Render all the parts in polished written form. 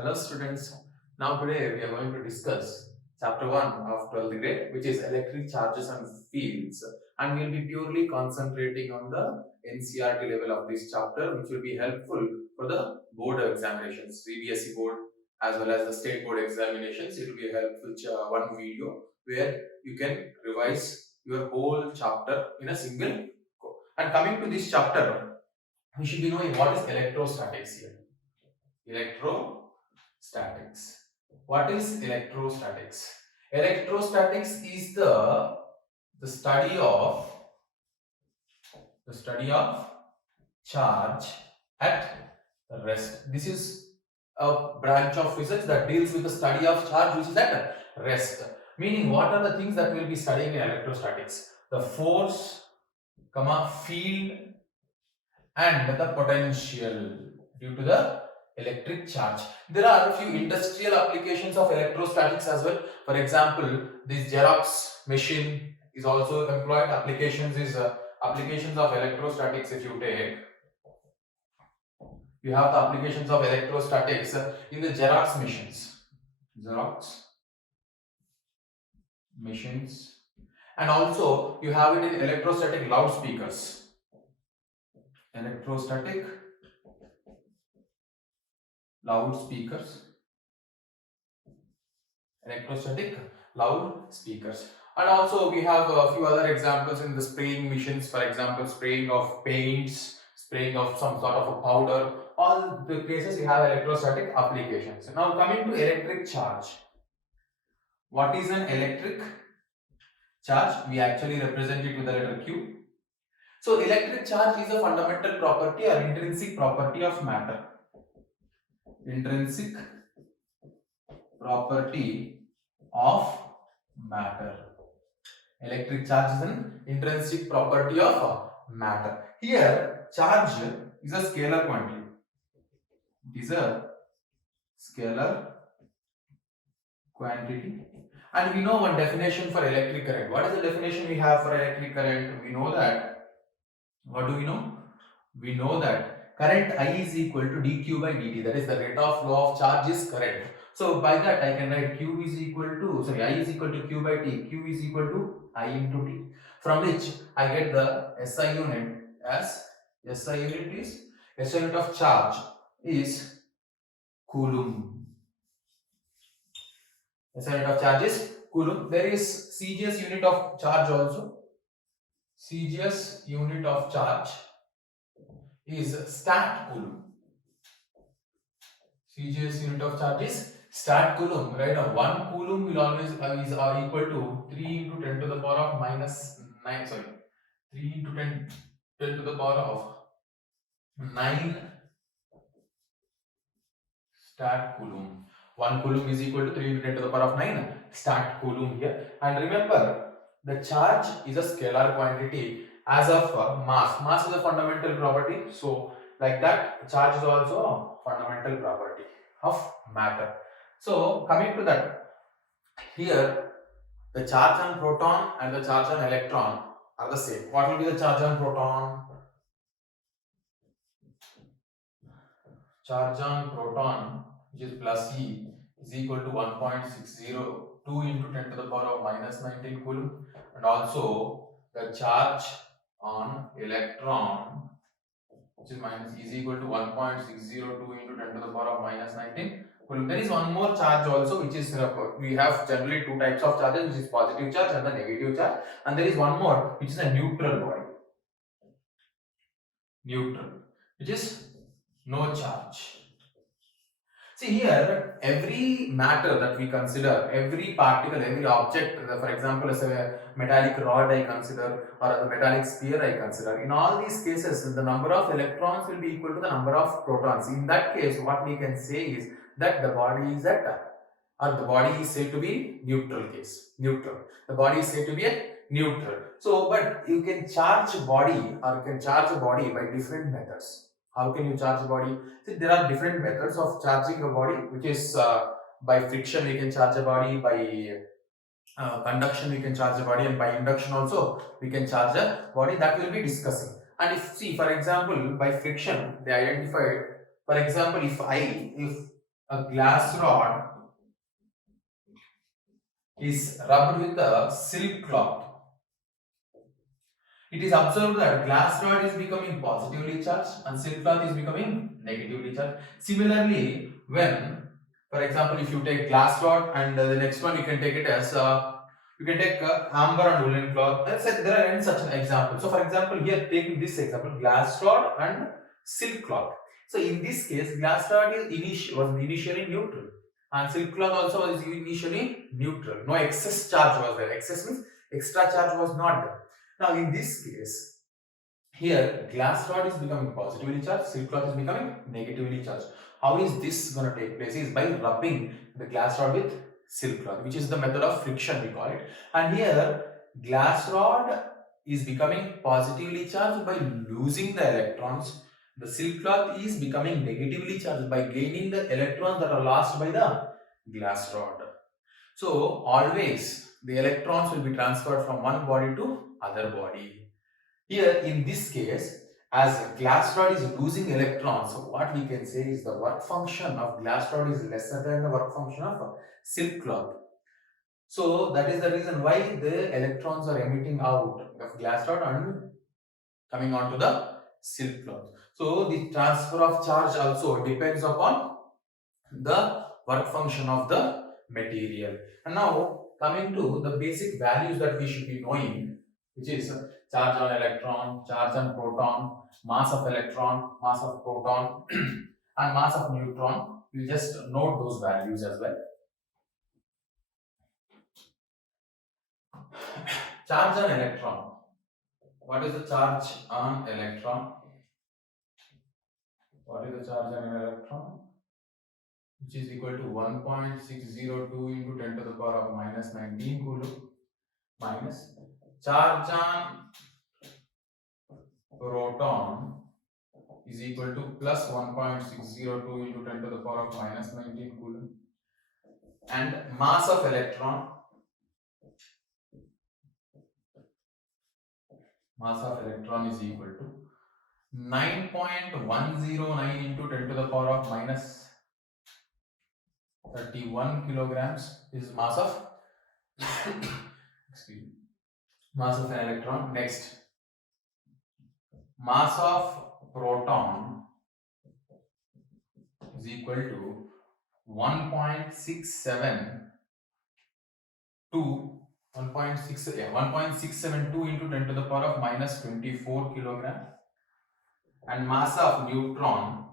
Hello students. Now today we are going to discuss chapter 1 of 12th grade, which is electric charges and fields, and we will be purely concentrating on the NCERT level of this chapter, which will be helpful for the board examinations, CBSE board as well as the state board examinations. It will be a helpful one video where you can revise your whole chapter in a single go. And coming to this chapter, we should be knowing what is electrostatics here. Electrostatics. What is electrostatics? Electrostatics is the study of charge at rest. This is a branch of physics that deals with the study of charge which is at rest. Meaning, what are the things that we'll be studying in electrostatics? The force, field, and the potential due to the electric charge. There are a few industrial applications of electrostatics as well. For example, this Xerox machine is also employed. Applications of electrostatics. If you take, you have the applications of electrostatics in the Xerox machines, and also you have it in electrostatic loudspeakers. Electrostatic loudspeakers, and also we have a few other examples in the spraying machines. For example, spraying of paints, spraying of some sort of a powder. All the cases you have electrostatic applications. Now coming to electric charge. What is an electric charge? We actually represent it with the letter Q. So electric charge is a fundamental property or intrinsic property of matter. Intrinsic property of matter. Electric charge is an intrinsic property of matter. Here, charge is a scalar quantity. It is a scalar quantity. And we know one definition for electric current. What is the definition we have for electric current? We know that. What do we know? We know that current I is equal to dq by dt. That is the rate of flow of charge is current. So by that I can write Q is equal to, I is equal to Q by T. Q is equal to I into T. From which I get the SI unit as SI unit of charge is Coulomb. SI unit of charge is Coulomb. There is CGS unit of charge also. CGS unit of charge is stat Coulomb. CGS unit of charge is stat Coulomb. Right now, 1 Coulomb will always is equal to 3 into 10 to the power of minus 9. 3 into 10 to the power of 9 stat Coulomb. 1 Coulomb is equal to 3 into 10 to the power of 9 stat Coulomb here. And remember, the charge is a scalar quantity as of mass. Mass is a fundamental property. So, like that, charge is also a fundamental property of matter. So, coming to that, here the charge on proton and the charge on electron are the same. What will be the charge on proton? Charge on proton, which is plus E, is equal to 1.602 into 10 to the power of minus 19 Coulomb, and also the charge on electron, which is equal to 1.602 into 10 to the power of minus 19 Coulomb. There is one more charge also, which is we have generally two types of charges, which is positive charge and the negative charge, and there is one more which is a neutral body. Which is no charge. See here, every matter that we consider, every particle, every object, for example, as a metallic rod I consider, or a metallic sphere I consider, in all these cases, the number of electrons will be equal to the number of protons. In that case, what we can say is that the body is the body is said to be neutral. The body is said to be a neutral. So, but you can charge a body by different methods. How can you charge a body? See, there are different methods of charging a body, which is by friction we can charge a body, by conduction we can charge a body, and by induction also we can charge a body. That we will be discussing. And if, for example, by friction they identified, for example, if a glass rod is rubbed with a silk cloth, it is observed that glass rod is becoming positively charged and silk cloth is becoming negatively charged. Similarly, when, for example, if you take glass rod and the next one you can take it as you can take amber and woolen cloth. Let's say there are any such an example. So, for example, here taking this example, glass rod and silk cloth. So, in this case, glass rod is was initially neutral, and silk cloth also was initially neutral. No excess charge was there. Excess means extra charge was not there. Now, in this case, here glass rod is becoming positively charged, silk cloth is becoming negatively charged. How is this going to take place? Is by rubbing the glass rod with silk cloth, which is the method of friction we call it. And here glass rod is becoming positively charged by losing the electrons. The silk cloth is becoming negatively charged by gaining the electrons that are lost by the glass rod. So always the electrons will be transferred from one body to other body. Here in this case, as glass rod is losing electrons, so what we can say is the work function of glass rod is lesser than the work function of silk cloth. So that is the reason why the electrons are emitting out of glass rod and coming onto the silk cloth. So the transfer of charge also depends upon the work function of the material. And now coming to the basic values that we should be knowing, which is charge on electron, charge on proton, mass of electron, mass of proton and mass of neutron. We just note those values as well. Charge on electron. What is the charge on electron? What is the charge on an electron? Which is equal to 1.602 into 10 to the power of minus 19 coulomb minus charge on proton is equal to plus 1.602 into 10 to the power of minus 19 coulomb, and mass of electron is equal to 9.109 into 10 to the power of minus 31 kilograms is mass of excuse me, mass of an electron. Next, mass of proton is equal to 1.672 into 10 to the power of minus 24 kilogram, and mass of neutron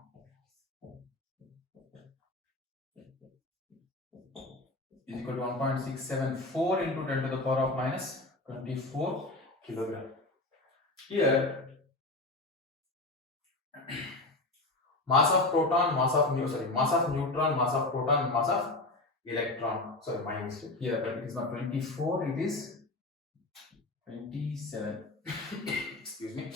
is equal to 1.674 into 10 to the power of minus 24 kilogram. Here mass of proton, mass of neutron, mass of proton, mass of electron. Sorry, my mistake. Here, but it is not 24, it is 27. Excuse me.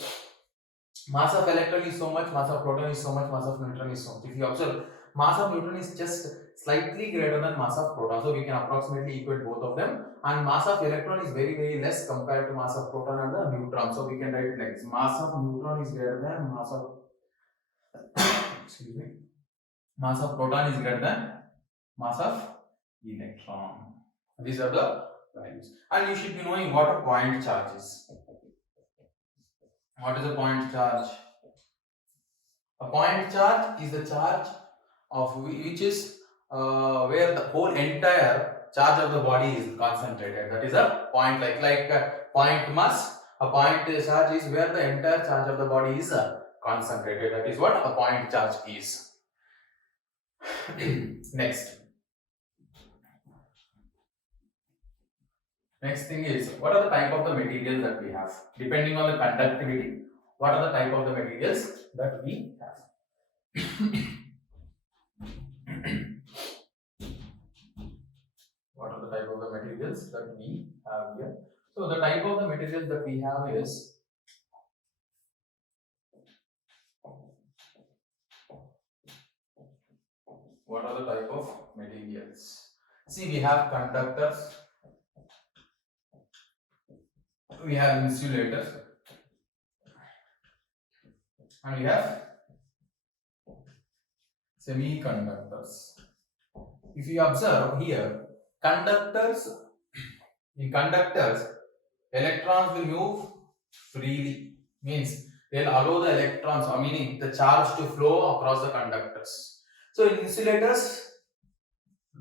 Mass of electron is so much, mass of proton is so much, mass of neutron is so much. If you observe, mass of neutron is just slightly greater than mass of proton, so we can approximately equate both of them. And mass of electron is very, very less compared to mass of proton and the neutron. So we can write it like this: mass of neutron is greater than mass of excuse me, mass of proton is greater than mass of electron. These are the values. And you should be knowing what a point charge is. What is a point charge? A point charge is the charge of which is where the whole entire charge of the body is concentrated. That is a point, like point mass. A point charge is where the entire charge of the body is concentrated. That is what a point charge is. Next thing is, what are the type of the materials that we have? Depending on the conductivity, what are the type of the materials that we have? What are the type of the materials that we have here? So the type of the materials that we have is what are the type of materials? See, we have conductors, we have insulators, and we have semiconductors. if you observe here, conductors, in conductors, electrons will move freely. Means they'll allow the electrons, or meaning the charge to flow across the conductors. So in insulators,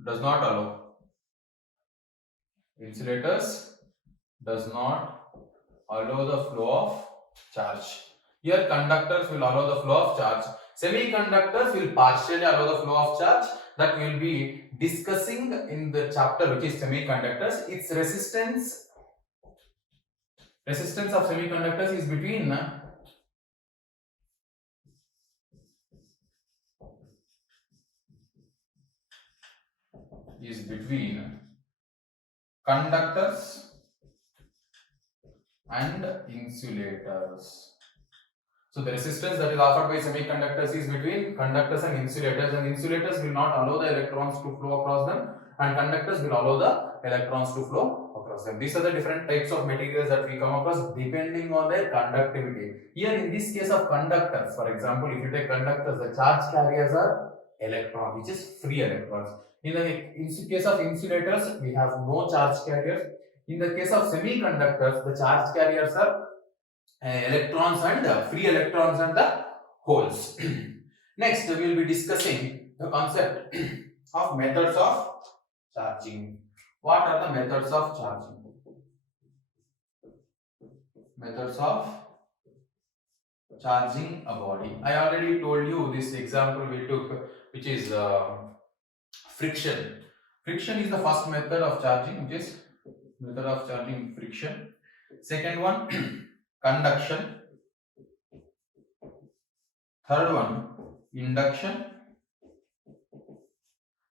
does not allow. Insulators does not allow the flow of charge. Here conductors will allow the flow of charge. Semiconductors will partially allow the flow of charge, that we will be discussing in the chapter which is semiconductors. Its resistance of semiconductors is between conductors and insulators. So the resistance that is offered by semiconductors is between conductors and insulators will not allow the electrons to flow across them, and conductors will allow the electrons to flow across them. These are the different types of materials that we come across depending on their conductivity. Here in this case of conductors, for example, if you take conductors, the charge carriers are electrons, which is free electrons. In the case of insulators, we have no charge carriers. In the case of semiconductors, the charge carriers are electrons and free electrons and the holes. Next, we will be discussing the concept of methods of charging. What are the methods of charging? Methods of charging a body. I already told you this example we took, which is friction. Friction is the first method of charging, which is method of charging friction. Second one, conduction. Third one, induction.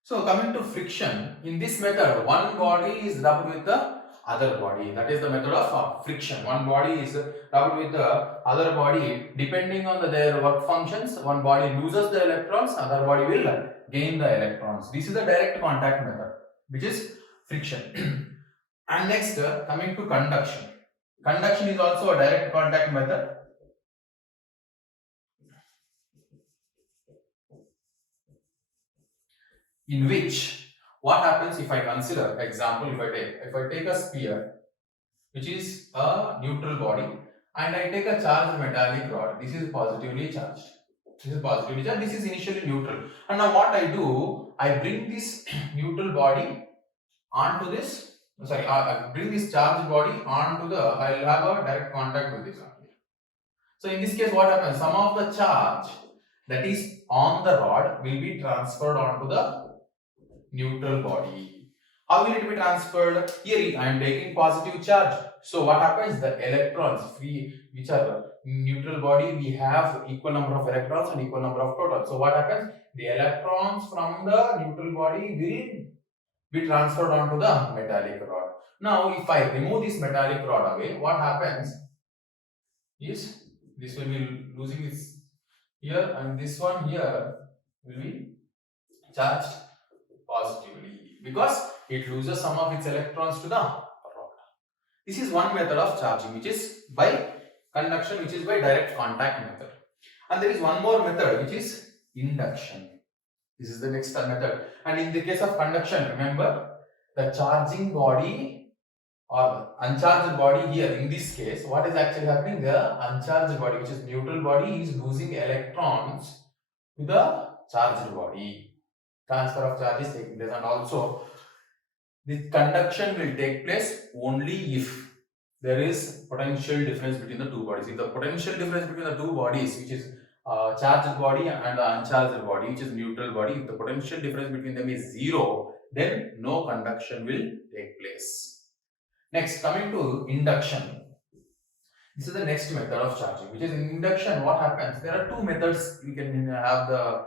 So coming to friction, in this method, one body is rubbed with the other body. That is the method of friction. One body is rubbed with the other body. Depending on their work functions, one body loses the electrons, other body will gain the electrons. This is the direct contact method, which is friction. And next, coming to conduction. Conduction is also a direct contact method. In which, what happens if I consider example, if I take a sphere which is a neutral body and I take a charged metallic rod, this is positively charged. This is initially neutral. And now what I do, I bring this neutral body onto this, I bring this charged body onto I'll have a direct contact with this. So in this case, what happens? Some of the charge that is on the rod will be transferred onto the neutral body. How will it be transferred? Here I am taking positive charge. So what happens? The electrons, which are neutral body, we have equal number of electrons and equal number of protons. So what happens? The electrons from the neutral body will be transferred onto the metallic rod. Now if I remove this metallic rod away, what happens is this will be losing its here, and this one here will be charged positively because it loses some of its electrons to the rod. This is one method of charging, which is by conduction, which is by direct contact method. And there is one more method, which is induction. This is the next method. And in the case of conduction, remember the charging body or uncharged body here, in this case, what is actually happening? The uncharged body, which is neutral body, is losing electrons to the charged body. Transfer of charge is taking place, and also the conduction will take place only if there is potential difference between the two bodies. If the potential difference between the two bodies, which is charged body and the uncharged body, which is neutral body, if the potential difference between them is zero, then no conduction will take place. Next, coming to induction. This is the next method of charging, which is in induction. What happens? There are two methods you can have the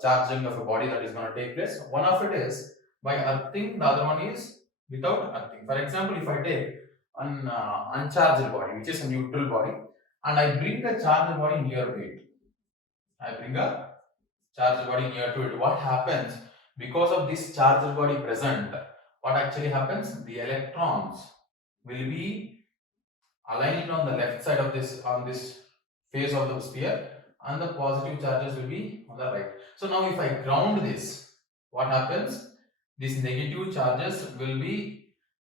charging of a body that is going to take place. One of it is by earthing, the other one is without earthing. For example, if I take an uncharged body, which is a neutral body, and I bring a charged body near to it. What happens? Because of this charged body present, what actually happens? The electrons will be aligned on the left side of this, on this face of the sphere, and the positive charges will be on the right. So now if I ground this, what happens? These negative charges will be,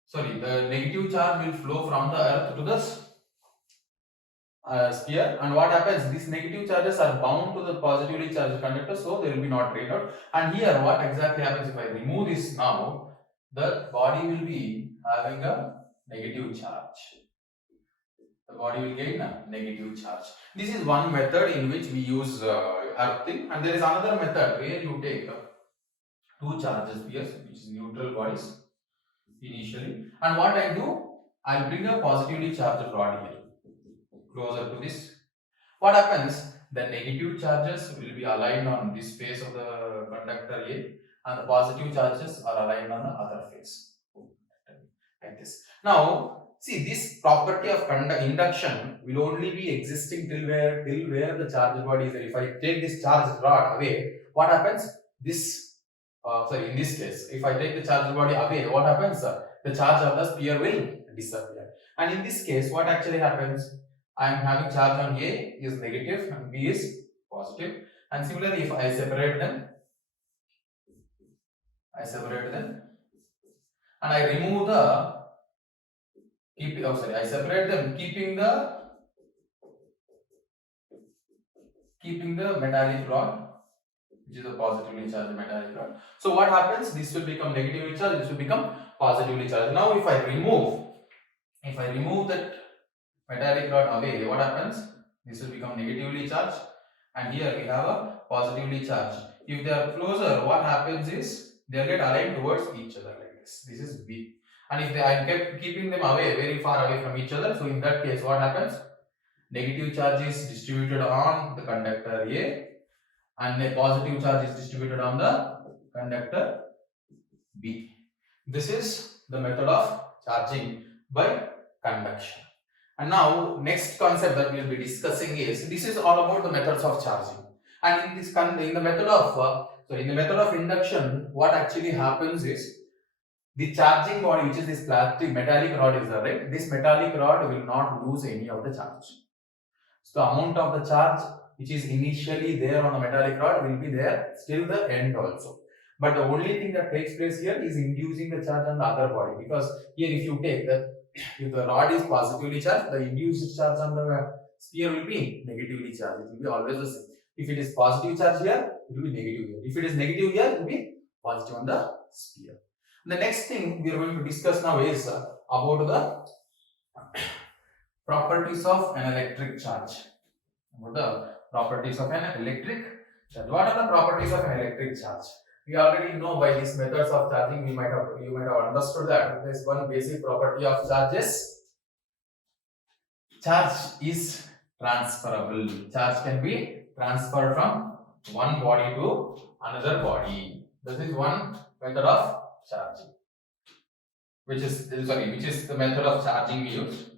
sorry, the negative charge will flow from the earth to the sphere, and what happens? These negative charges are bound to the positively charged conductor, so they will be not drained out. And here, what exactly happens if I remove this now? The body will be having a negative charge. The body will gain a negative charge. This is one method in which we use earthing, and there is another method where you take two charges here, which is neutral bodies initially, and what I do, I'll bring a positively charged rod here closer to this. What happens? The negative charges will be aligned on this face of the conductor A, and the positive charges are aligned on the other face, like this. Now, see, this property of induction will only be existing till where the charged body is there. If I take this charged rod away, what happens? This, sorry, in this case, if I take the charged body away, what happens? The charge of the sphere will disappear. And in this case, what actually happens? I am having charge on A is negative and B is positive. And similarly, if I separate them, and I remove the I separate them, keeping the metallic rod, which is a positively charged metallic rod. So what happens? This will become negatively charged, this will become positively charged. Now if I remove that metallic rod away, what happens? This will become negatively charged, and here we have a positively charged. If they are closer, what happens is they get aligned towards each other like this. This is B. And if I kept keeping them away, very far away from each other, so in that case, what happens? Negative charge is distributed on the conductor A, and the positive charge is distributed on the conductor B. This is the method of charging by conduction. And now, next concept that we will be discussing is, this is all about the methods of charging. And in the method of induction, what actually happens is, the charging body, which is this plastic metallic rod is there, right? This metallic rod will not lose any of the charge. So the amount of the charge which is initially there on the metallic rod will be there till the end also. But the only thing that takes place here is inducing the charge on the other body, because here if you take if the rod is positively charged, the induced charge on the sphere will be negatively charged. It will be always the same. If it is positive charge here, it will be negative here. If it is negative here, it will be positive on the sphere. The next thing we are going to discuss now is about the properties of an electric charge. About the properties of an electric charge. What are the properties of an electric charge? We already know by these methods of charging, you might have understood that there is one basic property of charges. Charge is transferable. Charge can be transferred from one body to another body. This is one method of charging, which is the method of charging we use.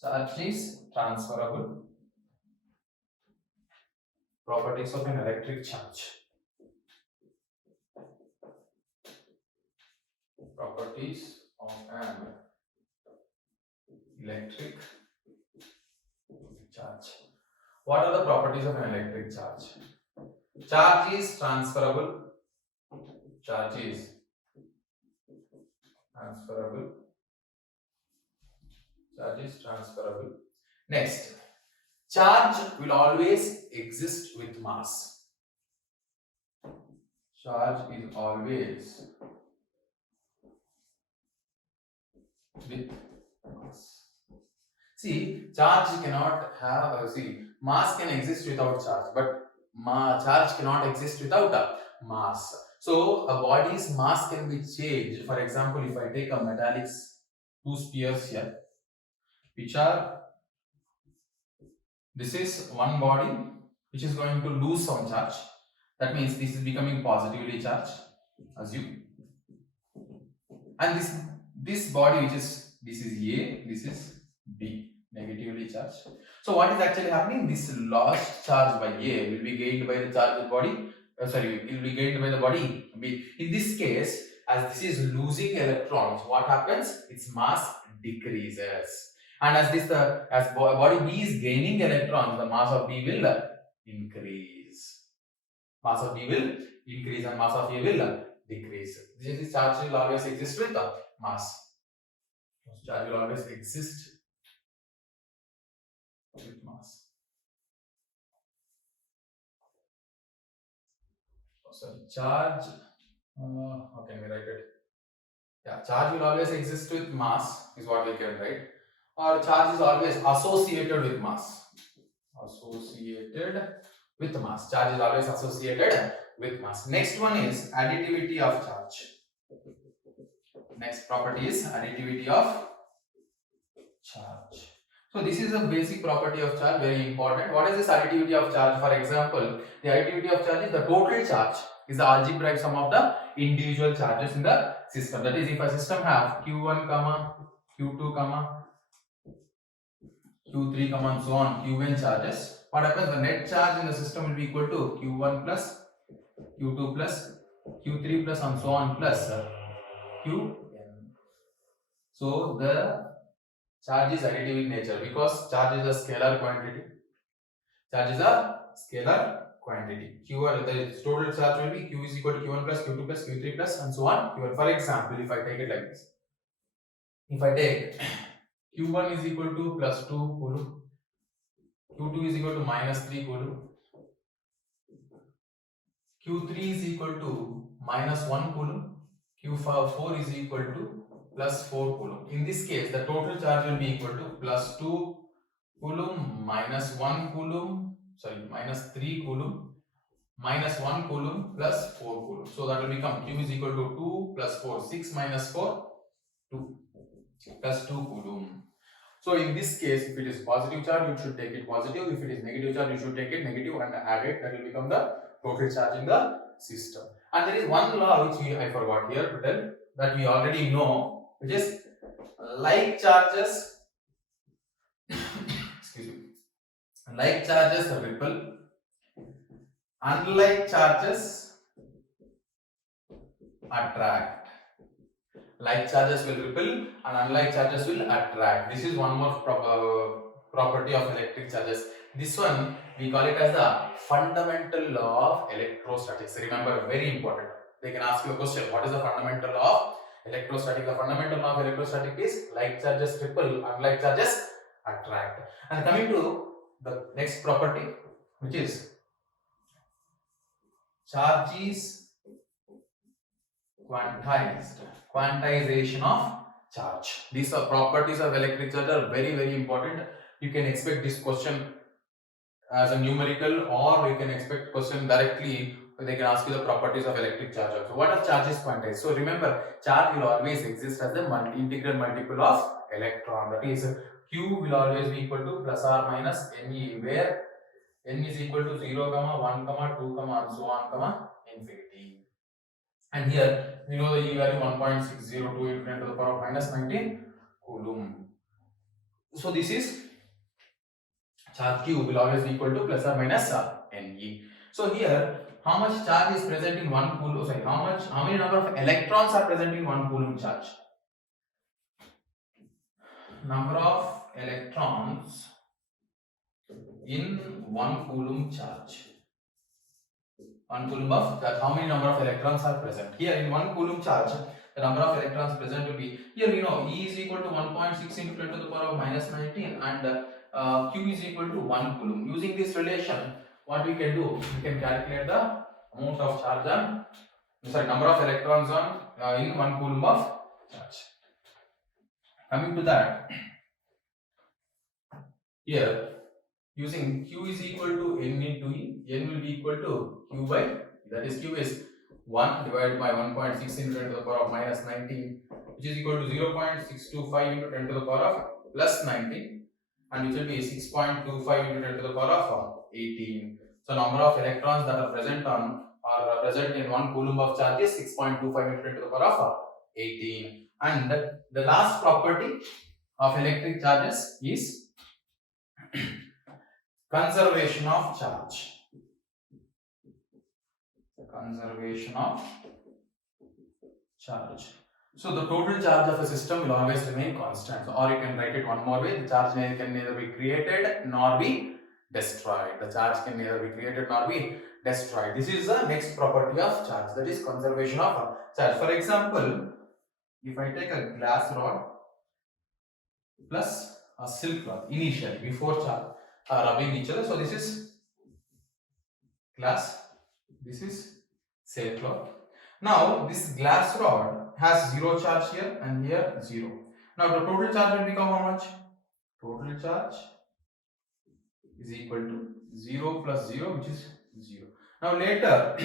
Charge is transferable. Properties of an electric charge. Properties of an electric charge. What are the properties of an electric charge? Charge is transferable. Charge is transferable. Charge is transferable. Next, charge will always exist with mass. Charge is always with mass. See, charge cannot have, mass can exist without charge, but charge cannot exist without a mass. So, a body's mass can be changed. For example, if I take a metallic two spheres here, which are, this is one body which is going to lose some charge. That means this is becoming positively charged, assume. And this body, which is, this is A, this is B, negatively charged. So what is actually happening? This lost charge by A will be gained by the charged body. It will be gained by the body B. In this case, as this is losing electrons, what happens? Its mass decreases. And as body B is gaining electrons, the mass of B will increase. Mass of B will increase and mass of A will decrease. This charge will always exist with mass. Charge will always exist with mass. Sorry, charge. How can we write it? Yeah, charge will always exist with mass is what we can write. Or charge is always associated with mass. Associated with mass. Charge is always associated with mass. Next one is additivity of charge. Next property is additivity of charge. So this is a basic property of charge, very important. What is this additivity of charge? For example, the additivity of charge is the total charge is the algebraic sum of the individual charges in the system. That is, if a system have Q1, Q2, Q3, and so on, Qn charges, what happens? The net charge in the system will be equal to Q1 plus, Q2 plus, Q3 plus, and so on plus Qn. So the charge is additive in nature because charge is a scalar quantity. Charge is a scalar quantity. Q1, the total charge will be Q is equal to Q1 plus, Q2 plus, Q3 plus, and so on. Q1. For example, if I take it like this, if I take Q1 is equal to plus 2 Coulomb, Q2 is equal to minus 3 Coulomb, Q3 is equal to minus 1 Coulomb, Q4 is equal to plus 4 Coulomb. In this case, the total charge will be equal to plus 2 Coulomb minus 1 Coulomb, minus 3 Coulomb minus 1 Coulomb plus 4 Coulomb. So that will become Q is equal to 2 plus 4, 6 minus 4, 2 plus 2 Coulomb. So in this case, if it is positive charge, you should take it positive. If it is negative charge, you should take it negative and add it. That will become the total charge in the system. And there is one law which I forgot here to tell that we already know, which is like charges excuse me, like charges ripple, unlike charges attract. Like charges will repel and unlike charges will attract. This is one more property of electric charges. This one we call it as the fundamental law of electrostatics. Remember, very important. They can ask you a question. What is the fundamental law of electrostatics? The fundamental law of electrostatics is like charges repel, unlike charges attract. And coming to the next property, which is charges quantized. Quantization of charge. These are properties of electric charge are very, very important. You can expect this question as a numerical, or you can expect question directly. They can ask you the properties of electric charge also. What are charges quantized? So remember, charge will always exist as the integral multiple of electron. That is, Q will always be equal to plus or minus Ne, where N is equal to 0, 1, 2, and so on, infinity. And here we know the E value 1.602 into 10 to the power of minus 19 Coulomb. So this is charge Q will always be equal to plus or minus Ne. So here, how much charge is present in 1 Coulomb? Sorry, how many number of electrons are present in 1 Coulomb charge? Number of electrons in 1 Coulomb charge. 1 Coulomb of that, how many number of electrons are present? Here in 1 Coulomb charge, the number of electrons present will be, here we know E is equal to 1.6 into 10 to the power of minus 19 and Q is equal to 1 Coulomb. Using this relation, what we can do, we can calculate the amount of charge on, number of electrons on in 1 Coulomb of charge. Coming to that, here using Q is equal to N into E, N will be equal to Q by, that is Q is 1 divided by 1.6 into 10 to the power of minus 19, which is equal to 0.625 into 10 to the power of plus 19, and which will be 6.25 into 10 to the power of 18. So number of electrons that are present in 1 Coulomb of charge is 6.25 into 10 to the power of 18. And the last property of electric charges is conservation of charge. Conservation of charge. So the total charge of a system will always remain constant. Or you can write it one more way. The charge can neither be created nor be destroyed. The charge can neither be created nor be destroyed. This is the next property of charge, that is conservation of charge. For example, if I take a glass rod plus a silk cloth initially before charge rubbing each other, so this is glass, this is silk cloth. Now this glass rod has zero charge here and here zero. Now the total charge will become how much? Total charge is equal to 0 plus 0, which is 0. Now later,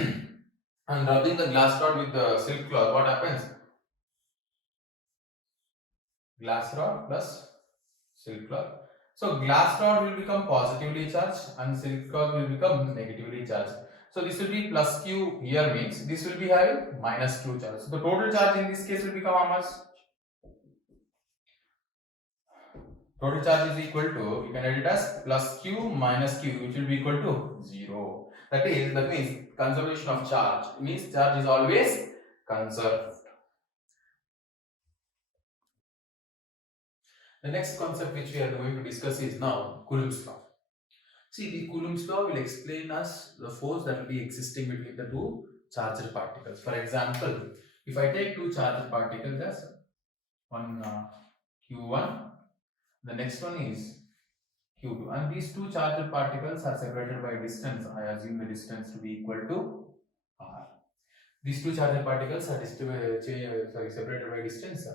I'm rubbing the glass rod with the silk cloth. What happens? Glass rod plus silk cloth. So glass rod will become positively charged and silk cloth will become negatively charged. So this will be plus q here, means this will be having minus q charge. So the total charge in this case will become how much? Total charge is equal to, you can write it as plus q minus q, which will be equal to 0. That means conservation of charge means charge is always conserved. The next concept which we are going to discuss is now Coulomb's law. See, the Coulomb's law will explain us the force that will be existing between the two charged particles. For example, if I take two charged particles as one q1, the next one is q2, and these two charged particles are separated by distance. I assume the distance to be equal to r. These two charged particles are separated by distance.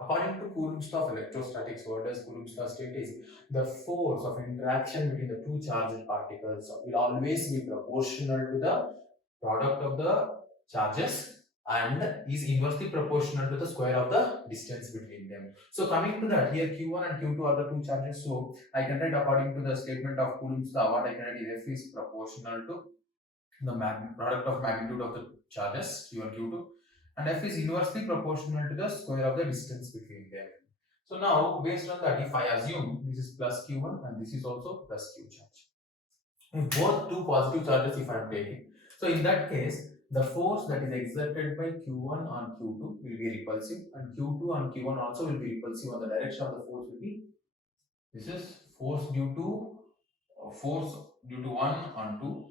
According to Coulomb's law of electrostatics, what does Coulomb's law state is the force of interaction between the two charged particles will always be proportional to the product of the charges and is inversely proportional to the square of the distance between them. So coming to that, here q1 and q2 are the two charges. So I can write according to the statement of Coulomb's law, what I can write is F is proportional to the product of magnitude of the charges q and q2, and F is inversely proportional to the square of the distance between them. So now based on that, if I assume this is plus q1 and this is also plus q charge, if both two positive charges if I am taking, so in that case the force that is exerted by q1 on q2 will be repulsive, and q2 on q1 also will be repulsive, and the direction of the force will be, this is force due to 1 on 2,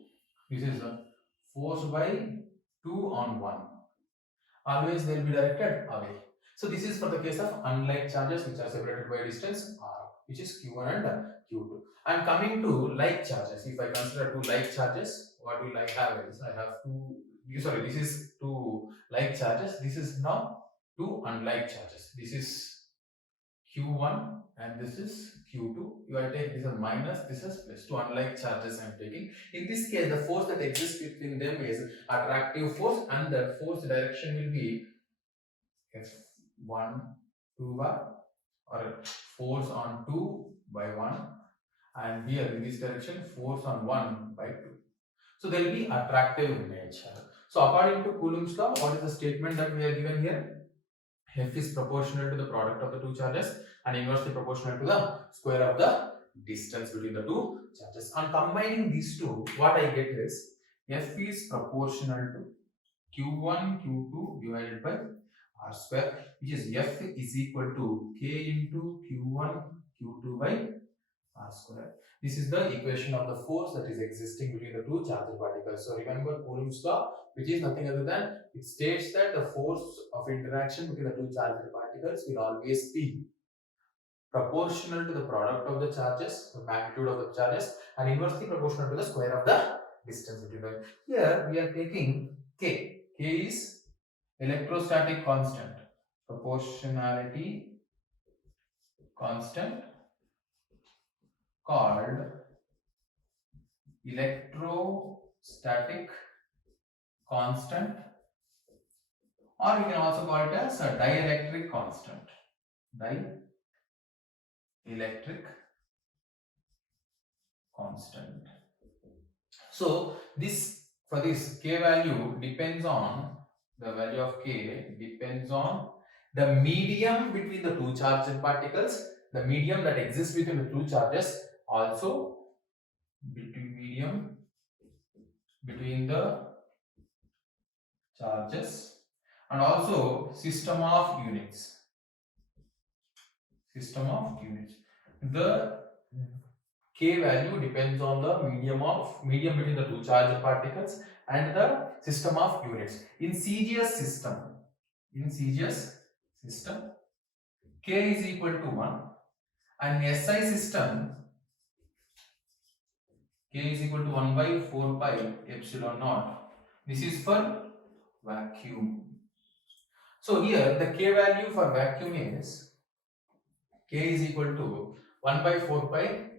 this is a force by 2 on 1. Always they will be directed away. So this is for the case of unlike charges which are separated by a distance r, which is q1 and q2. I am coming to like charges. If I consider two like charges, what will I have is, I have this is two like charges, this is now two unlike charges. This is q1 and this is q2. You are taking this as minus, this is plus. Two unlike charges I am taking. In this case, the force that exists between them is attractive force, and the force direction will be f1 2 bar, or force on 2 by 1, and here in this direction force on 1 by 2. So there will be attractive nature. So according to Coulomb's law, what is the statement that we are given here? F is proportional to the product of the two charges and inversely proportional to the square of the distance between the two charges. On combining these two, what I get is F is proportional to q1 q2 divided by r square, which is F is equal to k into q1 q2 by r square. This is the equation of the force that is existing between the two charged particles. So remember Coulomb's law, which is nothing other than, it states that the force of interaction between the two charged particles will always be proportional to the product of the charges, the magnitude of the charges, and inversely proportional to the square of the distance between them. Here we are taking k. K is electrostatic constant, proportionality constant, called electrostatic constant, or we can also call it as a dielectric constant. Dielectric constant. So this, for this k value depends on, the value of k depends on the medium between the two charged particles, the medium that exists between the two charges, also medium between the charges, and also system of units. The K value depends on the medium between the two charged particles and the system of units. In CGS system, K is equal to 1, and SI system, K is equal to 1 by 4 pi epsilon naught. This is for vacuum. So here the K value for vacuum is K is equal to 1 by 4 pi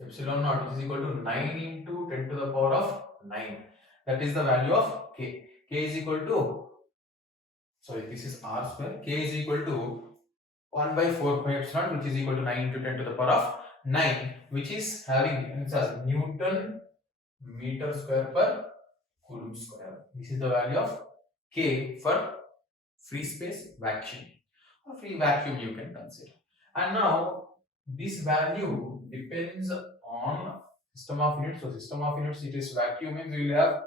epsilon naught, which is equal to 9 into 10 to the power of 9. That is the value of K. K is equal to, sorry, this is R square. K is equal to 1 by 4 pi epsilon, which is equal to 9 into 10 to the power of 9, which is having as Newton meter square per Coulomb square. This is the value of K for free space vacuum, or free vacuum you can consider. And now this value depends on system of units. So system of units, it is vacuum, means we will have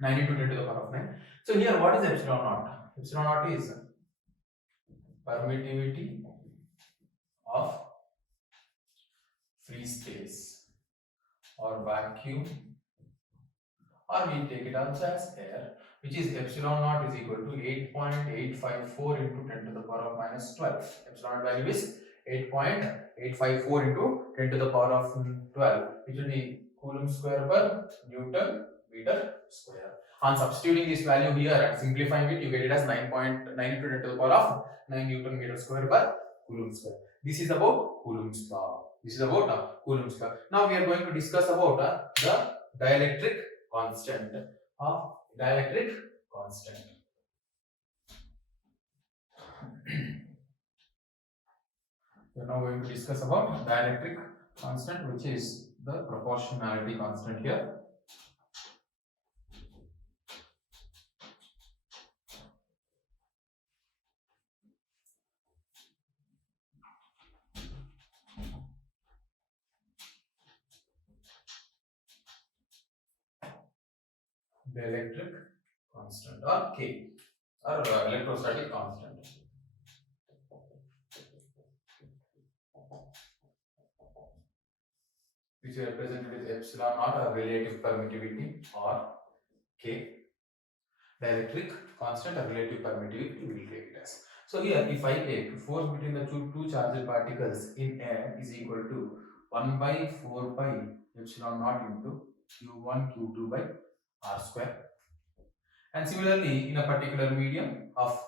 9 into 10 to the power of 9. So here what is epsilon naught? Epsilon naught is permittivity of free space or vacuum, or we take it also as air, which is epsilon naught is equal to 8.854 into 10 to the power of minus 12. Epsilon naught value is 8.854 into 10 to the power of 12, which will be Coulomb square per Newton meter square. On substituting this value here and simplifying it, you get it as 9.9 into 10 to the power of 9 Newton meter square per Coulomb square. This is about Coulomb's law. This is about Coulomb's law. Now we are going to discuss about the dielectric constant of dielectric constant. We are now going to discuss about dielectric constant, which is the proportionality constant here. Dielectric constant, or K, or electrostatic constant. Which is represented with epsilon naught, or relative permittivity, or K. Dielectric constant or relative permittivity, we will take it as. So here, if I take force between the two charged particles in air is equal to 1 by 4 pi epsilon naught into Q1 Q2 by R square. And similarly, in a particular medium of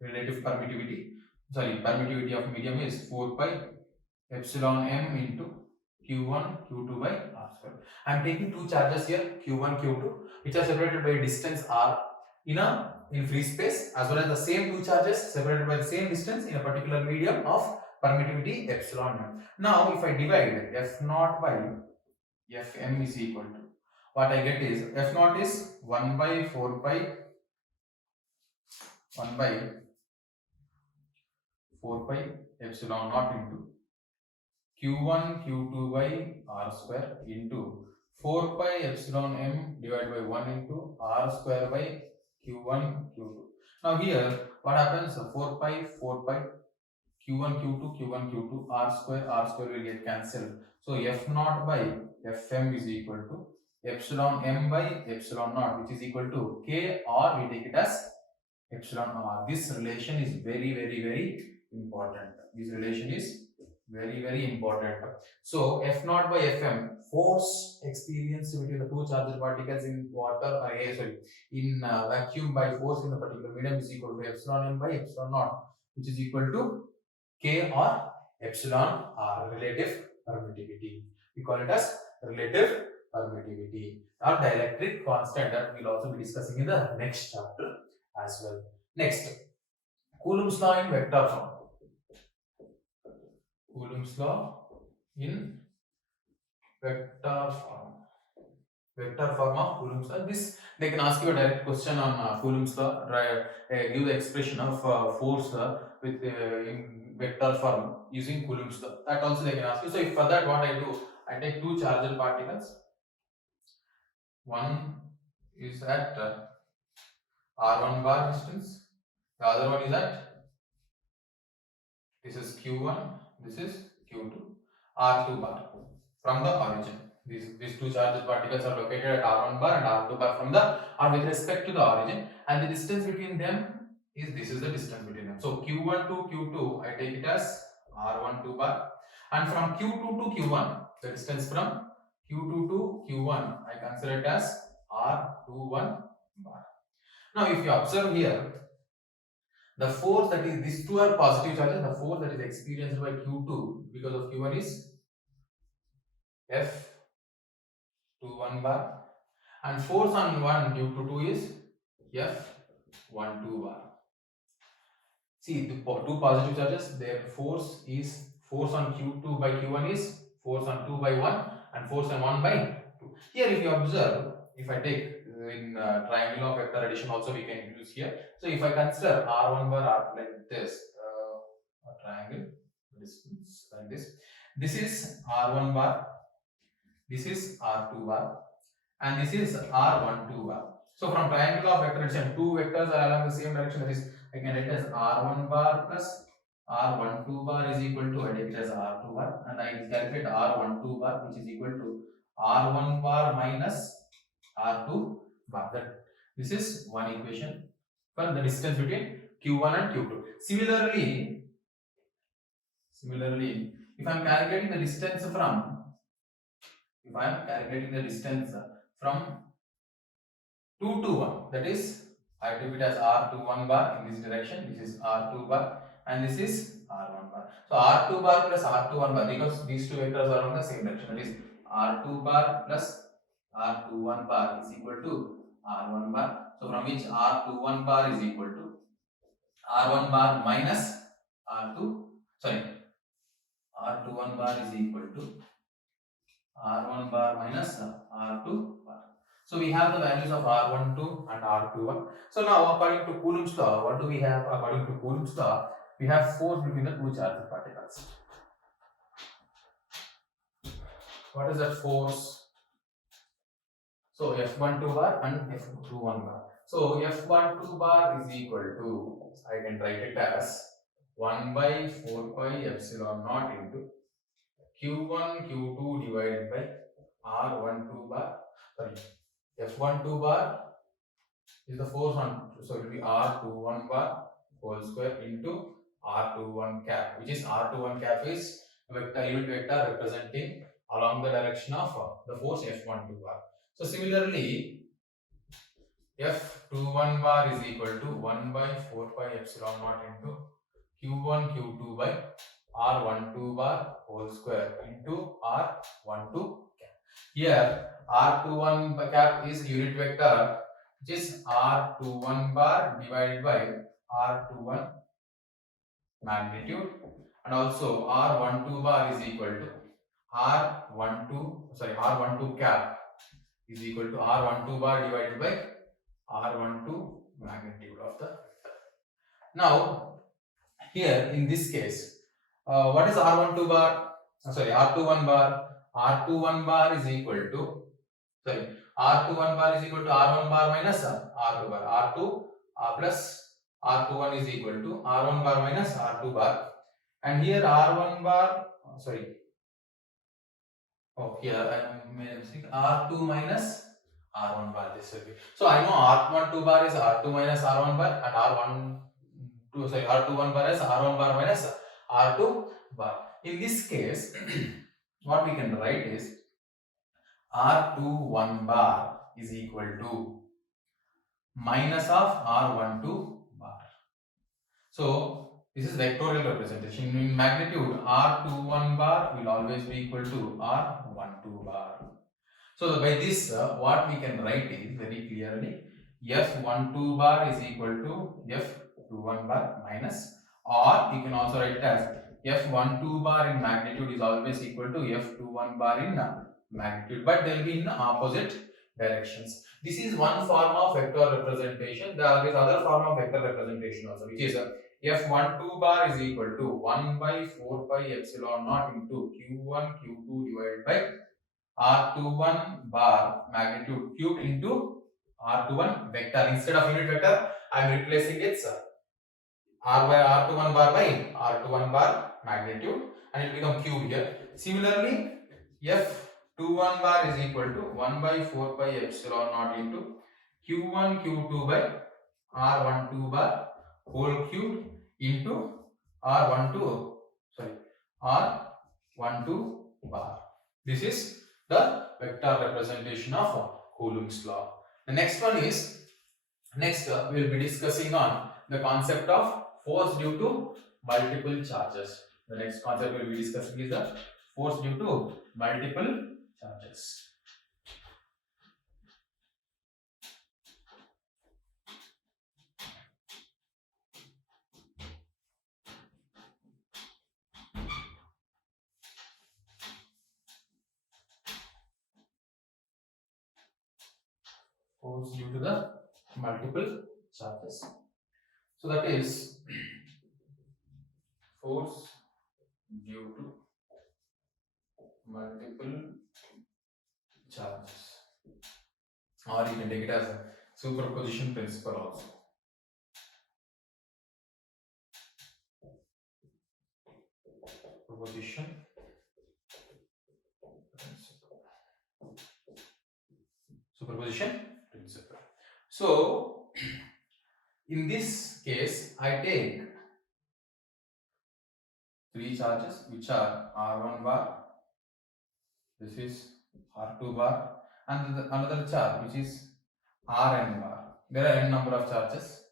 relative permittivity, permittivity of medium is 4 pi epsilon m into Q1 Q2 by R square. I am taking two charges here, Q1 Q2, which are separated by a distance R in free space, as well as the same two charges separated by the same distance in a particular medium of permittivity epsilon naught. Now if I divide F naught by Fm is equal to, what I get is F naught is 1 by 4 pi 1 by 4 pi epsilon naught into Q1 Q2 by R square into 4 pi epsilon m divided by 1 into R square by Q1 Q2. Now here what happens? 4 pi Q1 Q2 R square will get cancelled. So F naught by Fm is equal to epsilon m by epsilon naught, which is equal to K, or we take it as epsilon r. This relation is very important. This relation is very important. So F naught by Fm, force experienced between the two charged particles in water or air, in vacuum by force in the particular medium is equal to epsilon m by epsilon naught, which is equal to K or epsilon r, relative permittivity. We call it as relative permittivity or dielectric constant, that we will also be discussing in the next chapter as well. Next, Coulomb's law in vector form. Coulomb's law in vector form. Vector form of Coulomb's law. This they can ask you a direct question on Coulomb's law. Give the expression of force with in vector form using Coulomb's law. That also they can ask you. So if for that, what I do, I take two charged particles. One is at R1 bar distance. The other one is at, this is Q1, this is Q2. R2 bar from the origin. These two charged particles are located at R1 bar and R2 bar from the or with respect to the origin, and the distance between them is this is the distance between them. So Q1 to Q2 I take it as R12 bar, and from Q2 to Q1 the distance from Q2 to Q1 I consider it as R21 bar. Now if you observe here, the force that is, these two are positive charges, the force that is experienced by Q2 because of Q1 is F21 bar, and force on 1 due to 2 is F12 bar. See, the two positive charges, their force on Q2 by Q1 is force on 2 by 1 and force on 1 by 2. Here if you observe, if I take in triangle of vector addition also we can use here. So if I consider R1 bar R like this, a triangle distance like this. This is R1 bar, this is R2 bar, and this is R12 bar. So from triangle of vector addition, two vectors are along the same direction, that is I can write as R1 bar plus R12 bar is equal to, I take it as R2 bar, and I calculate R12 bar which is equal to R1 bar minus R2 bar. That this is one equation for the distance between Q1 and Q2. Similarly, if I am calculating the distance from 2 to 1, that is I took it as R21 bar in this direction, this is R2 bar and this is R1 bar. So R2 bar plus R21 bar, because these two vectors are on the same direction, that is R2 bar plus R21 bar is equal to R1 bar. So from which R21 bar is equal to R1 bar minus R21 bar is equal to R1 bar minus R2 bar. So we have the values of R12 and R21. So now according to Coulomb's law, what do we have? According to Coulomb's law, we have force between the two charged particles. What is that force? So F12 bar and F21 bar. So F12 bar is equal to, I can write it as 1 by 4 pi epsilon naught into Q1 Q2 divided by R12 bar. Sorry, F12 bar is the force on, so it will be R21 bar whole square into R21 cap, which is R21 cap is a vector, unit vector representing along the direction of the force F12 bar. So similarly, F21 bar is equal to 1 by 4 pi epsilon naught into Q1 Q2 by R12 bar whole square into R12 cap. Here R21 cap is unit vector, which is R21 bar divided by R21 magnitude, and also R12 bar is equal to R12 cap is equal to R12 bar divided by R12 magnitude of the vector. Now here in this case, what is R12 bar? R21 bar. R21 bar is equal to, R21 bar is equal to R1 bar minus R2 bar. R2 plus R21 is equal to R1 bar minus R2 bar. And here R1 bar, here I made a mistake. R2 minus R1 bar, this will be. So I know R12 bar is R2 minus R1 bar, and R21 bar is R1 bar minus R2 bar. In this case, what we can write is R21 bar is equal to minus of R12 bar. So this is vectorial representation. In magnitude, R21 bar will always be equal to R12 bar. So by this, what we can write is very clearly F12 bar is equal to F21 bar minus, or you can also write it as F12 bar in magnitude is always equal to F21 bar in magnitude, but they will be in opposite directions. This is one form of vector representation. There is other form of vector representation also, which is F12 bar is equal to 1 by 4 pi epsilon naught into Q1 Q2 divided by R21 bar magnitude cubed into R21 vector. Instead of unit vector, I am replacing its R by R21 bar by R21 bar magnitude, and it will become q here. Similarly, F21 bar is equal to 1 by 4 pi epsilon naught into q1 q2 by r12 bar whole cube into r12 bar. This is the vector representation of Coulomb's law. The next one is, we will be discussing on the concept of force due to multiple charges. The next concept we will be discussing is the force due to multiple charges. Force due to the multiple charges. So that is force due to multiple charges, or you can take it as a superposition principle also. Superposition principle. So in this case, I take three charges which are R1 bar, this is R2 bar, and another charge which is Rn bar. There are n number of charges.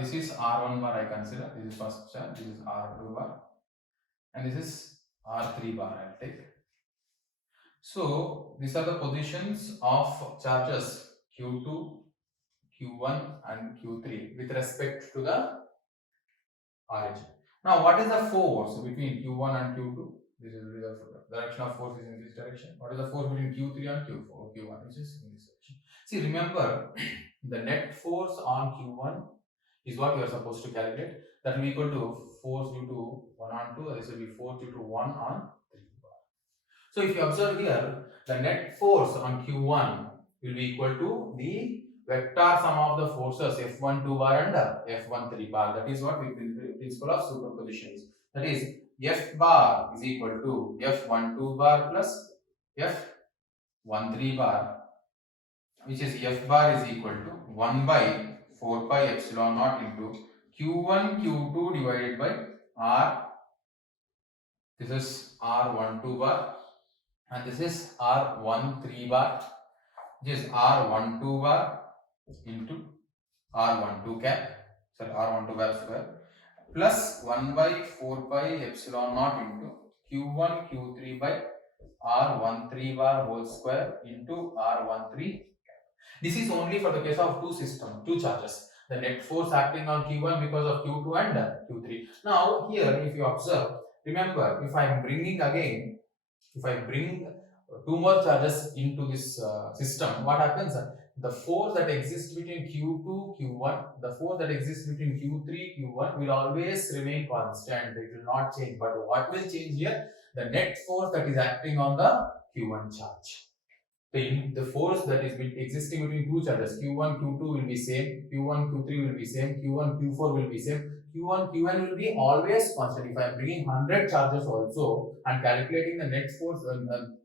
This is R1 bar I consider, this is first charge, this is R2 bar, and this is R3 bar I will take. So these are the positions of charges Q2, Q1 and Q3 with respect to the origin. Now what is the force between Q1 and Q2? This is the direction of force is in this direction. What is the force between Q3 and Q1, which is in this direction? See, remember the net force on Q1 is what you are supposed to calculate. That will be equal to force due to 1 on 2, this will be force due to 1 on 3 bar. So if you observe here, the net force on Q1 will be equal to the vector sum of the forces F12 bar and F13 bar. That is what the principle of superposition is. That is, F bar is equal to F12 bar plus F13 bar, which is F bar is equal to 1 by 4 pi epsilon naught into Q1 Q2 divided by R. This is R12 bar and this is R13 bar, which is R12 bar into R12 cap, sorry, R12 bar square, plus 1 by 4 pi epsilon naught into Q1 Q3 by R13 bar whole square into R13 cap. This is only for the case of two charges. The net force acting on Q1 because of Q2 and Q3. Now here, if you observe, remember, if I bring two more charges into this system, what happens? The force that exists between Q2, Q1, the force that exists between Q3, Q1 will always remain constant. It will not change. But what will change here? The net force that is acting on the Q1 charge. The force that is existing between two charges, Q1, Q2 will be same, Q1, Q3 will be same, Q1, Q4 will be same, Q1, Qn will be always constant. If I am bringing 100 charges also and calculating the net force,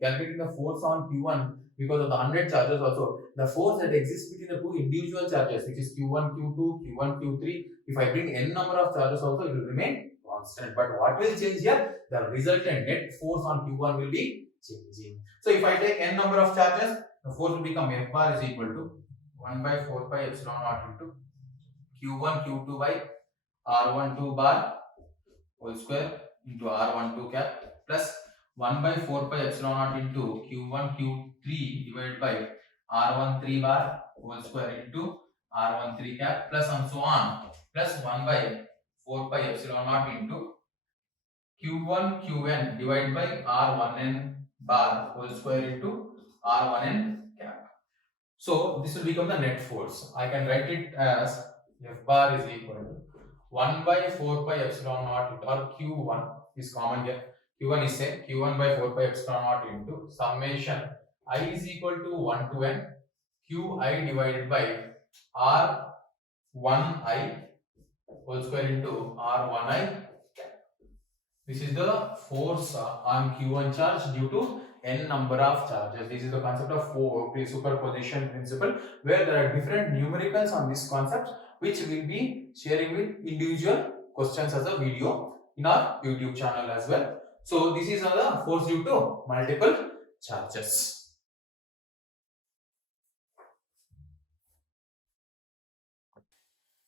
calculating the force on Q1 because of the 100 charges also, the force that exists between the two individual charges, which is Q1, Q2, Q1, Q3, if I bring n number of charges also, it will remain constant. But what will change here? The resultant net force on Q1 will be changing. So if I take n number of charges, the force will become F bar is equal to 1 by 4 pi epsilon naught into Q1 Q2 by R12 bar whole square into R12 cap plus 1 by 4 pi epsilon naught into Q1 Q3 divided by R13 bar whole square into R13 cap plus and so on, plus 1 by 4 pi epsilon naught into Q1 Qn divided by R1n bar whole square into R1n cap. So this will become the net force. I can write it as F bar is equal to 1 by 4 pi epsilon naught or Q1 is common here. Q1 is same, Q1 by 4 pi epsilon naught into summation I is equal to 1 to n Qi divided by R1i whole square into R1i cap. This is the force on Q1 charge due to n number of charges. This is the concept of superposition principle, where there are different numericals on this concept, which we will be sharing with individual questions as a video in our YouTube channel as well. So this is the force due to multiple charges.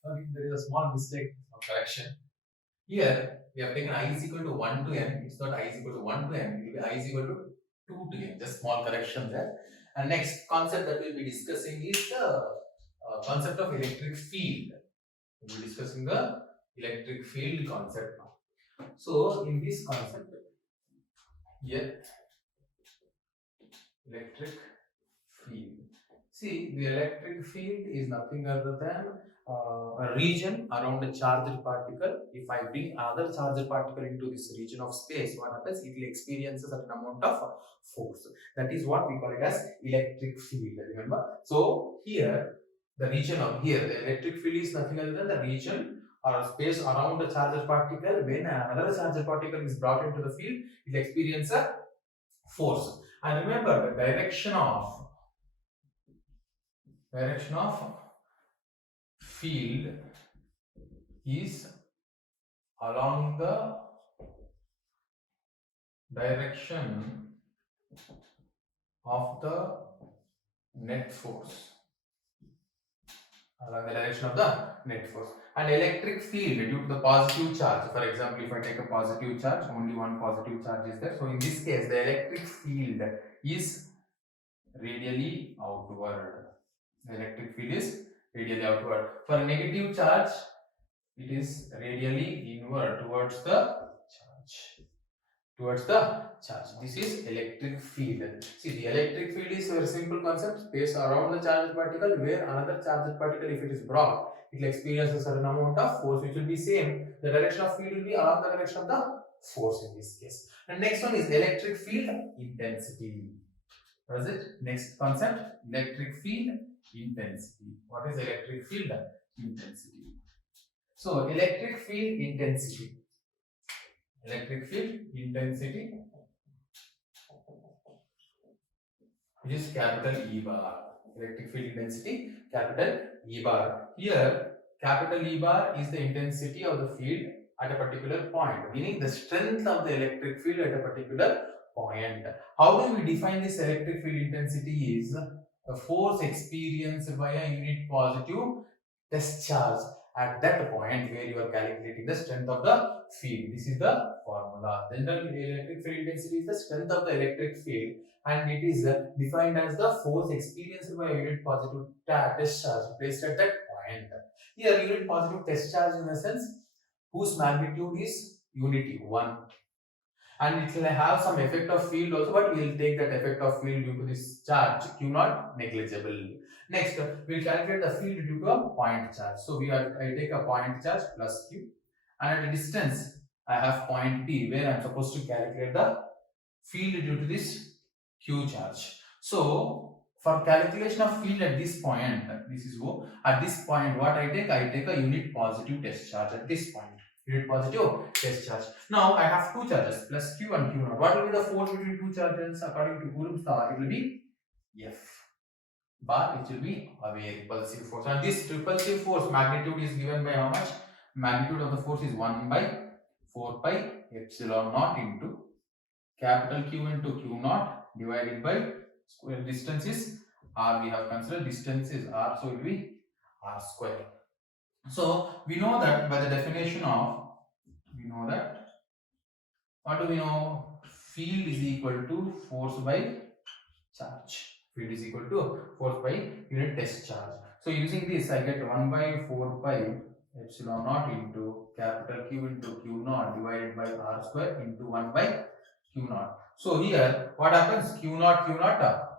There is a small mistake of correction. Here we have taken I is equal to 1 to n. It's not I is equal to 1 to n. It will be I is equal to 2 to n. Just small correction there. And next concept that we'll be discussing is the concept of electric field. We'll be discussing the electric field concept now. So in this concept, here electric field. See, the electric field is nothing other than a region around a charged particle. If I bring another charged particle into this region of space, what happens? It will experience a certain amount of force. That is what we call it as electric field. Remember? So here, the region of here, the electric field is nothing other than the region or space around the charged particle. When another charged particle is brought into the field, it will experience a force. And remember, the direction of field is along the direction of the net force. Along the direction of the net force. And electric field due to the positive charge. For example, if I take a positive charge, only one positive charge is there. So in this case, the electric field is radially outward. The electric field is radially outward. For a negative charge, it is radially inward towards the charge. This is electric field. See, the electric field is a very simple concept. Space around the charged particle, where another charged particle, if it is brought, it will experience a certain amount of force, which will be same. The direction of field will be along the direction of the force in this case. And next one is electric field intensity. What is it? Next concept, electric field intensity. What is electric field intensity? So electric field intensity. Electric field intensity, which is capital E bar. Electric field intensity, capital E bar. Here, capital E bar is the intensity of the field at a particular point, meaning the strength of the electric field at a particular point. How do we define this electric field intensity? Is the force experienced by a unit positive test charge at that point where you are calculating the strength of the field. This is the formula. Then the electric field intensity is the strength of the electric field, and it is defined as the force experienced by a unit positive test charge placed at that point. Here, unit positive test charge in a sense whose magnitude is unity 1. And it will have some effect of field also, but we will take that effect of field due to this charge Q not negligible. Next, we will calculate the field due to a point charge. So I take a point charge plus Q, and at a distance I have point P where I am supposed to calculate the field due to this Q charge. So for calculation of field at this point, this is O. At this point, what I take a unit positive test charge at this point. Unit positive test charge. Now I have two charges plus Q and Q naught. What will be the force between two charges according to Coulomb's law? It will be F bar, which will be a repulsive force. And this repulsive force magnitude is given by how much? Magnitude of the force is 1 by 4 pi epsilon naught into capital Q into Q naught divided by square distance is R. We have considered distance is R, so it will be R square. So we know that by the definition of, what do we know? Field is equal to force by charge. Field is equal to force by unit test charge. So using this, I get 1 by 4 pi epsilon naught into capital Q into Q naught divided by R square into 1 by Q naught. So here, what happens? Q naught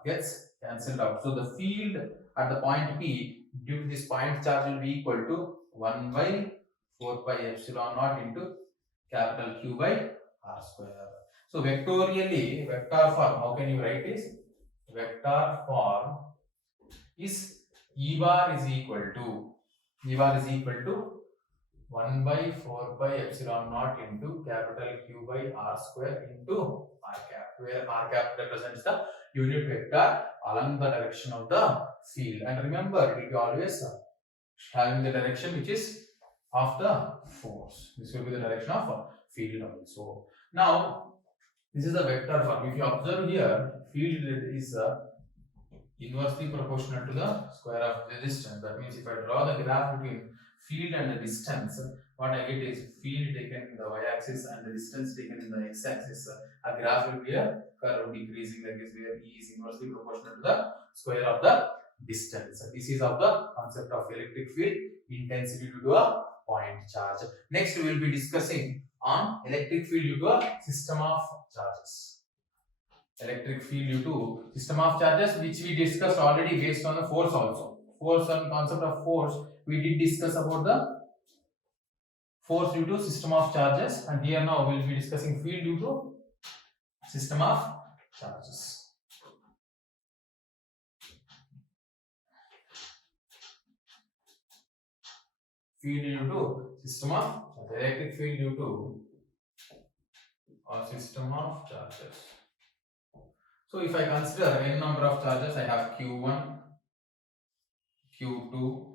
gets cancelled out. So the field at the point P due to this point charge will be equal to 1 by 4 pi epsilon naught into capital Q by R square. So vectorially, vector form, how can you write this? Vector form is E bar is equal to 1 by 4 pi epsilon naught into capital Q by R square into R cap, where R cap represents the unit vector along the direction of the field. And remember, it will be always having the direction which is of the force. This will be the direction of field also. Now, this is the vector form. If you observe here, field is inversely proportional to the square of the distance. That means if I draw the graph between field and the distance, what I get is field taken in the y-axis and the distance taken in the x-axis. A graph will be a curve decreasing like this, where E is inversely proportional to the square of the distance. This is of the concept of electric field intensity due to a point charge. Next, we will be discussing on electric field due to a system of charges. Electric field due to system of charges, which we discussed already based on the force also. Force and concept of force, we did discuss about the force due to system of charges, and here now we will be discussing field due to system of charges. Field due to system of electric field due to or system of charges. So if I consider n number of charges, I have Q1, Q2,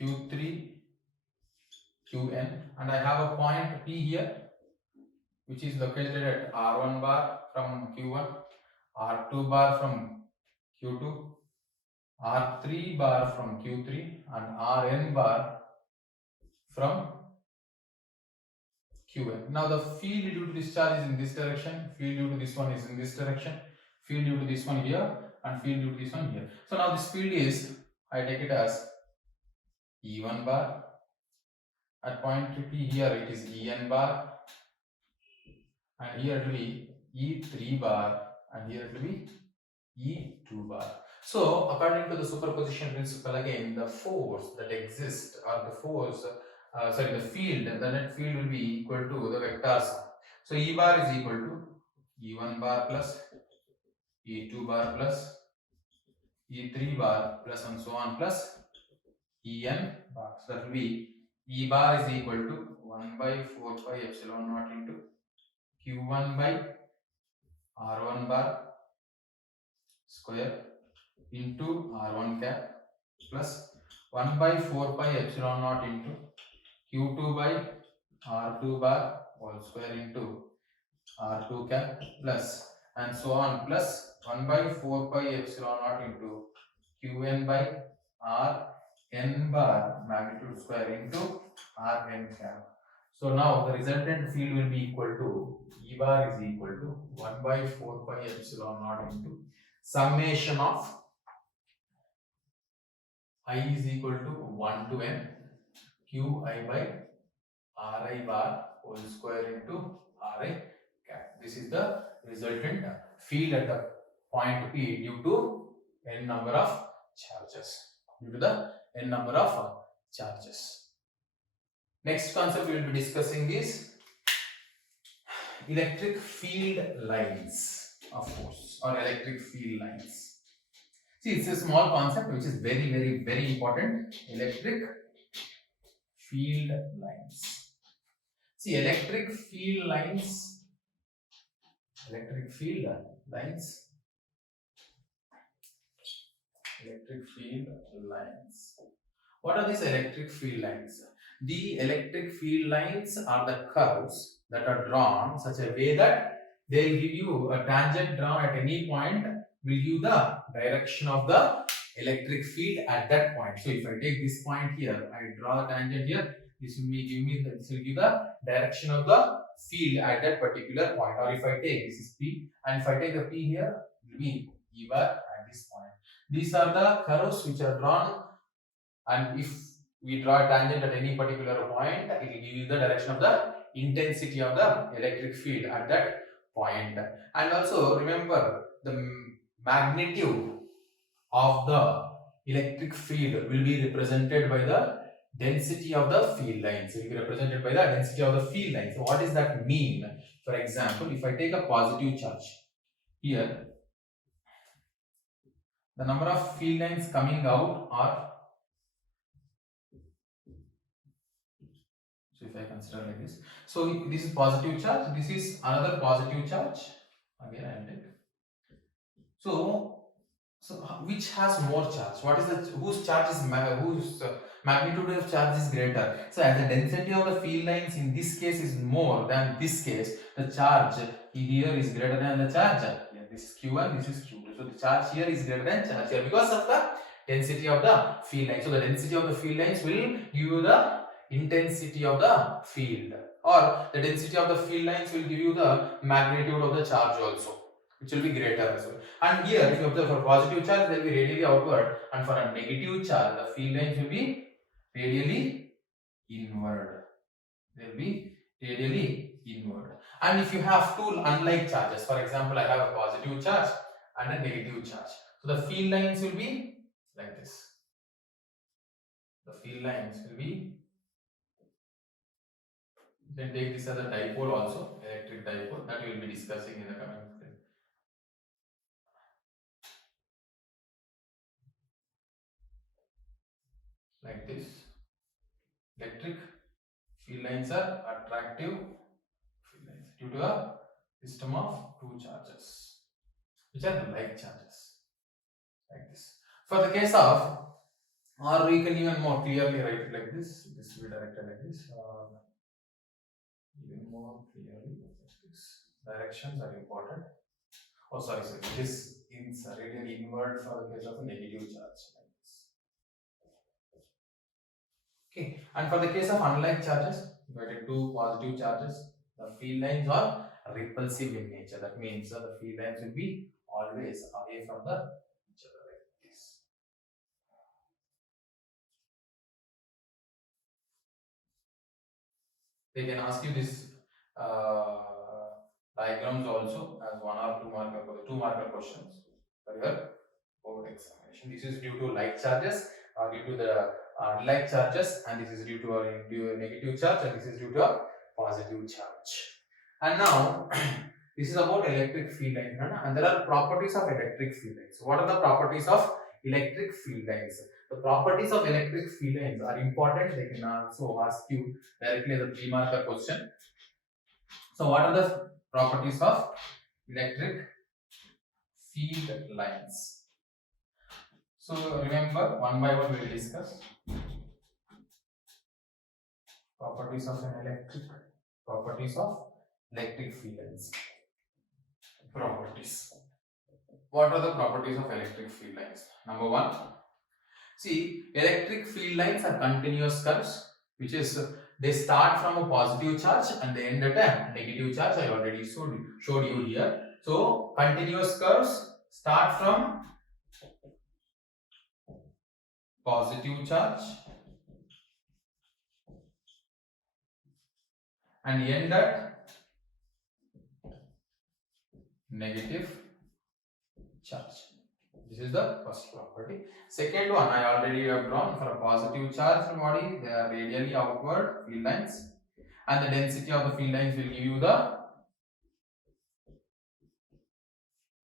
Q3, Qn, and I have a point P here, which is located at R1 bar from Q1, R2 bar from Q2, R3 bar from Q3, and Rn bar from Qn. Now the field due to this charge is in this direction, field due to this one is in this direction, field due to this one here, and field due to this one here. So now this field is, I take it as E1 bar. At point P here it is En bar, and here it will be E3 bar, and here it will be E2 bar. So according to the superposition principle, again the force that exists, or the force, the field, the net field will be equal to the vector sum. So E bar is equal to E1 bar plus E2 bar plus E3 bar plus and so on plus En bar. So that will be E bar is equal to 1 by 4 pi epsilon naught into Q1 by R1 bar square into R1 cap plus 1 by 4 pi epsilon naught into Q2 by R2 bar whole square into R2 cap plus and so on plus 1 by 4 pi epsilon naught into Qn by Rn bar magnitude square into Rn cap. So now the resultant field will be equal to E bar is equal to 1 by 4 pi epsilon naught into summation of I is equal to 1 to n Qi by Ri bar whole square into Ri cap. This is the resultant field at the point P due to n number of charges. Due to the n number of charges. Next concept we will be discussing is electric field lines of force or electric field lines. See, it's a small concept which is very important. Electric field lines. See, electric field lines. Electric field lines. Electric field lines. What are these electric field lines? The electric field lines are the curves that are drawn such a way that they will give you a tangent drawn at any point will give the direction of the electric field at that point. So if I take this point here, I draw a tangent here, this will give the direction of the field at that particular point. Or if I take, this is P, and if I take the P here, it will be E bar at this point. These are the curves which are drawn, and if we draw a tangent at any particular point, it will give you the direction of the intensity of the electric field at that point. And also remember, the magnitude of the electric field will be represented by the density of the field lines. It will be represented by the density of the field lines. So what does that mean? For example, if I take a positive charge here, the number of field lines coming out are So if I consider like this, so this is positive charge, this is another positive charge. Again, I will take. So which has more charge? What is the whose charge is whose magnitude of charge is greater? So as the density of the field lines in this case is more than this case, the charge here is greater than the charge. Yeah, this is Q1, this is Q2. So the charge here is greater than charge here because of the density of the field lines. So the density of the field lines will give you the intensity of the field, or the density of the field lines will give you the magnitude of the charge also, which will be greater as well. And here, if you observe, for positive charge, they will be radially outward, and for a negative charge, the field lines will be radially inward. They will be radially inward. And if you have two unlike charges, for example, I have a positive charge and a negative charge, so the field lines will be like this. The field lines will be. You can take this as a dipole also, electric dipole, that we will be discussing in the coming. Like this. Electric field lines are attractive field lines due to a system of two charges, which are like charges, like this. For the case of, or we can even more clearly write it like this. This will be directed like this. Even more clearly, this directions are important. Oh, sorry. This is radially inward for the case of a negative charge. Okay, and for the case of unlike charges, if I take two positive charges, the field lines are repulsive in nature. That means the field lines will be always away from the each other like this. They can ask you this diagrams also as 1 or 2 marker questions for your board examination. This is due to like charges, or due to the unlike charges, and this is due to a negative charge, and this is due to a positive charge. And now this is about electric field lines, and there are properties of electric field lines. What are the properties of electric field lines? The properties of electric field lines are important. They can also ask you directly as a 3 marker question. So what are the properties of electric field lines? So remember, one by one we will discuss properties of electric field lines. Properties. What are the properties of electric field lines? Number 1, see, electric field lines are continuous curves, which is they start from a positive charge and they end at a negative charge. I already showed you here. So continuous curves start from positive charge and end at negative charge. This is the first property. Second one, I already have drawn. For a positive charge body, they are radially outward field lines, and the density of the field lines will give you the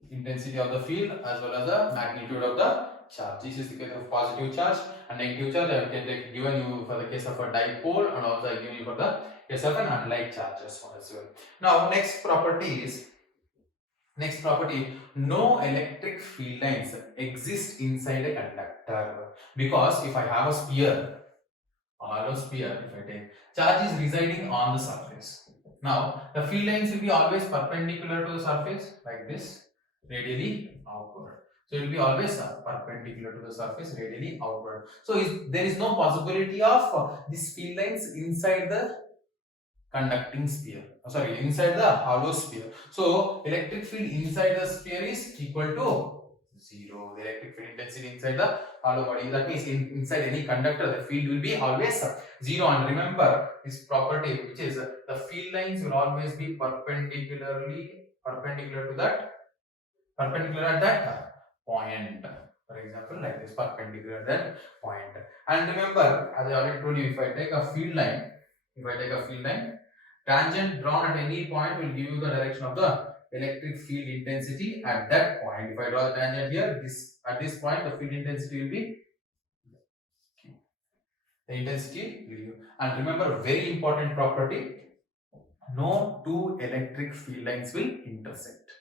intensity of the field as well as the magnitude of the charge. This is the case of positive charge, and negative charge I have given you for the case of a dipole, and also I have given you for the case of an unlike charges one as well. Now next property, no electric field lines exist inside a conductor, because if I have a sphere, if I take, charge is residing on the surface. Now the field lines will be always perpendicular to the surface like this, radially outward. So it will be always perpendicular to the surface, radially outward. So there is no possibility of these field lines inside the conducting sphere, inside the hollow sphere. So electric field inside the sphere is equal to 0. The electric field intensity inside the hollow body, that means inside any conductor the field will be always 0. And remember this property, which is the field lines will always be perpendicular to that, perpendicular at that point. For example, like this, perpendicular at that point. And remember, as I already told you, if I take a field line, tangent drawn at any point will give you the direction of the electric field intensity at that point. If I draw the tangent here, at this point the field intensity will be Q. The intensity will give. And remember, very important property, no two electric field lines will intersect.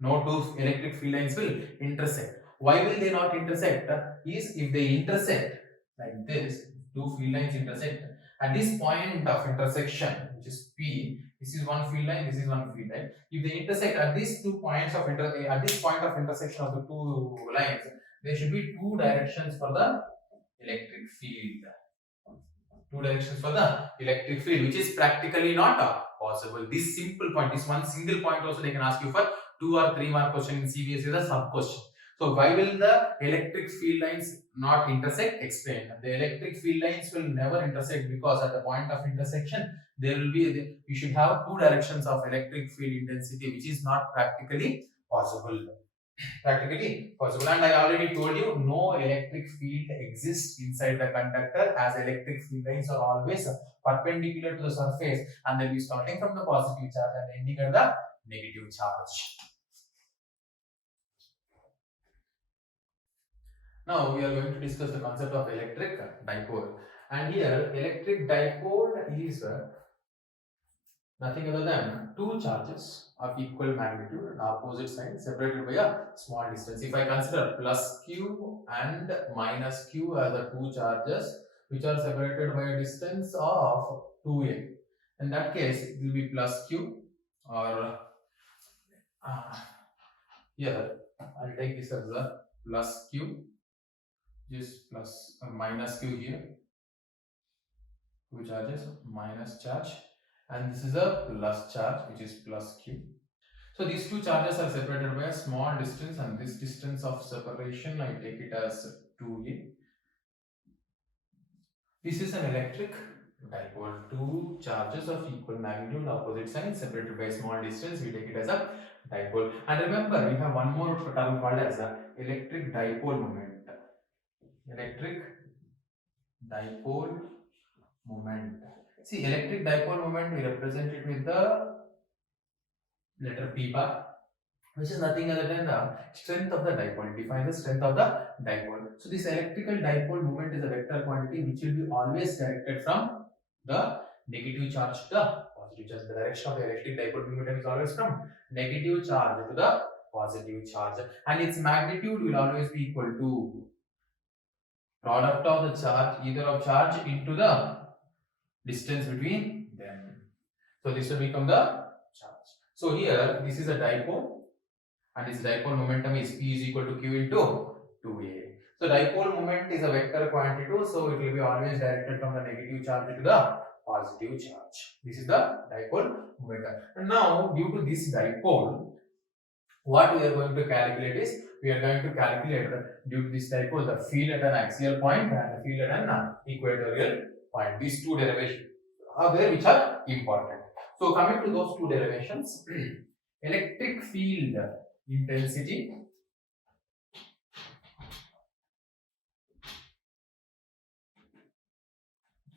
No two electric field lines will intersect. Why will they not intersect? Is if they intersect like this, two field lines intersect at this point of intersection, which is P. This is one field line. This is one field line. If they intersect at these 2 points of at this point of intersection of the two lines, there should be two directions for the electric field. Two directions for the electric field, which is practically not possible. This simple point, this one single point also they can ask you for 2 or 3 mark question in CBSE is a sub question. So why will the electric field lines not intersect? Explain. The electric field lines will never intersect because at the point of intersection there will be, we should have two directions of electric field intensity, which is not practically possible. And I already told you no electric field exists inside the conductor, as electric field lines are always perpendicular to the surface and they'll be starting from the positive charge and ending at the negative charge. Now we are going to discuss the concept of electric dipole, and here electric dipole is nothing other than two charges of equal magnitude and opposite signs separated by a small distance. If I consider plus q and minus q as the two charges which are separated by a distance of 2a, in that case it will be plus q, or here I'll take this as a plus q, just plus minus q here, two charges, minus charge, and this is a plus charge which is plus q. So these two charges are separated by a small distance, and this distance of separation I take it as 2a. This is an electric dipole. Two charges of equal magnitude, opposite signs, separated by a small distance, we take it as a dipole. And remember, we have one more term called as a electric dipole moment. Electric dipole moment. See, electric dipole moment, we represent it with the letter P bar, which is nothing other than the strength of the dipole. It defines the strength of the dipole. So this electrical dipole moment is a vector quantity which will be always directed from the negative charge to the positive charge. The direction of the electric dipole momentum is always from negative charge to the positive charge, and its magnitude will always be equal to product of the charge, either of charge into the distance between them. So this will become the charge. So here this is a dipole, and its dipole momentum is P is equal to Q into 2a. So dipole moment is a vector quantity too, so it will be always directed from the negative charge to the positive charge. This is the dipole momentum. And now due to this dipole, what we are going to calculate is, we are going to calculate due to this dipole the field at an axial point and the field at an equatorial point. These two derivations are there which are important. So coming to those two derivations, electric field intensity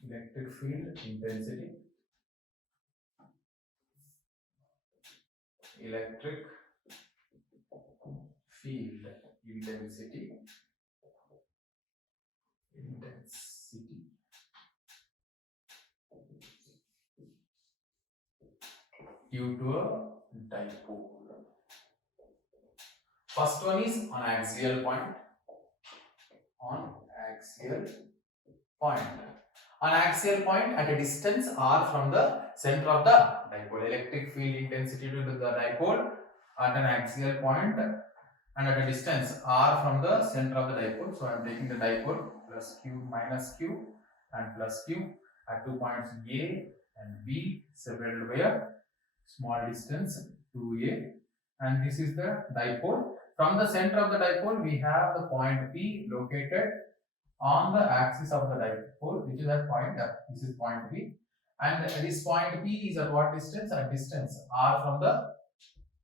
electric field intensity electric field intensity due to a dipole. First one is on axial point. On axial point. On axial point at a distance r from the center of the dipole. Electric field intensity to the dipole at an axial point and at a distance r from the center of the dipole. So I am taking the dipole plus q minus q and plus q at 2 points A and B separated by a small distance 2a, and this is the dipole. From the center of the dipole we have the point P located on the axis of the dipole, which is at point this is point P, and this point P is at what distance? At distance r from the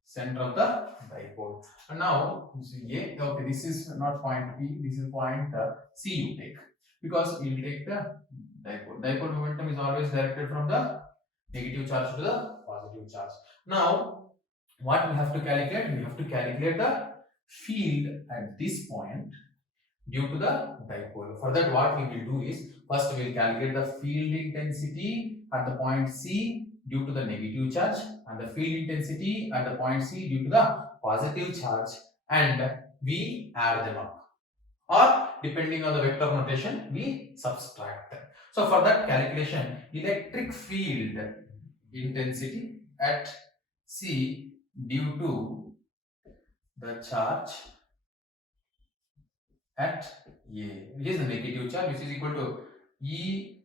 center of the dipole. And now this is A. Okay, this is not point P, this is point C you take, because we will take the dipole. Dipole momentum is always directed from the negative charge to the positive charge. Now what we have to calculate? We have to calculate the field at this point due to the dipole. For that, what we will do is, first we will calculate the field intensity at the point C due to the negative charge, and the field intensity at the point C due to the positive charge, and we add them up. Or depending on the vector notation, we subtract them. So for that calculation, electric field intensity at C due to the charge at A, which is a negative charge, which is equal to E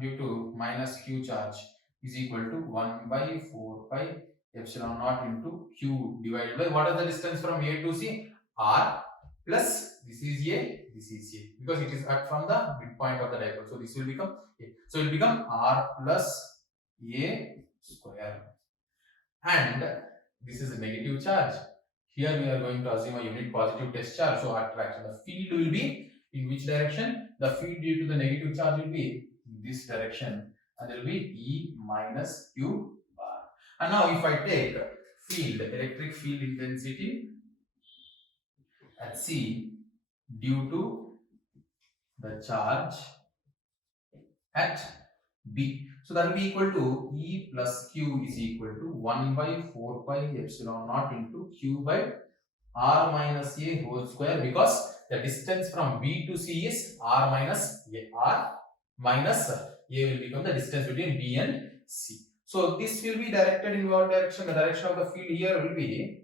due to minus Q charge, is equal to 1 by 4 pi epsilon naught into Q divided by, what is the distance from A to C? R plus this is A, this is A, because it is at from the midpoint of the dipole. So this will become A. So it will become R plus A square. And this is a negative charge. Here we are going to assume a unit positive test charge. So attraction. The field will be in which direction? The field due to the negative charge will be in this direction. And there will be E minus Q bar. And now if I take field, electric field intensity at C due to the charge at B. So that will be equal to E plus Q is equal to 1 by 4 pi epsilon naught into Q by R minus A whole square, because the distance from B to C is R minus A. R minus A will become the distance between B and C. So this will be directed in what direction? The direction of the field here will be,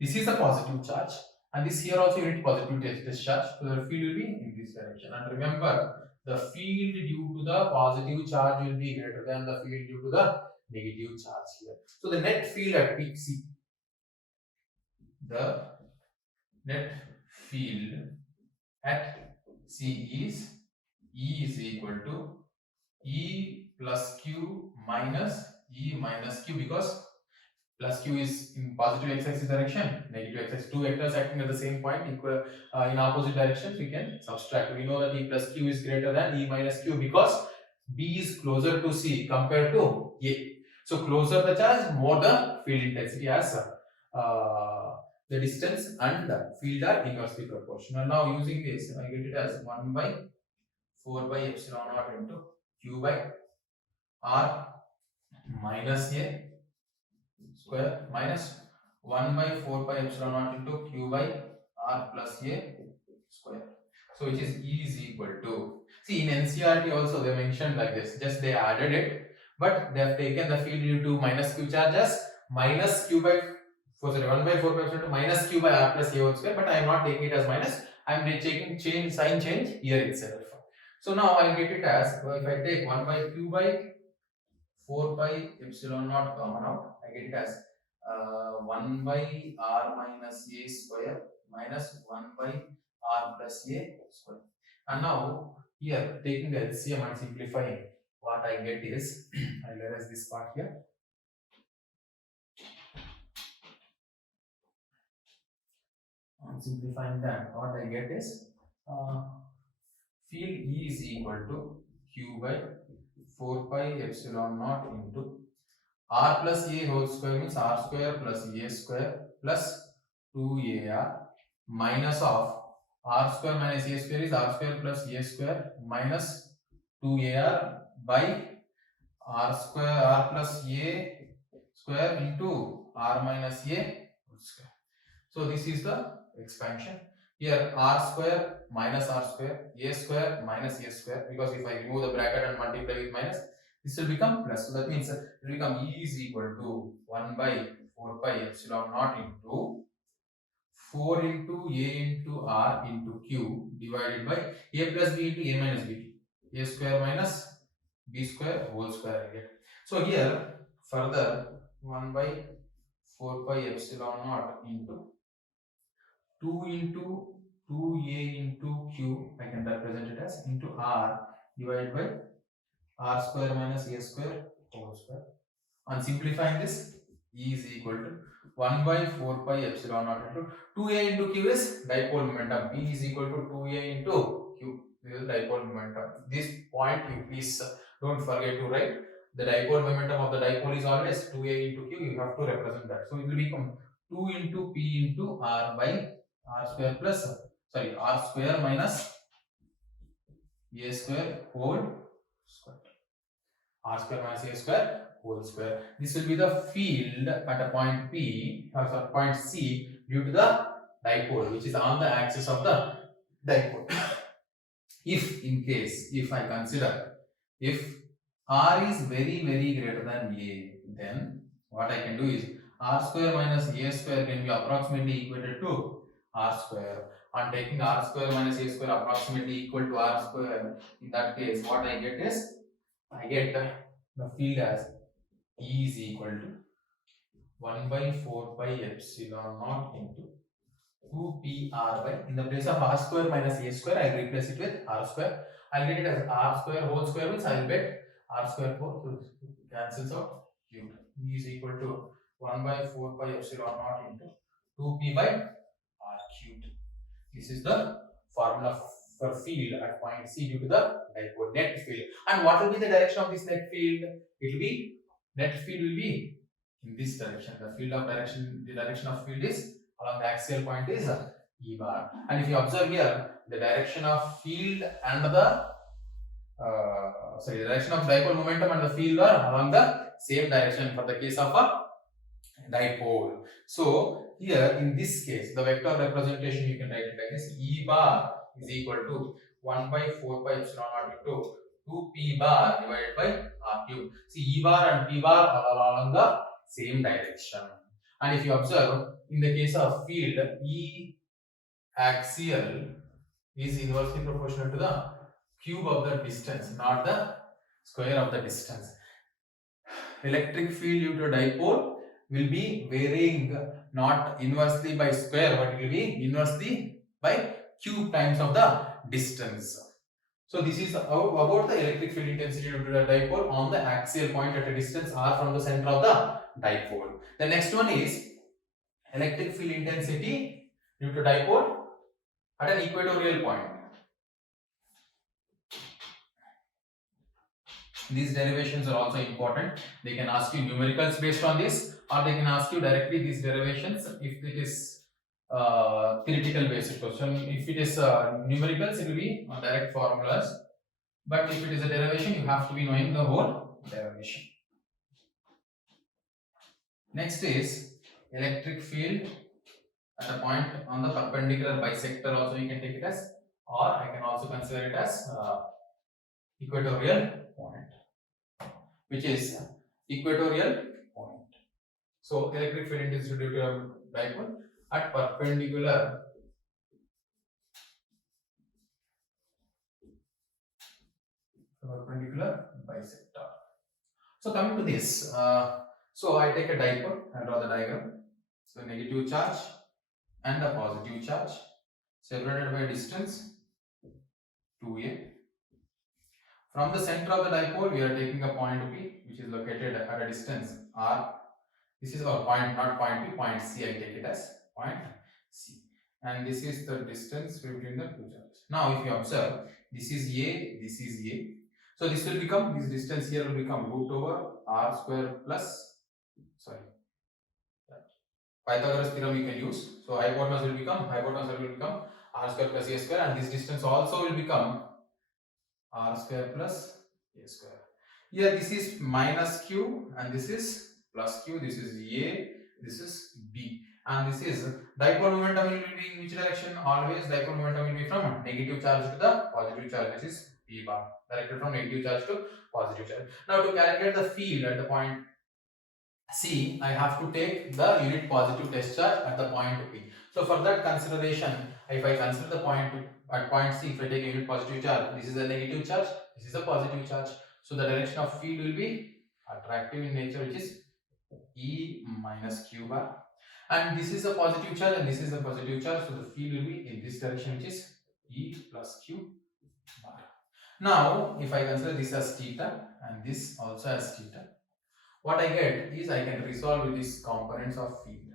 this is a positive charge, and this here also unit positive test charge. So the field will be in this direction. And remember, the field due to the positive charge will be greater than the field due to the negative charge here. So the net field at peak C, the net field at C is E is equal to E plus Q minus E minus Q, because plus Q is in positive x-axis direction, negative x-axis, two vectors acting at the same point equal in opposite directions, we can subtract. We know that E plus Q is greater than E minus Q because B is closer to C compared to A. So closer the charge, more the field intensity, as the distance and the field are inversely proportional. Now using this, I get it as 1 by 4 by epsilon naught into Q by R minus A square minus 1 by 4 pi epsilon naught into Q by R plus A square. So which is E is equal to, see in NCERT also they mentioned like this, just they added it, but they have taken the field due to minus Q charges minus Q by 1 by 4 pi epsilon to minus Q by R plus A whole square, but I am not taking it as minus, I am taking sign change here itself. So now I get it as, if I take 1 by Q by 4 pi epsilon naught common out, I get it as 1 by R minus A square minus 1 by R plus A square. And now here taking the LCM and simplifying, what I get is, I'll erase this part here. On simplifying that, what I get is field E is equal to Q by 4 pi epsilon naught into R plus A whole square, means R square plus A square plus 2AR minus of R square minus A square is R square plus A square minus 2AR by R square R plus A square into R minus A whole square. So this is the expansion. Here R square minus R square, A square minus A square, because if I remove the bracket and multiply with minus, this will become plus. So that means it will become E is equal to 1 by 4 pi epsilon naught into 4 into A into R into Q divided by A plus B into A minus B. A square minus B square whole square again. So here further 1 by 4 pi epsilon naught into 2 into 2A into Q, I can represent it as, into R divided by R square minus A square whole square. On simplifying this, E is equal to 1 by 4 pi epsilon naught into 2A into Q is dipole momentum. P is equal to 2A into Q. This is dipole momentum. This point you please don't forget to write. The dipole momentum of the dipole is always 2A into Q. You have to represent that. So it will become 2 into P into R by R square plus r square minus a square whole square. R square minus a square whole square. This will be the field at a point P or point C due to the dipole, which is on the axis of the dipole. If in case, if I consider, if R is very greater than A, then what I can do is R square minus A square can be approximately equated to R square. On taking R square minus A square approximately equal to R square, in that case, what I get is, I get the field as E is equal to 1 by 4 pi epsilon naught into 2 pr by, in the place of r square minus a square, I'll replace it with r square. I'll get it as r square whole square, means I'll get r square 4, so cancels out, cubed. E is equal to 1 by 4 pi epsilon naught into 2p by r cubed. This is the formula for field at point C due to the dipole net field. And what will be the direction of this net field? It will be, net field will be in this direction. The field of direction, the direction of field is along the axial point is E bar. And if you observe here, the direction of field and the the direction of dipole momentum and the field are along the same direction for the case of a dipole. So here in this case, the vector representation you can write it like this: E bar is equal to 1 by 4 pi epsilon naught into 2 p bar divided by r cube. See, E bar and p bar are along the same direction. And if you observe, in the case of field, E axial is inversely proportional to the cube of the distance, not the square of the distance. Electric field due to dipole will be varying not inversely by square, but it will be inversely by cube times of the distance. So this is about the electric field intensity due to the dipole on the axial point at a distance r from the center of the dipole. The next one is electric field intensity due to dipole at an equatorial point. These derivations are also important. They can ask you numericals based on this, or they can ask you directly these derivations if it is theoretical based question. If it is numericals, it will be direct formulas. But if it is a derivation, you have to be knowing the whole derivation. Next is electric field at a point on the perpendicular bisector. Also, you can take it as, or I can also consider it as equatorial point, which is equatorial point. So electric field intensity due to a dipole at perpendicular bisector. So coming to this, so I take a dipole and draw the diagram. So negative charge and a positive charge separated by distance 2a. From the center of the dipole, we are taking a point P, which is located at a distance r. This is our point, not point P, point C. I take it as point C. And this is the distance between the two charges. Now, if you observe, this is A, this is A. So this will become, this distance here will become root over r square plus, Pythagoras theorem you can use. So hypotenuse will become r square plus a square, and this distance also will become r square plus a square. Here this is minus q and this is plus q. This is a, this is b, and this is dipole momentum will be in which direction? Always dipole momentum will be from negative charge to the positive charge, which is p bar, directed from negative charge to positive charge. Now to calculate the field at the point C, I have to take the unit positive test charge at the point P. So for that consideration, if I consider the point at point C, if I take a unit positive charge, this is a negative charge, this is a positive charge. So the direction of field will be attractive in nature, which is E minus Q bar. And this is a positive charge and this is a positive charge. So the field will be in this direction, which is E plus Q bar. Now, if I consider this as theta and this also as theta, what I get is I can resolve with these components of field.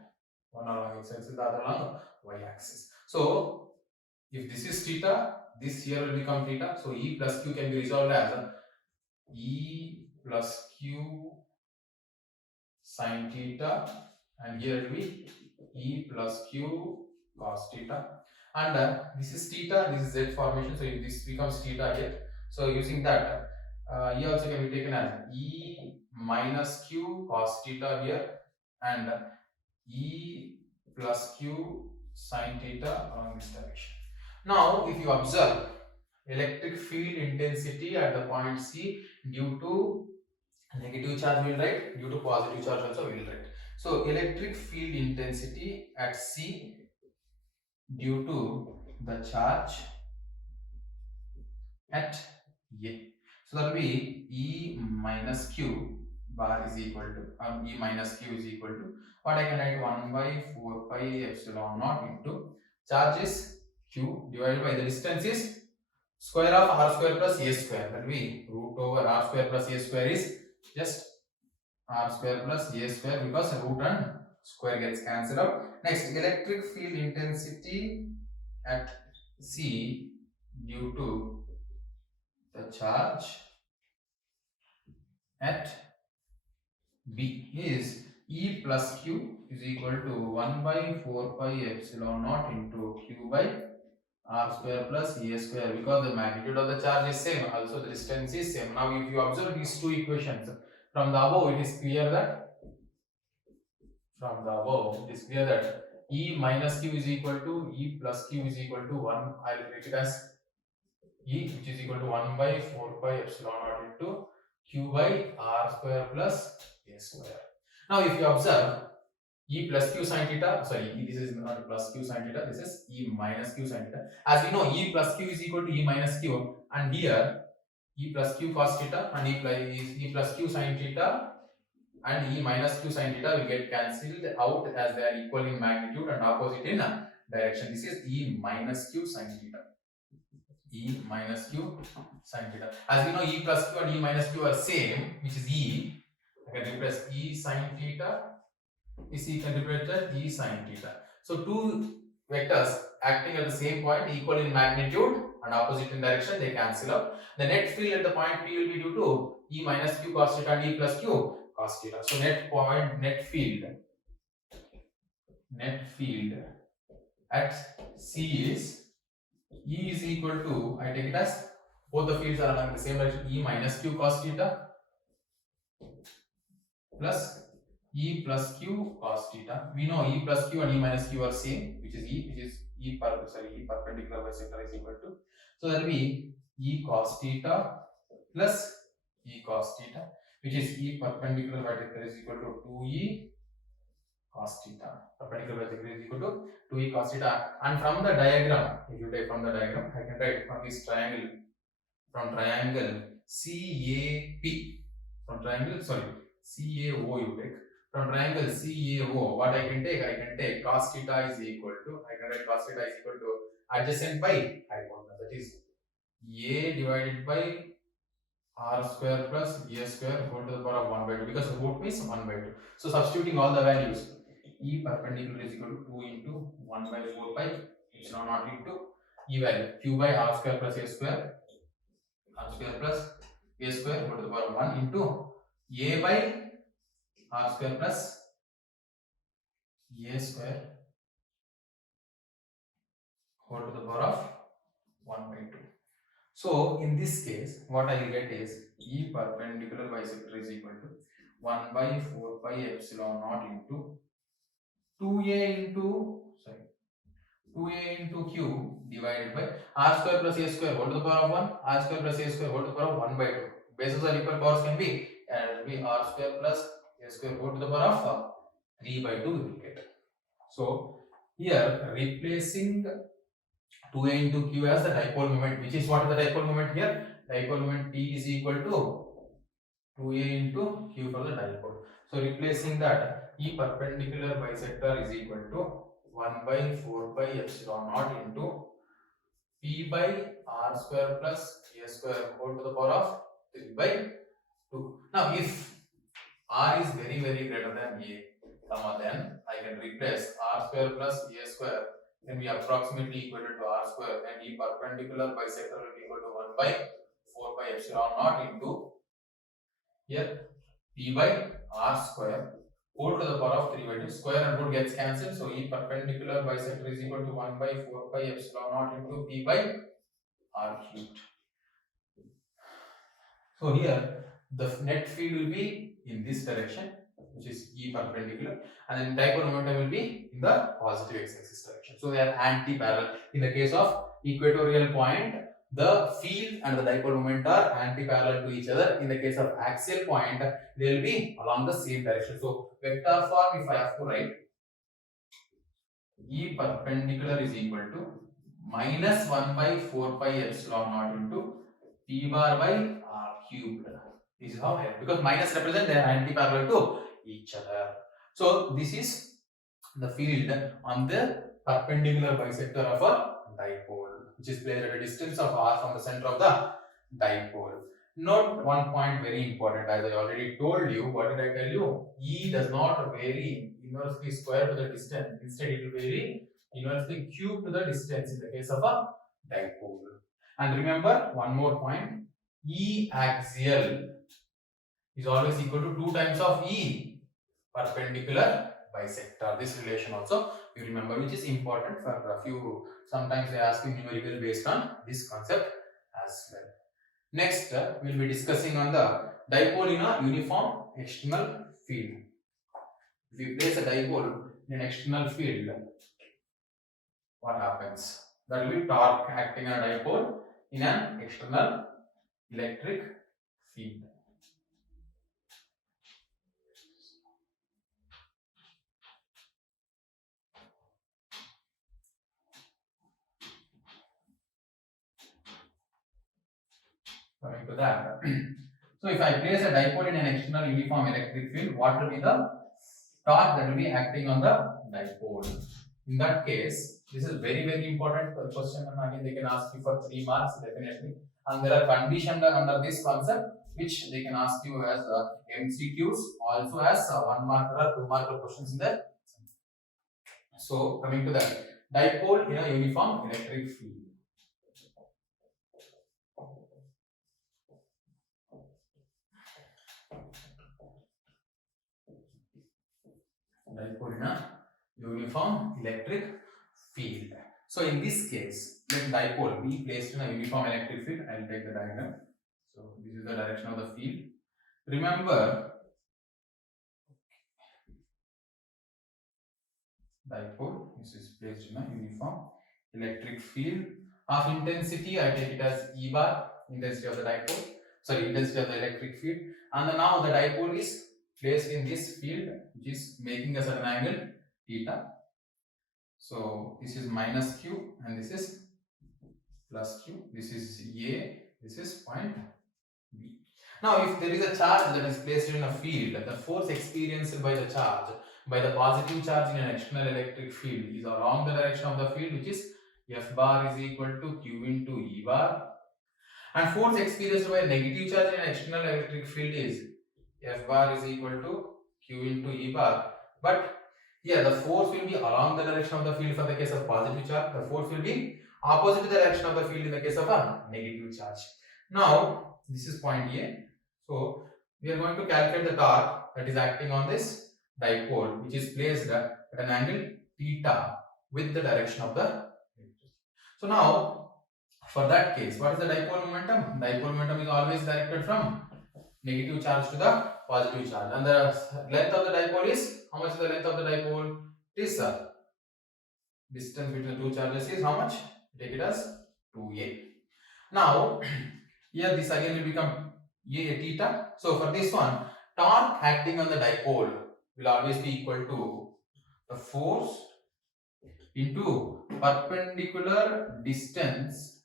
One along x axis, the other along y axis. So if this is theta, this here will become theta. So E plus Q can be resolved as E plus Q sin theta, and here it will be E plus Q cos theta. and this is theta, this is z formation, so this becomes theta here. So using that, E also can be taken as E minus q cos theta here, and E plus q sin theta along this direction. Now, if you observe electric field intensity at the point C due to negative charge, we will write, due to positive charge also we will write. So, electric field intensity at C due to the charge at A. So, that will be E minus q bar is equal to, E minus q is equal to, what I can write, 1 by 4 pi epsilon naught into charge is q divided by the distance is square of r square plus a square, that will be root over r square plus a square is just r square plus a square, because root and square gets cancelled out. Next, electric field intensity at C due to the charge at B is E plus Q is equal to 1 by 4 pi epsilon naught into Q by r square plus a square, because the magnitude of the charge is same, also the distance is same. Now, if you observe these two equations from the above, it is clear that E minus Q is equal to E plus Q is equal to 1. I will write it as E, which is equal to 1 by 4 pi epsilon naught into Q by r square plus a square. Now, if you observe E plus Q sin theta, sorry, this is not plus Q sin theta, this is E minus Q sin theta. As we know, E plus Q is equal to E minus Q, and here E plus Q cos theta and E plus Q sin theta and E minus Q sin theta will get cancelled out as they are equal in magnitude and opposite in direction. This is E minus Q sin theta. E minus Q sin theta. As we know, E plus Q and E minus Q are same, which is E. I can replace E sin theta is equal to E sin theta. So, two vectors acting at the same point, equal in magnitude and opposite in direction, they cancel out. The net field at the point P will be due to E minus Q cos theta and E plus Q cos theta. So, net field at C is E is equal to, I take it as both the fields are along the same direction, E minus Q cos theta plus E plus Q cos theta. We know E plus Q and E minus Q are same, which is E perpendicular bisector is equal to. So that will be E cos theta plus E cos theta, which is E perpendicular bisector is equal to 2E cos theta. Perpendicular bisector is equal to 2E cos theta. And from the diagram, if you take from the diagram, I can write from this triangle, from triangle CAO you take. From triangle CAO, what I can take cos theta is equal to, I can write cos theta is equal to adjacent by hypotenuse, that is A divided by r square plus a square whole to the power of 1 by 2, because root means 1 by 2. So, substituting all the values, E perpendicular is equal to 2 into 1 by 4 pi epsilon naught into E value Q by r square plus a square whole to the power of 1 into A by r square plus a square whole to the power of 1 by 2. So, in this case, what I will get is E perpendicular bisector is equal to 1 by 4 pi epsilon naught into 2a into q divided by r square plus a square whole to the power of 1, r square plus a square whole to the power of 1 by 2. Bases or equal powers can be, and it will be r square plus a square whole to the power of 3 by 2 we will get. So, here replacing 2a into q as the dipole moment, which is what is the dipole moment here? Dipole moment P is equal to 2a into q for the dipole. So, replacing that, E perpendicular bisector is equal to 1 by 4 pi epsilon naught into P by r square plus a square whole to the power of 3 by 2. Now, if r is very greater than a, then I can replace r square plus a square can be approximately equal to r square, and E perpendicular bisector will be equal to 1 by 4 pi epsilon naught into here P by r square whole to the power of 3 by 2. Square and root gets cancelled. So E perpendicular bisector is equal to 1 by 4 pi epsilon naught into P by R cubed. So here the net field will be in this direction, which is E perpendicular, and then dipole momentum will be in the positive x-axis direction. So they are anti-parallel. In the case of equatorial point, the field and the dipole moment are anti-parallel to each other. In the case of axial point, they will be along the same direction. So vector form, if I have to write, E perpendicular is equal to minus 1 by 4 pi epsilon naught into P bar by R cubed. This is how I have, because minus represent they are anti-parallel to each other. So this is the field on the perpendicular bisector of a dipole, which is placed at a distance of r from the center of the dipole. Note one point very important, as I already told you. What did I tell you? E does not vary inversely square to the distance. Instead, it will vary inversely cube to the distance in the case of a dipole. And remember one more point: E axial is always equal to 2 times of E perpendicular bisector. This relation also you remember, which is important for a few. Sometimes they ask you numerical based on this concept as well. Next, we will be discussing on the dipole in a uniform external field. If you place a dipole in an external field, what happens? That will be torque acting on a dipole in an external electric field. Coming to that. So if I place a dipole in an external uniform electric field, what will be the torque that will be acting on the dipole? In that case, this is very important question, and again they can ask you for 3 marks definitely. And there are conditions under this concept which they can ask you as MCQs, also as 1 mark or 2 mark questions in there. So coming to that, dipole in a uniform electric field. Dipole in a uniform electric field. So in this case, let dipole be placed in a uniform electric field. I will take the diagram. So this is the direction of the field. Remember, dipole, this is placed in a uniform electric field of intensity. I take it as E bar, intensity of the dipole. Sorry, intensity of the electric field. And then now the dipole is placed in this field, which is making a certain angle theta. So this is minus q and this is plus q. This is A, this is point B. Now if there is a charge that is placed in a field, the force experienced by the charge, by the positive charge in an external electric field, is along the direction of the field, which is F bar is equal to Q into E bar. And force experienced by a negative charge in an external electric field is F bar is equal to Q into E bar. But here the force will be along the direction of the field for the case of positive charge. The force will be opposite to the direction of the field in the case of a negative charge. Now this is point A. So we are going to calculate the torque that is acting on this dipole, which is placed at an angle theta with the direction of the electricity. So now for that case, what is the dipole momentum? Dipole momentum is always directed from negative charge to the positive charge, and the length of the dipole is, how much is the length of the dipole? It is distance between the two charges is how much? Take it as 2a. Now here this again will become a theta. So for this one, torque acting on the dipole will always be equal to the force into perpendicular distance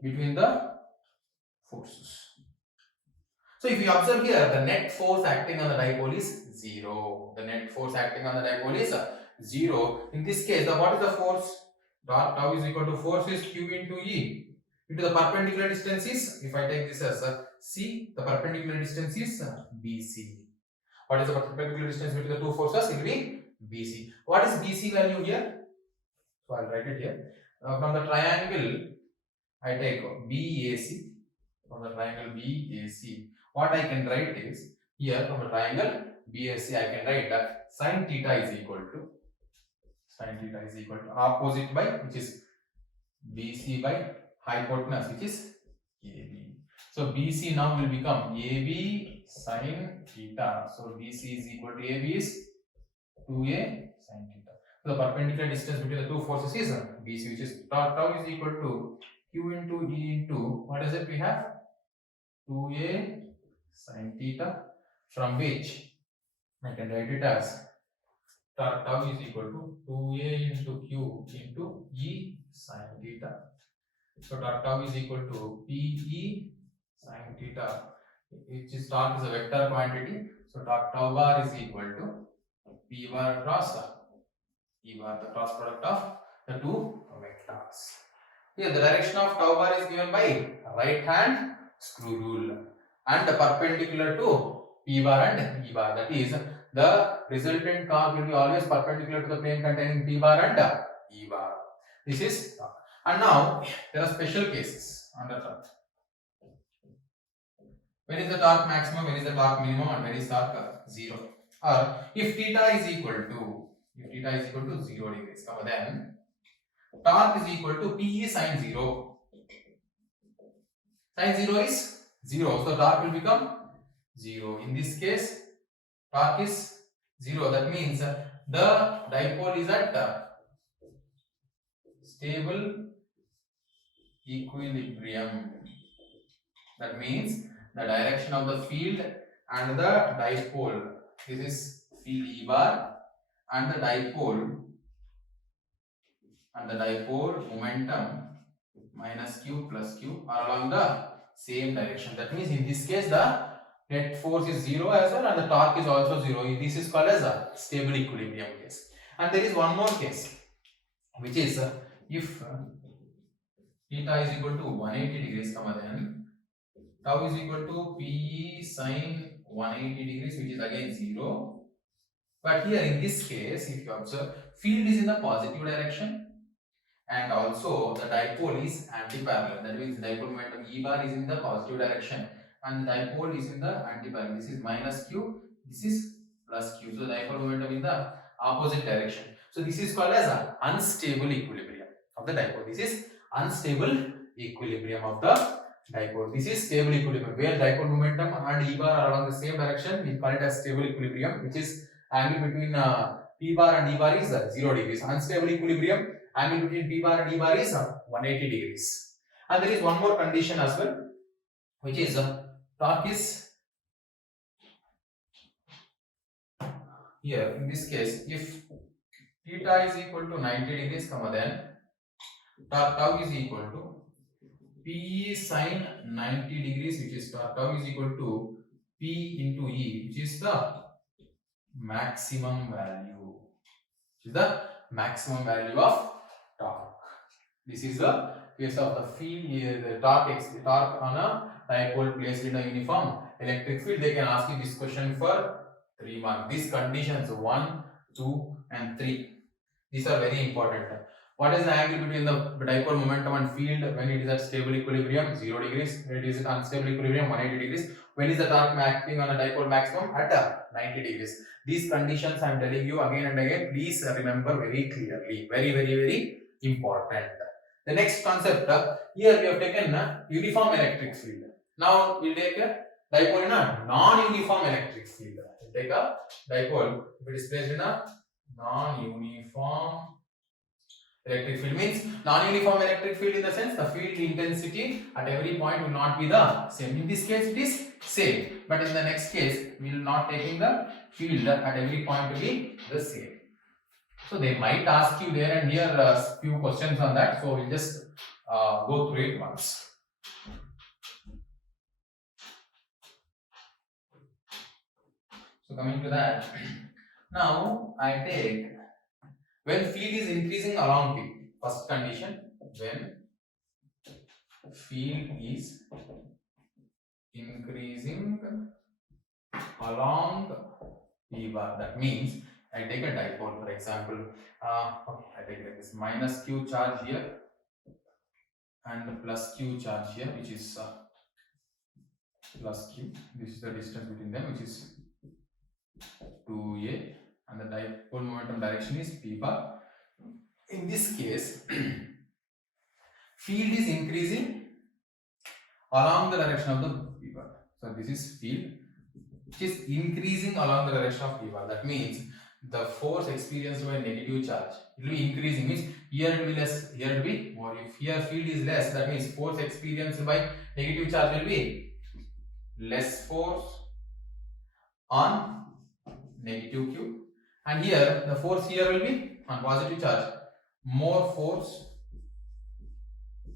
between the forces. So if you observe here, the net force acting on the dipole is 0. The net force acting on the dipole is 0. In this case, what is the force? Tau is equal to force is Q into E into the perpendicular distance is, if I take this as C, the perpendicular distance is BC. What is the perpendicular distance between the two forces? It will be BC. What is BC value here? So I'll write it here. From the triangle, I take BAC. From the triangle BAC, what I can write is, here from the triangle BSc, I can write that sin theta is equal to opposite by, which is BC by hypotenuse, which is AB. So BC now will become AB sin theta. So BC is equal to AB is 2A sin theta. So the perpendicular distance between the two forces is BC, which is tau is equal to Q into E into, what is it we have? 2A sin theta, from which I can write it as tau is equal to 2A into Q into E sin theta. So tau is equal to PE sin theta, which is torque is a vector quantity. So tau bar is equal to P bar cross E bar, the cross product of the two vectors. Here the direction of tau bar is given by right hand screw rule and perpendicular to P bar and E bar. That is, the resultant torque will be always perpendicular to the plane containing P bar and E bar. This is torque. And now there are special cases under torque. When is the torque maximum, when is the torque minimum, and when is torque 0? Or if theta is equal to 0 degrees, then torque is equal to PE sin 0. Sin 0 is 0, so torque will become 0. In this case, torque is 0. That means the dipole is at stable equilibrium. That means the direction of the field and the dipole, this is field E bar, and the dipole momentum minus Q plus Q are along the same direction. That means in this case the net force is 0 as well, and the torque is also 0. This is called as a stable equilibrium case. And there is one more case, which is if theta is equal to 180 degrees, then tau is equal to PE sin 180 degrees, which is again 0. But here in this case, if you observe, field is in the positive direction, and also the dipole is antiparallel. That means dipole momentum E bar is in the positive direction and the dipole is in the antiparallel. This is minus Q, this is plus Q. So the dipole momentum in the opposite direction. So this is called as an unstable equilibrium of the dipole. This is unstable equilibrium of the dipole. This is stable equilibrium, where dipole momentum and E bar are along the same direction. We call it as stable equilibrium, which is angle between P bar and E bar is 0 degrees. Unstable equilibrium, angle between P bar and E bar is 180 degrees. And there is one more condition as well, which is torque is here. In this case, if theta is equal to 90 degrees, then tau is equal to P sin 90 degrees, which is tau is equal to P into E, which is the maximum value. Which is the maximum value of torque. This is the case of the field, the torque on a dipole placed in a uniform electric field. They can ask you this question for 3 marks. These conditions 1, 2 and 3. These are very important. What is the angle between the dipole momentum and field when it is at stable equilibrium? 0 degrees. When it is at unstable equilibrium, 180 degrees. When is the torque acting on a dipole maximum? At 90 degrees. These conditions I am telling you again and again. Please remember very clearly. Very, very, very important. The next concept, here we have taken a uniform electric field. Now we will take a dipole in a non-uniform electric field. We will take a dipole if it is placed in a non-uniform electric field. Means non-uniform electric field in the sense the field intensity at every point will not be the same. In this case it is same, but in the next case we will not taking the field at every point to be the same. So they might ask you there and here a few questions on that. So we'll just go through it once. So coming to that, now I take when field is increasing along P. First condition, when field is increasing along P bar. That means I take a dipole, for example. Okay, I take like this minus Q charge here and plus Q charge here, which is plus Q. This is the distance between them, which is 2a, and the dipole momentum direction is p bar. In this case, field is increasing along the direction of the p bar. So this is field which is increasing along the direction of p bar. That means the force experienced by negative charge, it will be increasing, means here it will be less, here it will be more. If here field is less, that means force experienced by negative charge will be less force on negative q, and here the force here will be on positive charge, more force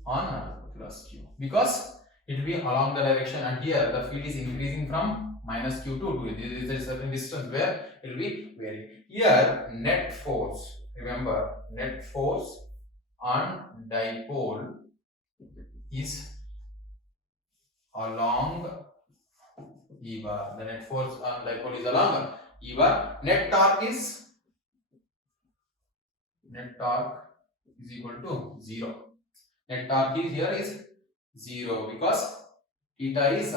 on plus q, because it will be along the direction, and here the field is increasing from minus q to 2. This is a certain distance where it will be varying. Here net force, remember, net force on dipole is along E bar. The net force on dipole is along E bar. Net torque is equal to 0. Net torque is here is 0 because theta is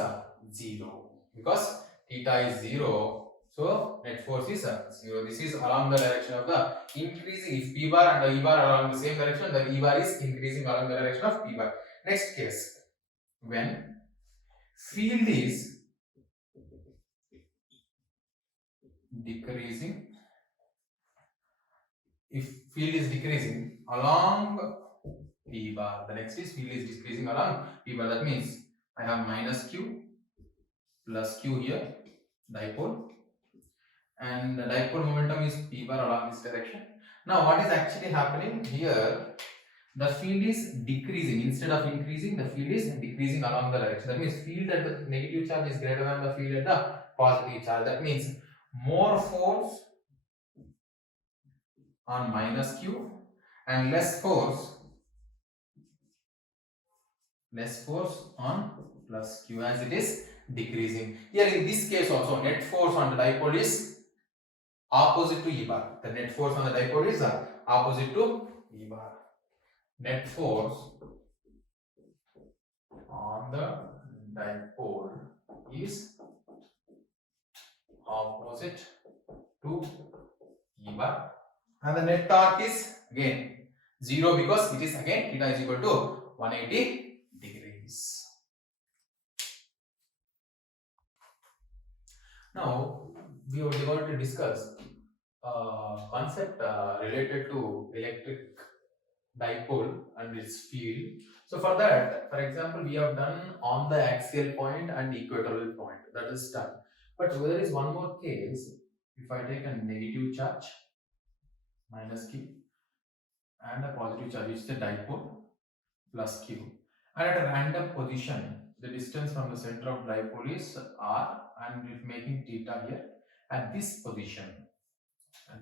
0. Because theta is 0, so net force is 0. This is along the direction of the increasing. If P bar and the E bar are along the same direction, the E bar is increasing along the direction of P bar. Next case, when field is decreasing, if field is decreasing along P bar, the next is field is decreasing along P bar. That means I have minus q plus q here, dipole, and the dipole momentum is P bar along this direction. Now what is actually happening here? The field is decreasing instead of increasing. The field is decreasing along the direction. That means field at the negative charge is greater than the field at the positive charge. That means more force on minus q and less force on plus q, as it is decreasing. Here in this case also, net force on the dipole is opposite to E bar. The net force on the dipole is opposite to E bar. Net force on the dipole is opposite to E bar, and the net torque is again 0 because it is again theta is equal to 180 degrees. Now we are going to discuss a concept related to electric dipole and its field. So for that, for example, we have done on the axial point and equatorial point, that is done. But there is one more case. If I take a negative charge minus q and a positive charge, which is the dipole plus q, and at a random position, the distance from the center of dipole is r, and if making theta here at this position,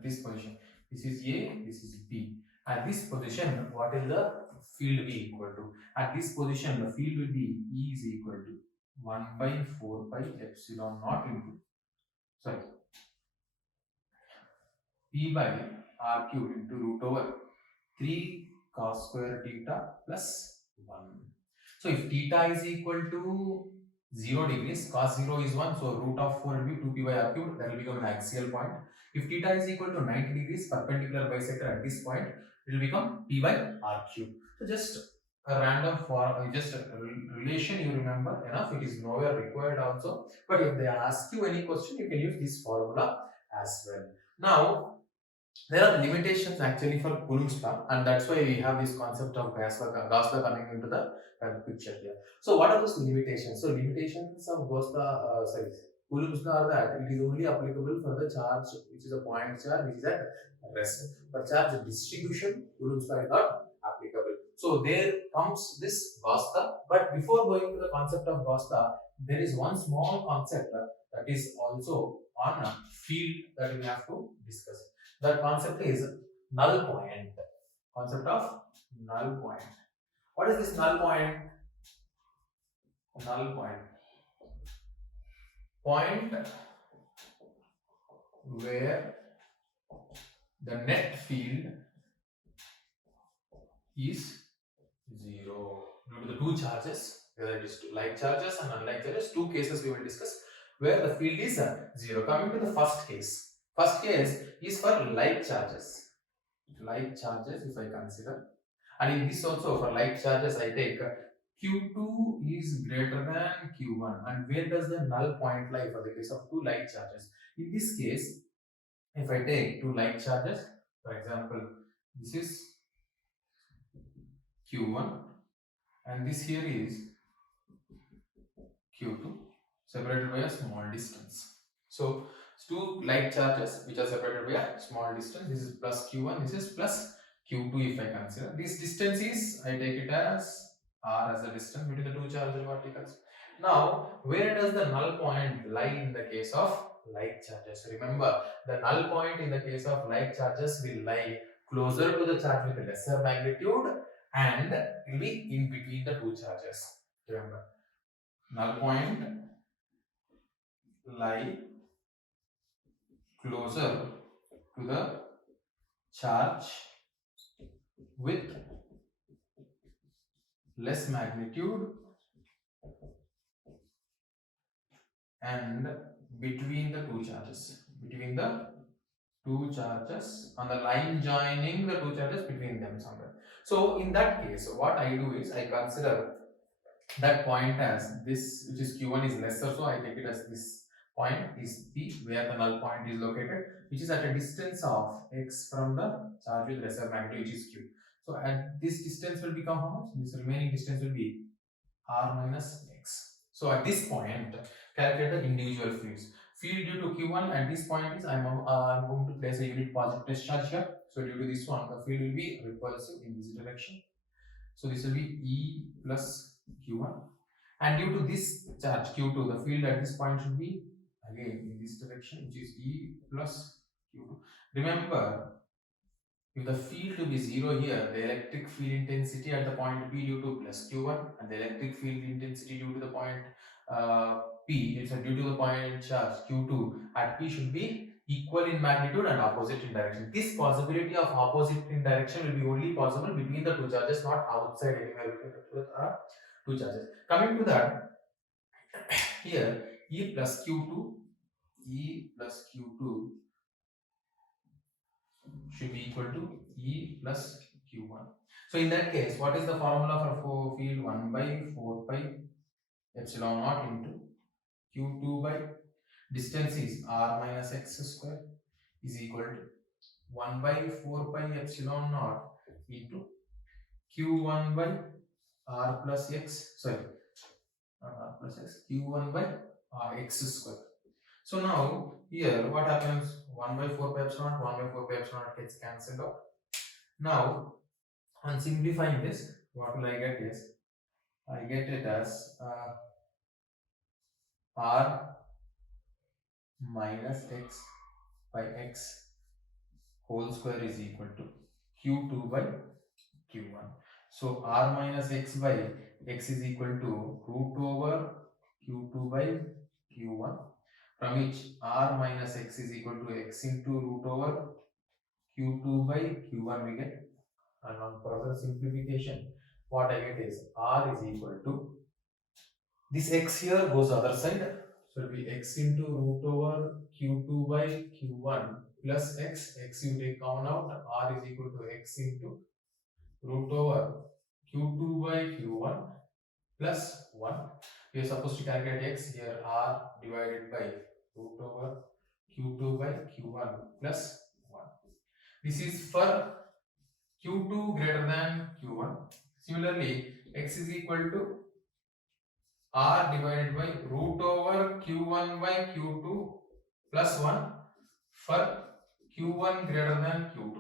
this is A, this is B. At this position, what is the field be equal to? At this position, the field will be E is equal to 1 by 4 pi epsilon naught into, sorry, P by R cube into root over 3 cos square theta plus 1. So if theta is equal to 0 degrees, cos 0 is 1, so root of 4 will be 2 pi by r cube, that will become an axial point. If theta is equal to 90 degrees, perpendicular bisector at this point, it will become p by r cube. So just a random for just a relation you remember enough, it is nowhere required also, but if they ask you any question, you can use this formula as well. Now there are limitations actually for Coulomb's law, and that's why we have this concept of Gauss law coming into the picture here. So what are those limitations? So limitations of Coulomb's law are that it is only applicable for the charge which is a point charge which is at rest. For charge distribution, Coulomb's law is not applicable. So there comes this Gauss law. But before going to the concept of Gauss law, there is one small concept that is also on a field that we have to discuss. The concept is null point. Concept of null point. What is this null point? Null point. Point where the net field is 0 due to the two charges, whether it is like charges and unlike charges. Two cases we will discuss. where the field is 0. Coming to the first case. First case is for like charges. Like charges if I consider. And in this also for like charges I take Q2 is greater than Q1. And where does the null point lie for the case of two like charges? In this case, if I take two like charges, for example, this is Q1 and this here is Q2 separated by a small distance. So two like charges which are separated by a small distance. This is plus Q1, this is plus Q2 if I consider. This distance is, I take it as R as the distance between the two charged particles. Now, where does the null point lie in the case of like charges? Remember, the null point in the case of like charges will lie closer to the charge with lesser magnitude and will be in between the two charges. Remember, null point lie closer to the charge with less magnitude and between the two charges. Between the two charges on the line joining the two charges between them somewhere. So in that case, what I do is I consider that point as this, which is Q1 is lesser, so I take it as this point is P, where the null point is located, which is at a distance of x from the charge with lesser magnitude, which is Q. So at this distance will become how much? This remaining distance will be R minus x. So at this point, calculate the individual fields. Field due to Q1 at this point is I'm going to place a unit positive charge here. So due to this one, the field will be repulsive in this direction. So this will be E plus Q1. And due to this charge Q2, the field at this point should be again in this direction, which is E plus Q2. Remember, if the field to be 0 here, the electric field intensity at the point P due to plus Q1 and the electric field intensity due to the point P, it's due to the point charge Q2 at P should be equal in magnitude and opposite in direction. This possibility of opposite in direction will be only possible between the two charges, not outside anywhere between the two charges. Coming to that, here E plus Q2 should be equal to E plus Q1. So in that case, what is the formula for field? 1 by 4 pi epsilon naught into Q2 by distance is R minus x square is equal to 1 by 4 pi epsilon naught into Q1 by R plus x, sorry, not R plus x, Q1 by x square. So now here what happens? 1 by 4 pi epsilon, 1 by 4 pi epsilon gets cancelled out. Now on simplifying this, what will I get is, I get it as R minus x by x whole square is equal to Q2 by Q1. So R minus x by x is equal to root over Q2 by Q1, from which R minus x is equal to x into root over Q2 by Q1 we get. And on further simplification, what I get is R is equal to, this x here goes other side, so it will be x into root over Q2 by Q1 plus x you take common out, R is equal to x into root over Q2 by Q1 plus 1. We are supposed to calculate x, here R divided by root over Q2 by Q1 plus 1. This is for Q2 greater than Q1. Similarly, x is equal to R divided by root over Q1 by Q2 plus 1 for Q1 greater than Q2.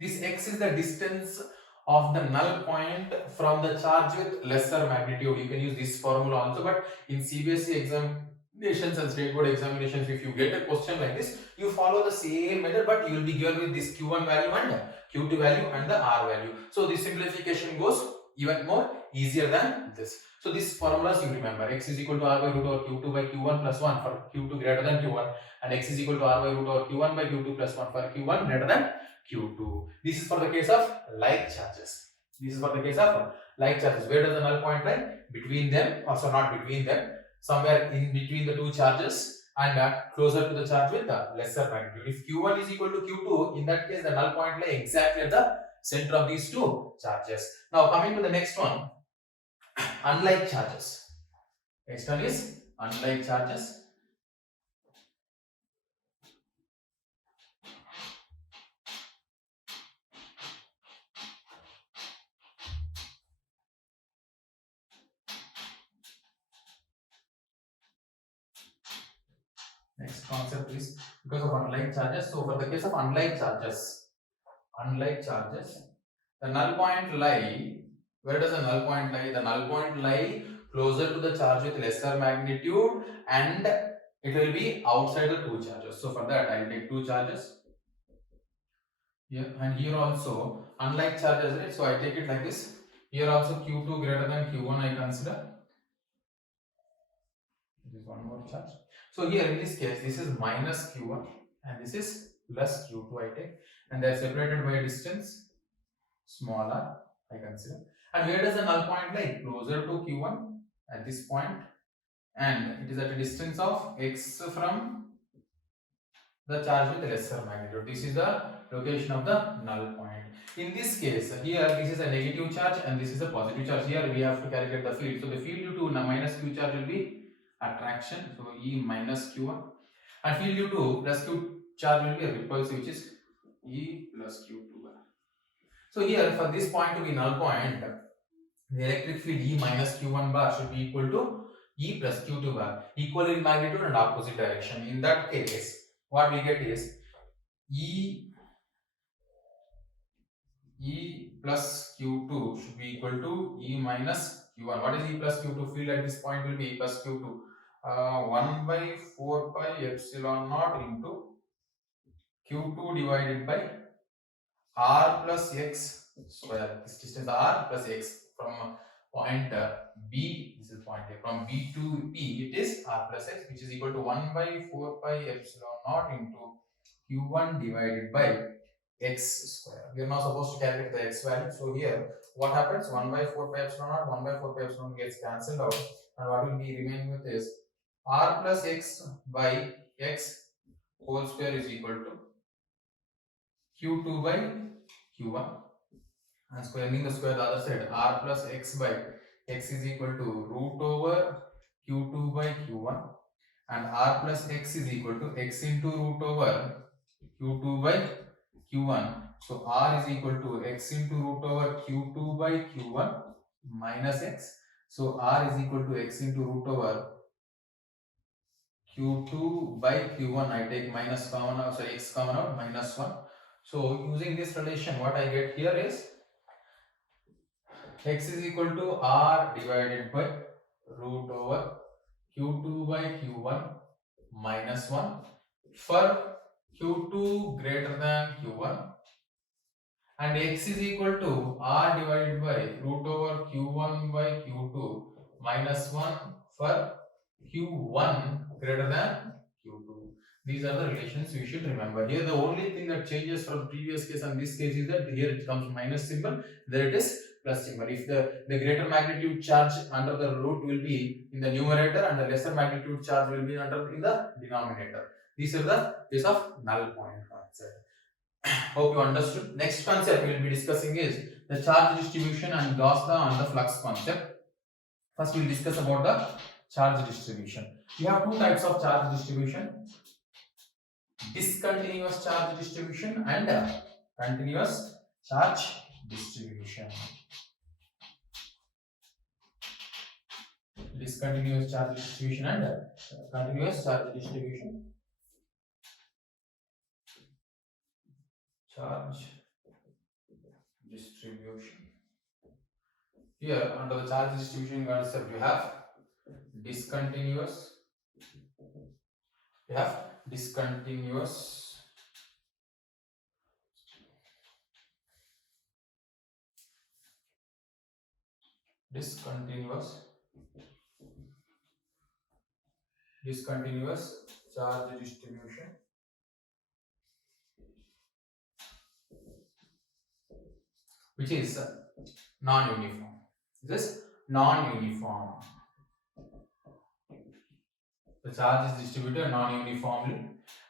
This x is the distance of the null point from the charge with lesser magnitude. You can use this formula also, but in CBSE examinations and state board examinations, if you get a question like this, you follow the same method, but you will be given with this Q1 value and Q2 value and the R value. So this simplification goes even more easier than this. So these formulas you remember, x is equal to R by root over Q2 by Q1 plus 1 for Q2 greater than Q1, and x is equal to R by root over Q1 by Q2 plus 1 for Q1 greater than Q2. This is for the case of like charges. This is for the case of like charges. Where does the null point lie? Between them, also not between them, somewhere in between the two charges and closer to the charge with the lesser magnitude. If Q1 is equal to Q2, in that case the null point lay exactly at the center of these two charges. Now coming to the next one, unlike charges. Next one is unlike charges. Next concept is because of unlike charges. So for the case of unlike charges, the null point lie. Where does the null point lie? The null point lie closer to the charge with lesser magnitude, and it will be outside the two charges. So for that, I will take two charges here, and here also unlike charges, right? So I take it like this. Here also Q2 greater than Q1 I consider. This is one more charge. So here in this case, this is minus Q1 and this is plus Q2 I take, and they are separated by a distance small r I consider. And where does the null point lie? Closer to Q1 at this point, and it is at a distance of x from the charge with lesser magnitude. This is the location of the null point. In this case, here this is a negative charge and this is a positive charge. Here we have to calculate the field. So the field due to minus Q charge will be attraction. So E minus Q1. And field due to plus Q charge will be a repulsive, which is E plus Q2. So here for this point to be null point, the electric field E minus Q1 bar should be equal to E plus Q2 bar, equal in magnitude and opposite direction. In that case, what we get is E plus Q2 should be equal to E minus Q1. What is E plus Q2? Field at this point will be E plus Q2. 1 by 4 pi epsilon naught into Q2 divided by R plus X square. This distance R plus X from point B, this is point A, from B to P, it is R plus X, which is equal to 1 by 4 pi epsilon naught into Q1 divided by X square. We are now supposed to calculate the X value. So here, what happens? 1 by 4 pi epsilon naught, 1 by 4 pi epsilon naught gets cancelled out, and what will be remaining with is R plus X by X whole square is equal to Q2 by Q1, and squaring the square the other side, R plus X by X is equal to root over Q2 by Q1, and R plus X is equal to X into root over Q2 by Q1. So R is equal to X into root over Q2 by Q1 minus X. So R is equal to X into root over Q2 by Q1. I take minus common out, so X common out, minus 1. So using this relation, what I get here is X is equal to R divided by root over Q2 by Q1 minus 1 for Q2 greater than Q1, and X is equal to R divided by root over Q1 by Q2 minus 1 for Q1 greater than Q2. These are the relations we should remember. Here the only thing that changes from previous case and this case is that here it comes minus symbol, there it is plus symbol. If the greater magnitude charge under the root will be in the numerator and the lesser magnitude charge will be in the denominator. These are the case of null point concept. Hope you understood. Next concept we will be discussing is the charge distribution and Gauss law and the flux concept. First we will discuss about the charge distribution. We have two types of charge distribution: discontinuous charge distribution and continuous charge distribution. Discontinuous charge distribution and continuous charge distribution. Charge distribution. Here under the charge distribution concept you have discontinuous. You have discontinuous charge distribution, which is non-uniform. This is non-uniform. charge is distributed non-uniformly,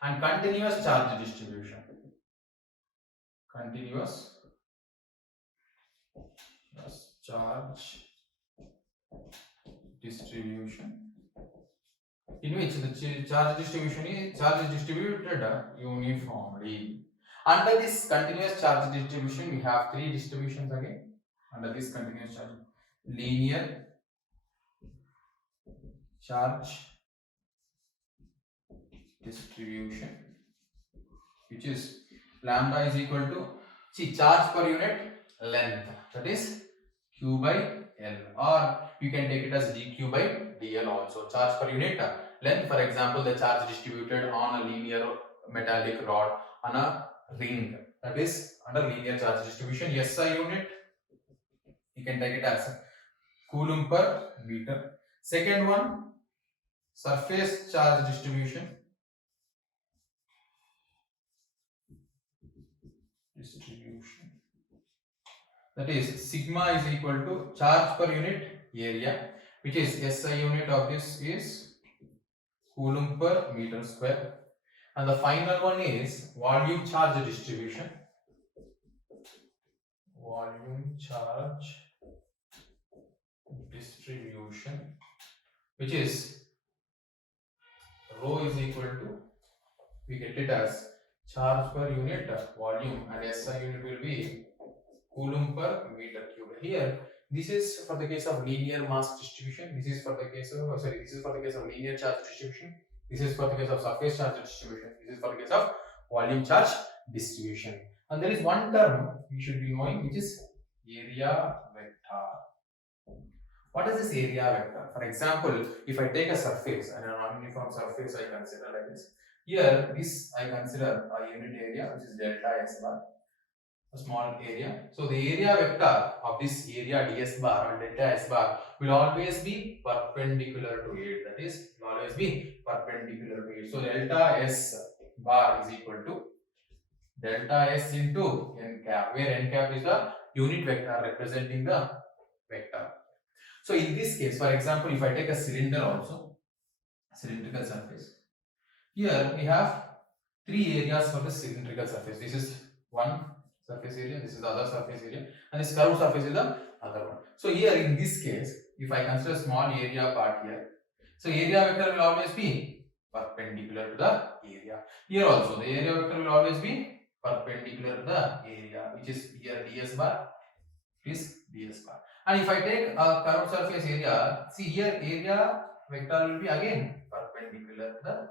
and continuous charge distribution. Continuous charge distribution, in which the charge distribution is distributed uniformly. Under this continuous charge distribution, we have three distributions again. Under this continuous charge, linear charge distribution, which is lambda is equal to charge per unit length, that is q by L, or you can take it as dq by dl also. Charge per unit length, for example, the charge distributed on a linear metallic rod on a ring, that is under linear charge distribution. SI unit, you can take it as Coulomb per meter. Second one, surface charge distribution. That is sigma is equal to charge per unit area, which is SI unit of this is Coulomb per meter square. And the final one is volume charge distribution. Volume charge distribution, which is rho is equal to, we get it as charge per unit volume, and SI unit will be Coulomb per meter cube. Here, this is for the case of linear mass distribution. This is for the case of this is for the case of linear charge distribution. This is for the case of surface charge distribution. This is for the case of volume charge distribution. And there is one term you should be knowing, which is area vector. What is this area vector? For example, if I take a surface and a non-uniform surface, I consider like this. Here, this I consider a unit area, which is delta S bar, a small area. So the area vector of this area ds bar or delta S bar will always be perpendicular to it. That is, will always be perpendicular to it. So delta S bar is equal to delta S into n cap, where n cap is the unit vector representing the vector. So in this case, for example, if I take a cylinder also, cylindrical surface, here we have three areas for the cylindrical surface. This is one surface area, this is the other surface area, and this curved surface is the other one. So here in this case, if I consider small area part here, so area vector will always be perpendicular to the area. Here also, the area vector will always be perpendicular to the area, which is here ds bar, is ds bar. And if I take a curved surface area, see here area vector will be again perpendicular to the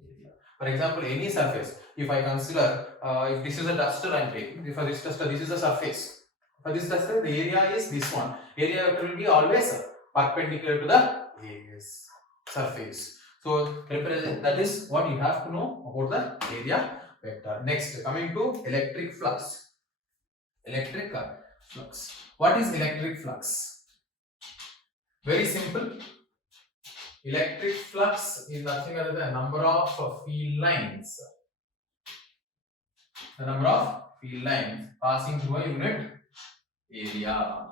area. For example, any surface, if I consider, if this is a duster I am taking, for this duster, this is the surface. For this duster, the area is this one. Area vector will be always perpendicular to the area's surface. So, that is what you have to know about the area vector. Next, coming to electric flux. Electric flux. What is electric flux? Very simple. Electric flux is nothing other than number of field lines. The number of field lines passing through a unit area.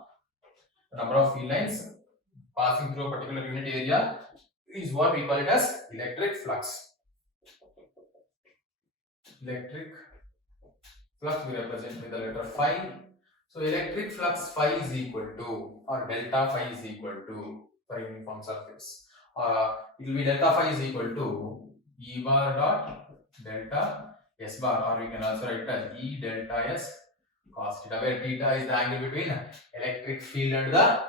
The number of field lines passing through a particular unit area is what we call it as electric flux. Electric flux we represent with the letter phi. So electric flux phi is equal to, or delta phi is equal to, for uniform surface. It will be delta phi is equal to E bar dot delta S bar, or we can also write it as E delta S cos theta, where theta is the angle between electric field and the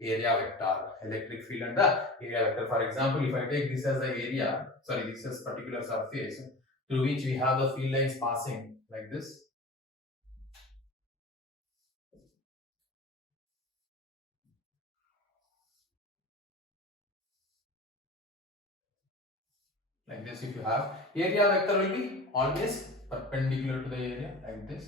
area vector. Electric field and the area vector. For example, if I take this as the area, this is particular surface through which we have the field lines passing like this. Like this, if you have, area vector will be always perpendicular to the area, like this.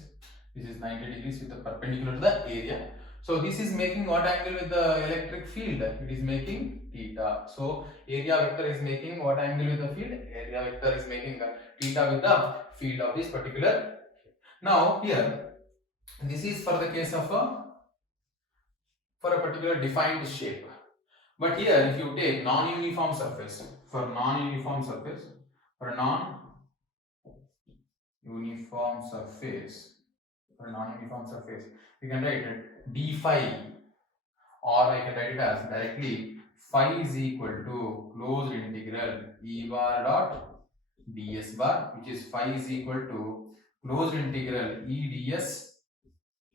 This is 90 degrees with the perpendicular to the area. So this is making what angle with the electric field? It is making theta. So area vector is making what angle with the field? Area vector is making theta with the field of this particular. Now here, this is for the case of for a particular defined shape. But here, if you take non-uniform surface, for non-uniform surface, for non-uniform surface, we can write it d phi, or I can write it as directly phi is equal to closed integral E bar dot ds bar, which is phi is equal to closed integral E ds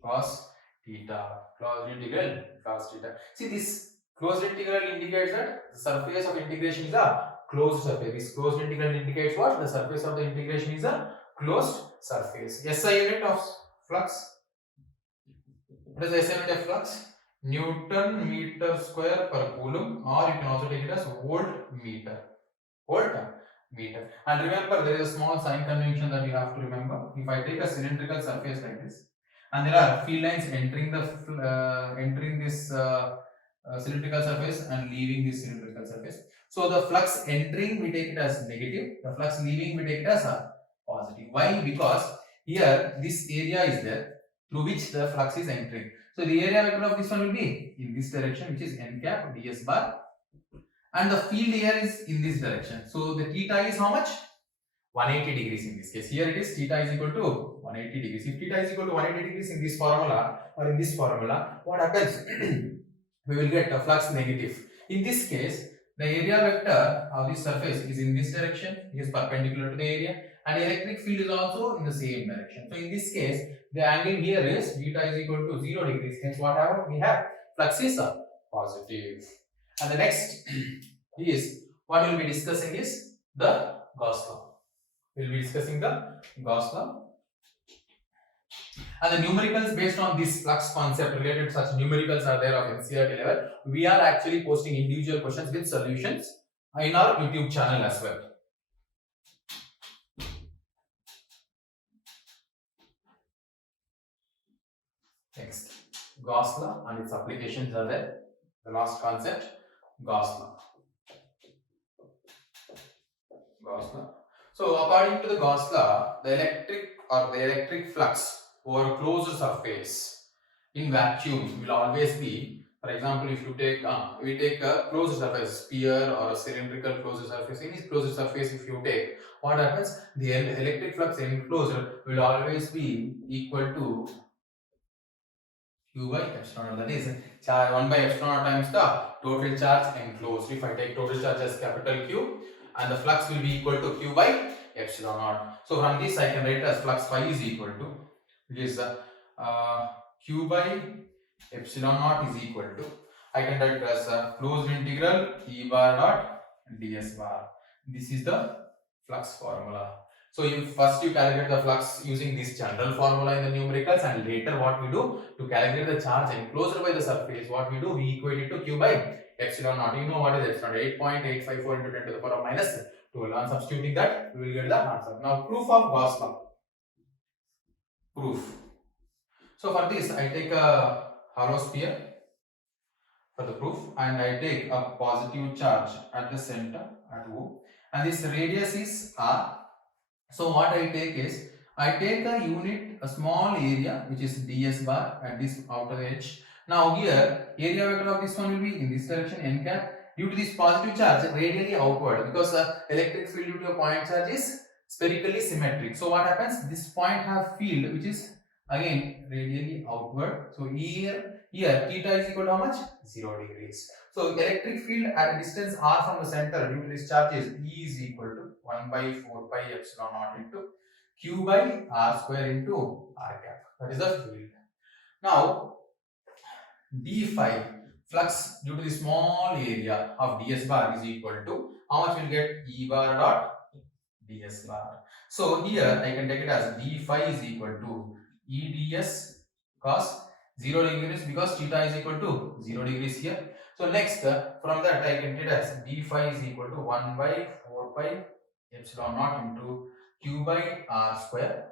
cos theta, closed integral cos theta. See, this closed integral indicates that the surface of integration is a closed surface. This closed integral indicates what? The surface of the integration is a closed surface. SI unit of flux. What is the SI unit of flux? Newton meter square per coulomb, or you can also take it as volt meter. And remember, there is a small sign convention that you have to remember. If I take a cylindrical surface like this, and there are field lines entering this cylindrical surface and leaving this cylindrical surface. So the flux entering we take it as negative, the flux leaving we take it as a positive. Why? Because here this area is there through which the flux is entering. So the area vector of this one will be in this direction, which is n cap ds bar, and the field here is in this direction. So the theta is how much? 180 degrees in this case. Here it is theta is equal to 180 degrees. If theta is equal to 180 degrees in this formula or in this formula, what happens? We will get a flux negative. In this case, the area vector of this surface is in this direction, it is perpendicular to the area, and electric field is also in the same direction. So in this case, the angle here is theta is equal to 0 degrees. Hence, what we have? Flux is positive. And the next is what we will be discussing is the Gauss law. We will be discussing the Gauss law. And the numericals based on this flux concept related, such numericals are there of NCERT level. We are actually posting individual questions with solutions in our YouTube channel as well. Next, Gauss law and its applications are there. The last concept, Gauss law. So according to the Gauss law, the electric flux over a closed surface in vacuum will always be, for example, if you take we take a closed surface, sphere or a cylindrical closed surface. In this closed surface, if you take, what happens? The electric flux enclosed will always be equal to Q by epsilon. That is charge 1 by epsilon times the total charge enclosed. If I take total charge as capital Q, and the flux will be equal to Q by epsilon naught. So from this I can write as flux phi is equal to, which is Q by epsilon naught is equal to, I can write as closed integral E bar dot ds bar. This is the flux formula. So first you calculate the flux using this general formula in the numericals, and later what we do to calculate the charge enclosed by the surface, what we do, we equate it to Q by epsilon naught. You know what is epsilon? 8.854 into 10 to the power minus 12. On substituting that, we will get the answer. Now proof of Gauss law. Proof. So for this, I take a hollow sphere for the proof, and I take a positive charge at the center at O, and this radius is R. So what I take is, I take a unit, a small area which is ds bar at this outer edge. Now here, area vector of this one will be in this direction, n cap. Due to this positive charge, radially outward, because electric field due to a point charge is spherically symmetric. So what happens? This point have field which is again radially outward. So here theta is equal to how much? 0 degrees. So electric field at a distance r from the center due to this charge is E is equal to 1 by 4 pi epsilon naught into Q by r square into r cap. That is the field. Now d phi flux due to the small area of ds bar is equal to how much? We'll get E bar dot ds bar. So here I can take it as d phi is equal to E ds cos 0 degrees, because theta is equal to 0 degrees here. So next, from that I can get as d phi is equal to 1 by 4 pi epsilon naught into Q by r square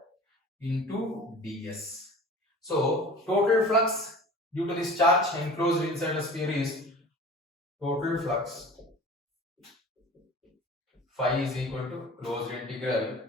into ds. So total flux due to this charge enclosed inside a sphere is total flux phi is equal to closed integral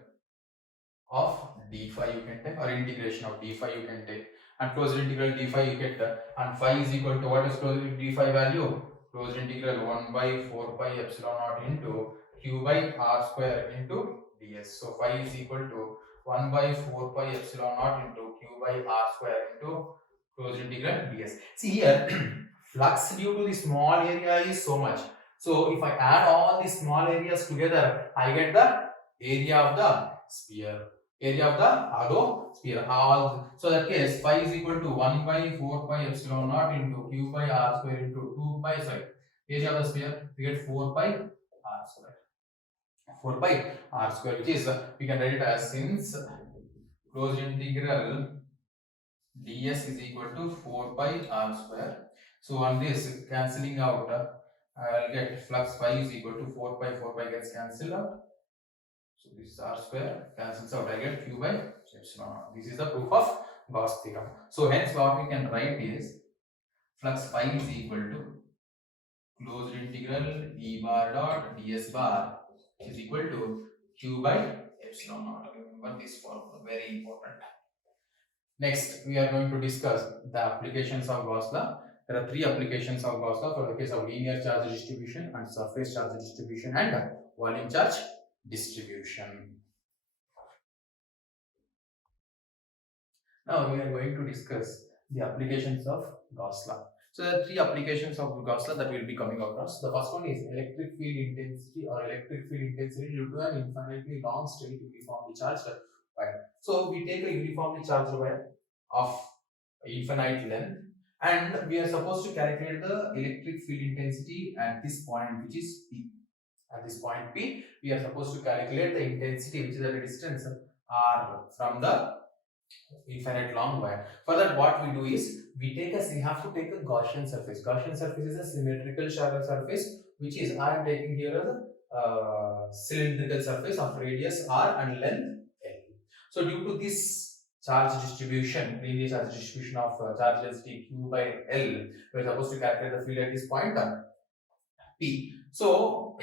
of d phi you can take, or integration of d phi you can take, and closed integral d phi you get, and phi is equal to what is closed d phi value? closed integral 1 by 4 pi epsilon naught into q by r square into ds. So phi is equal to 1 by 4 pi epsilon naught into q by r square into closed integral ds. See here, flux due to the small area is so much. So if I add all these small areas together, I get the area of the sphere. Area of the hollow sphere. All, so that case phi is equal to 1 by 4 pi epsilon naught into q by r square into 2 pi, sorry, area of the sphere, we get 4 pi r square. 4 pi r square, which is, we can write it as, since closed integral ds is equal to 4 pi r square. So on this, cancelling out, I will get flux phi is equal to 4 pi gets cancelled out. So this is r square, cancels out, I get q by epsilon naught. This is the proof of Gauss theorem. So hence what we can write is flux phi is equal to closed integral E bar dot ds bar is equal to q by epsilon naught. Remember this formula, very important. Next, we are going to discuss the applications of Gauss law. There are three applications of Gauss law for the case of linear charge distribution and surface charge distribution and volume charge distribution. Now we are going to discuss the applications of Gauss law. So there are three applications of Gauss law that we will be coming across. The first one is electric field intensity or electric field intensity due to an infinitely long straight uniformly charged wire. So we take a uniformly charged wire of infinite length and we are supposed to calculate the electric field intensity at this point, which is P. At this point P, we are supposed to calculate the intensity, which is at a distance R from the infinite long wire. For that, what we do is we have to take a Gaussian surface. Gaussian surface is a symmetrical surface, which is I am taking here as a cylindrical surface of radius r and length l. So due to this charge distribution, linear charge distribution of charge density q by l, we are supposed to calculate the field at this point P. So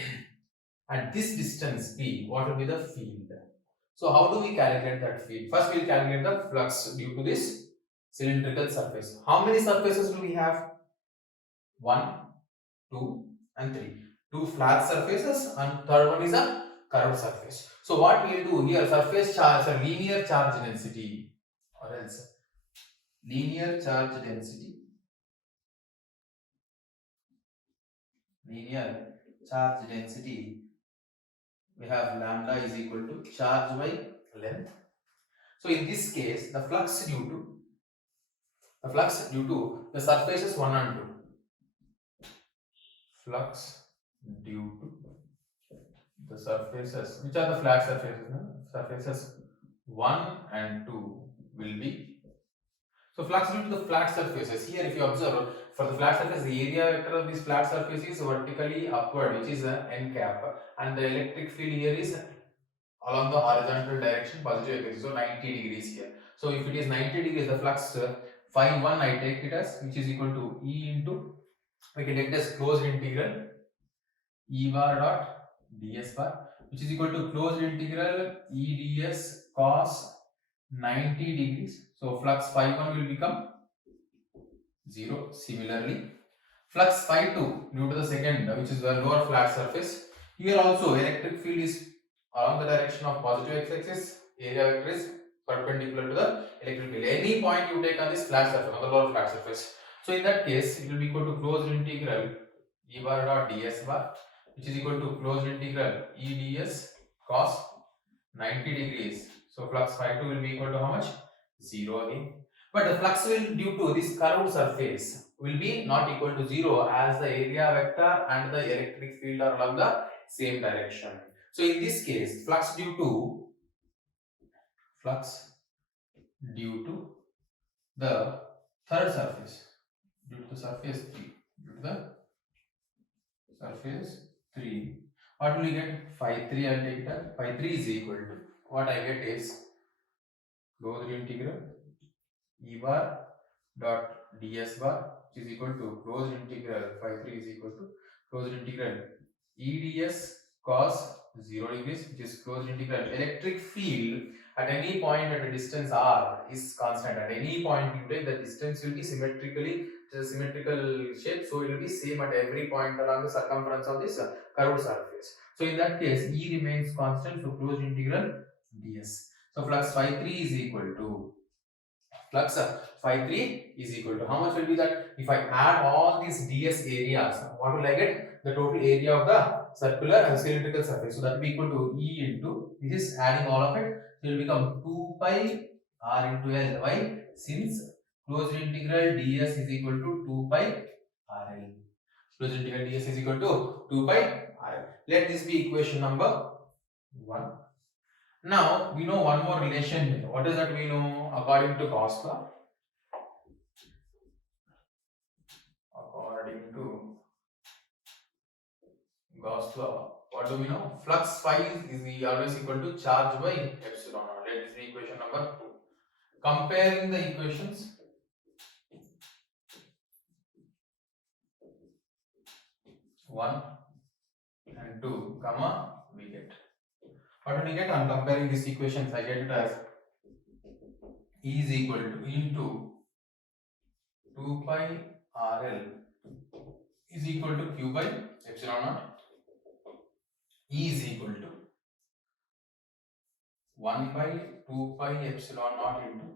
at this distance P, what will be the field? So how do we calculate that field? First we will calculate the flux due to this cylindrical surface. How many surfaces do we have? 1, 2 and 3. 2 flat surfaces and third one is a curved surface. So what we will do here, surface charge, linear charge density or else linear charge density. Linear charge density, we have lambda is equal to charge by length. So in this case, the flux due to the surfaces 1 and 2. Flux due to the surfaces, which are the flat surfaces? Surfaces 1 and 2 will be. So flux due to the flat surfaces. Here, if you observe, for the flat surface, the area vector of this flat surface is vertically upward, which is n cap, and the electric field here is along the horizontal direction, positive axis, so 90 degrees here. So if it is 90 degrees, the flux phi 1 I take it as, which is equal to E into, we can take it as closed integral E bar dot ds bar, which is equal to closed integral E ds cos 90 degrees. So flux phi 1 will become 0. Similarly, flux phi 2 due to the second, which is the lower flat surface. Here also electric field is along the direction of positive x-axis, area vector is perpendicular to the electric field. Any point you take on this flat surface, on the lower flat surface. So in that case, it will be equal to closed integral E bar dot ds bar, which is equal to closed integral E ds cos 90 degrees. So flux phi 2 will be equal to how much? 0 again. But the flux will due to this curved surface will be not equal to 0 as the area vector and the electric field are along the same direction. So in this case, flux due to the third surface, due to the surface 3, what will we get? Phi 3, I'll take that. Phi 3 is equal to, what I get is closed integral E bar dot ds bar, which is equal to closed integral phi 3 is equal to closed integral E ds cos 0 degrees, which is closed integral electric field at any point at a distance r is constant. At any point you take, the distance will be symmetrically It is a symmetrical shape, so it will be same at every point along the circumference of this curved surface. So in that case, E remains constant, so closed integral ds. So flux phi 3 is equal to flux phi 3 is equal to how much will be that? If I add all these ds areas, what will I get? The total area of the circular and cylindrical surface. So that will be equal to E into, this is adding all of it, so it will become 2 pi r into L. Why? Since closed integral ds is equal to 2 pi rl. Closed integral ds is equal to 2 pi rl. Let this be equation number 1. Now we know one more relation here. What is that we know according to Gauss law? According to Gauss law, what do we know? Flux phi is always equal to charge by epsilon naught. Let this be equation number 2. Comparing the equations, 1 and 2, comma, we get. What do we get on comparing these equations? I get it as E is equal to into 2 pi RL is equal to Q by epsilon naught. E is equal to 1 by 2 pi epsilon naught into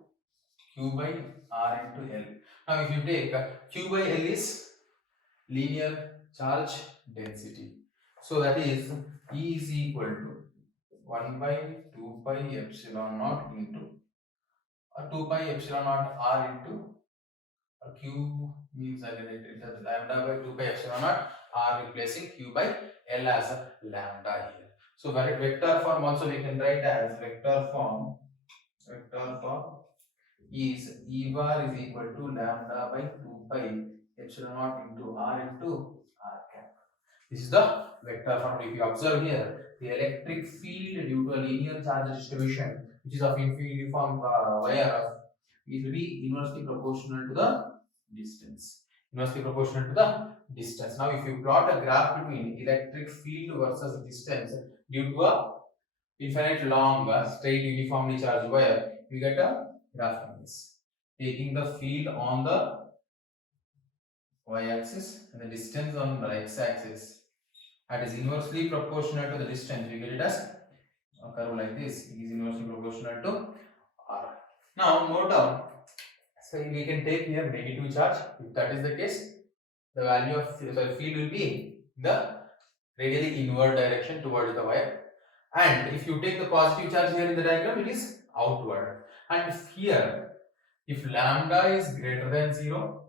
Q by R into L. Now if you take Q by L is linear charge density. So that is E is equal to 1 by 2 pi epsilon naught into 2 pi epsilon naught R into Q means again it is lambda by 2 pi epsilon naught R replacing Q by L as a lambda here. So vector form also we can write as vector form is E bar is equal to lambda by 2 pi epsilon naught into R cap. This is the vector form. If you observe here, the electric field due to a linear charge distribution, which is of uniform wire, it will be inversely proportional to the distance. Inversely proportional to the distance. Now, if you plot a graph between electric field versus distance due to a infinite long straight uniformly charged wire, you get a graph like this. Taking the field on the y-axis and the distance on the x-axis, that is inversely proportional to the distance. We get it as a curve like this. It is inversely proportional to r. Now note down. So we can take here negative charge. If that is the case, the value of the field will be the radially inward direction towards the wire. And if you take the positive charge here in the diagram, it is outward. And here, if lambda is greater than 0,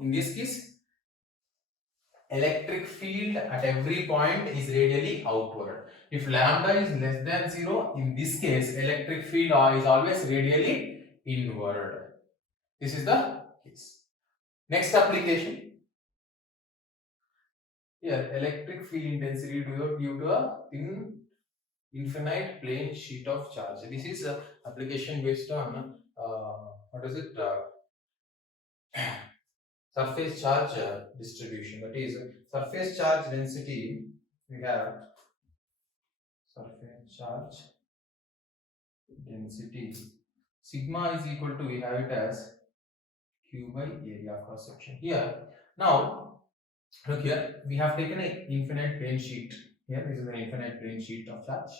in this case, electric field at every point is radially outward. If lambda is less than 0, in this case, electric field is always radially inward. This is the case. Next application. Here, electric field intensity due to a thin infinite plane sheet of charge. This is an application based on surface charge distribution. That is surface charge density. We have surface charge density sigma is equal to, we have it as Q by area cross section. Here now look here, we have taken an infinite plane sheet. Here this is an infinite plane sheet of charge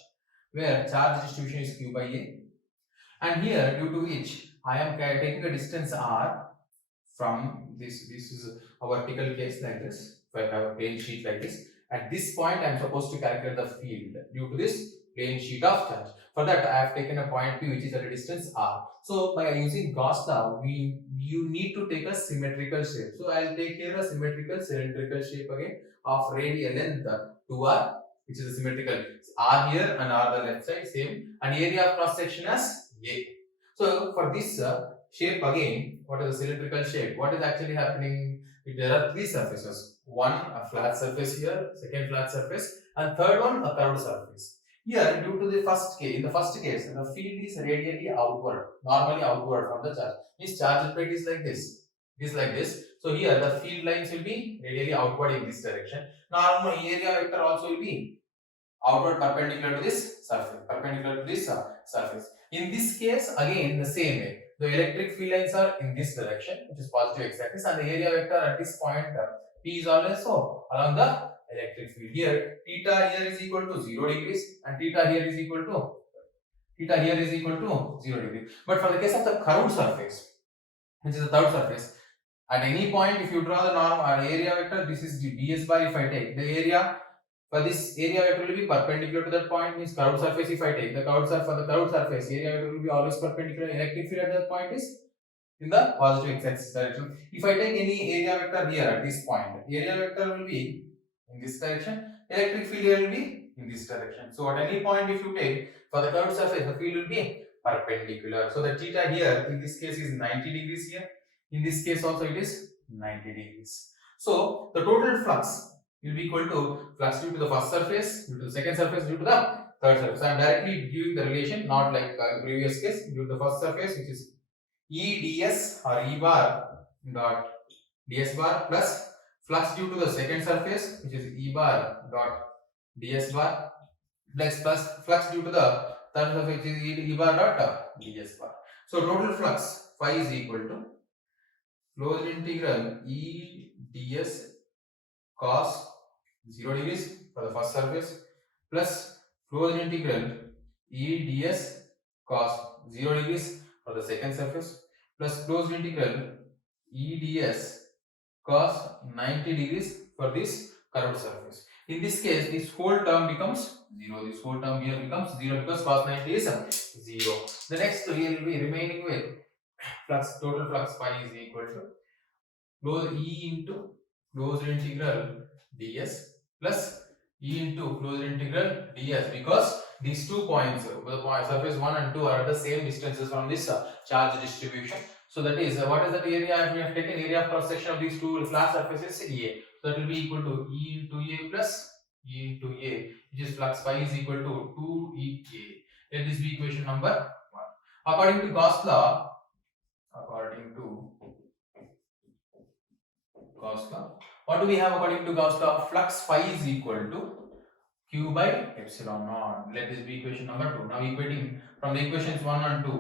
where charge distribution is Q by A, and here due to which I am taking a distance r from this is a vertical case like this. If I have a plane sheet like this, at this point I am supposed to calculate the field due to this plane sheet of charge. For that I have taken a point P which is at a distance r. So by using Gauss law, you need to take a symmetrical shape. So I will take here a symmetrical cylindrical shape again of radial length 2r, which is a symmetrical r here and r the left side same, and area of cross section as A. So for this shape again, what is the cylindrical shape? What is actually happening? There are three surfaces. One a flat surface here, second flat surface, and third one a curved surface. Here, due to the first case, in the first case, the field is radially outward, normally outward from the charge. This charge plate is like this. It is like this. So here the field lines will be radially outward in this direction. Normal area vector also will be outward perpendicular to this surface. In this case, again the same way. The electric field lines are in this direction, which is positive x-axis, and the area vector at this point P is always so along the electric field. Here, theta here is equal to 0 degrees, and theta here is equal to 0 degrees. But for the case of the curved surface, which is the third surface, at any point if you draw the norm or area vector, this is the ds bar. If I take the area for this area vector will be perpendicular to that point, means curved surface. If I take the curved surface for the curved surface, area vector will be always perpendicular. Electric field at that point is in the positive x-axis direction. If I take any area vector here at this point, area vector will be in this direction, electric field here will be in this direction. So at any point if you take for the curved surface, the field will be perpendicular. So the theta here in this case is 90 degrees here. In this case also it is 90 degrees. So the total flux will be equal to flux due to the first surface, due to the second surface, due to the third surface. I am directly giving the relation, not like the previous case, due to the first surface, which is E ds or E bar dot ds bar, plus flux due to the second surface, which is E bar dot ds bar, plus flux due to the third surface, which is E bar dot ds bar. So total flux phi is equal to closed integral E ds cos 0 degrees for the first surface, plus closed integral E ds cos 0 degrees for the second surface, plus closed integral E ds cos 90 degrees for this curved surface. In this case, this whole term becomes 0. This whole term here becomes 0 because cos 90 is 0. The next we will be remaining with flux, total flux phi is equal to close E into closed integral ds plus E into closed integral ds, because these 2 points, the point surface 1 and 2 are the same distances from this charge distribution. So that is what is that area? We have taken area of cross section of these two flat surfaces A. So that will be equal to E into A plus E into A, which is flux phi is equal to 2EA. Let this be equation number 1. According to Gauss law, what do we have according to Gauss law? Flux phi is equal to Q by epsilon naught. Let this be equation number 2. Now equating from the equations 1 and 2.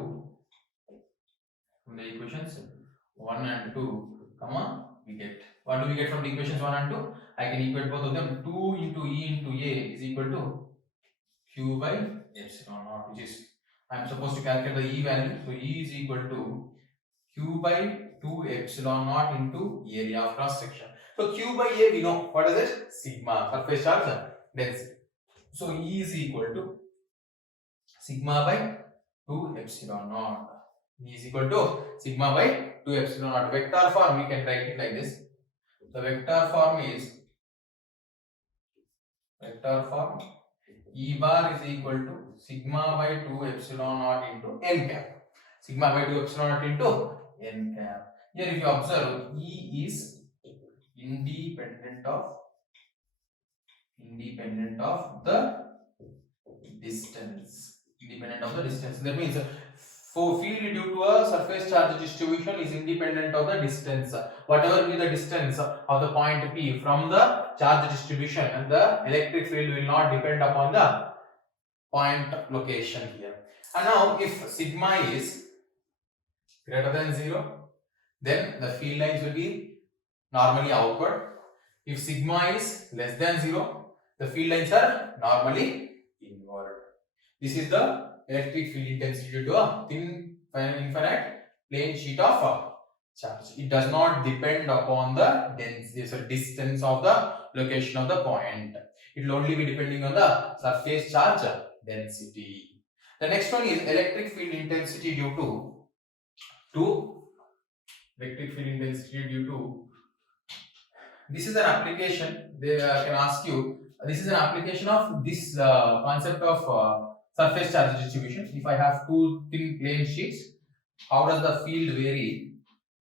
From the equations 1 and 2, come on, we get, what do we get from the equations 1 and 2? I can equate both of them. 2 into E into A is equal to Q by epsilon naught, which is, I am supposed to calculate the E value. So E is equal to Q by 2 epsilon naught into area of cross section. So Q by A we know, what is it? Sigma, surface charge density. So E is equal to sigma by 2 epsilon naught. E is equal to sigma by 2 epsilon naught. Vector form we can write it like this. The vector form is E bar is equal to sigma by 2 epsilon naught into n cap. Sigma by 2 epsilon naught into n cap. Here if you observe, E is independent of the distance. That means for field due to a surface charge distribution is independent of the distance. Whatever be the distance of the point P from the charge distribution, and the electric field will not depend upon the point location here. And now if sigma is greater than 0, then the field lines will be normally outward. If sigma is less than 0, the field lines are normally inward. This is the electric field intensity due to a thin infinite plane sheet of charge. It does not depend upon the distance of the location of the point. It will only be depending on the surface charge density. The next one is electric field intensity due to this is an application. They can ask you. This is an application of this concept of surface charge distribution. If I have two thin plane sheets, how does the field vary?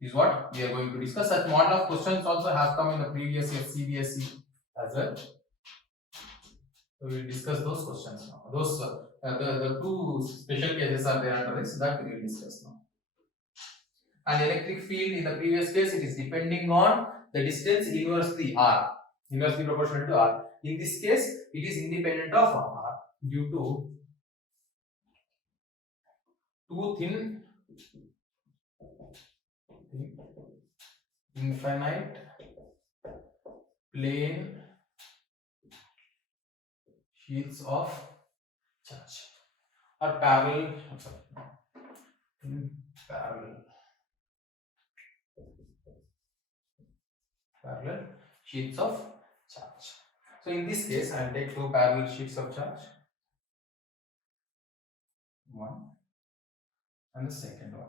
Is what we are going to discuss. Such model of questions also have come in the previous year CBSE as well. So we will discuss those questions now. Those the two special cases are there under this, that we will discuss now. And electric field in the previous case, it is depending on the distance inversely proportional to R. In this case, it is independent of R due to two thin infinite plane sheets of charge or parallel parallel sheets of charge. So in this case, I will take two parallel sheets of charge, one and the second one.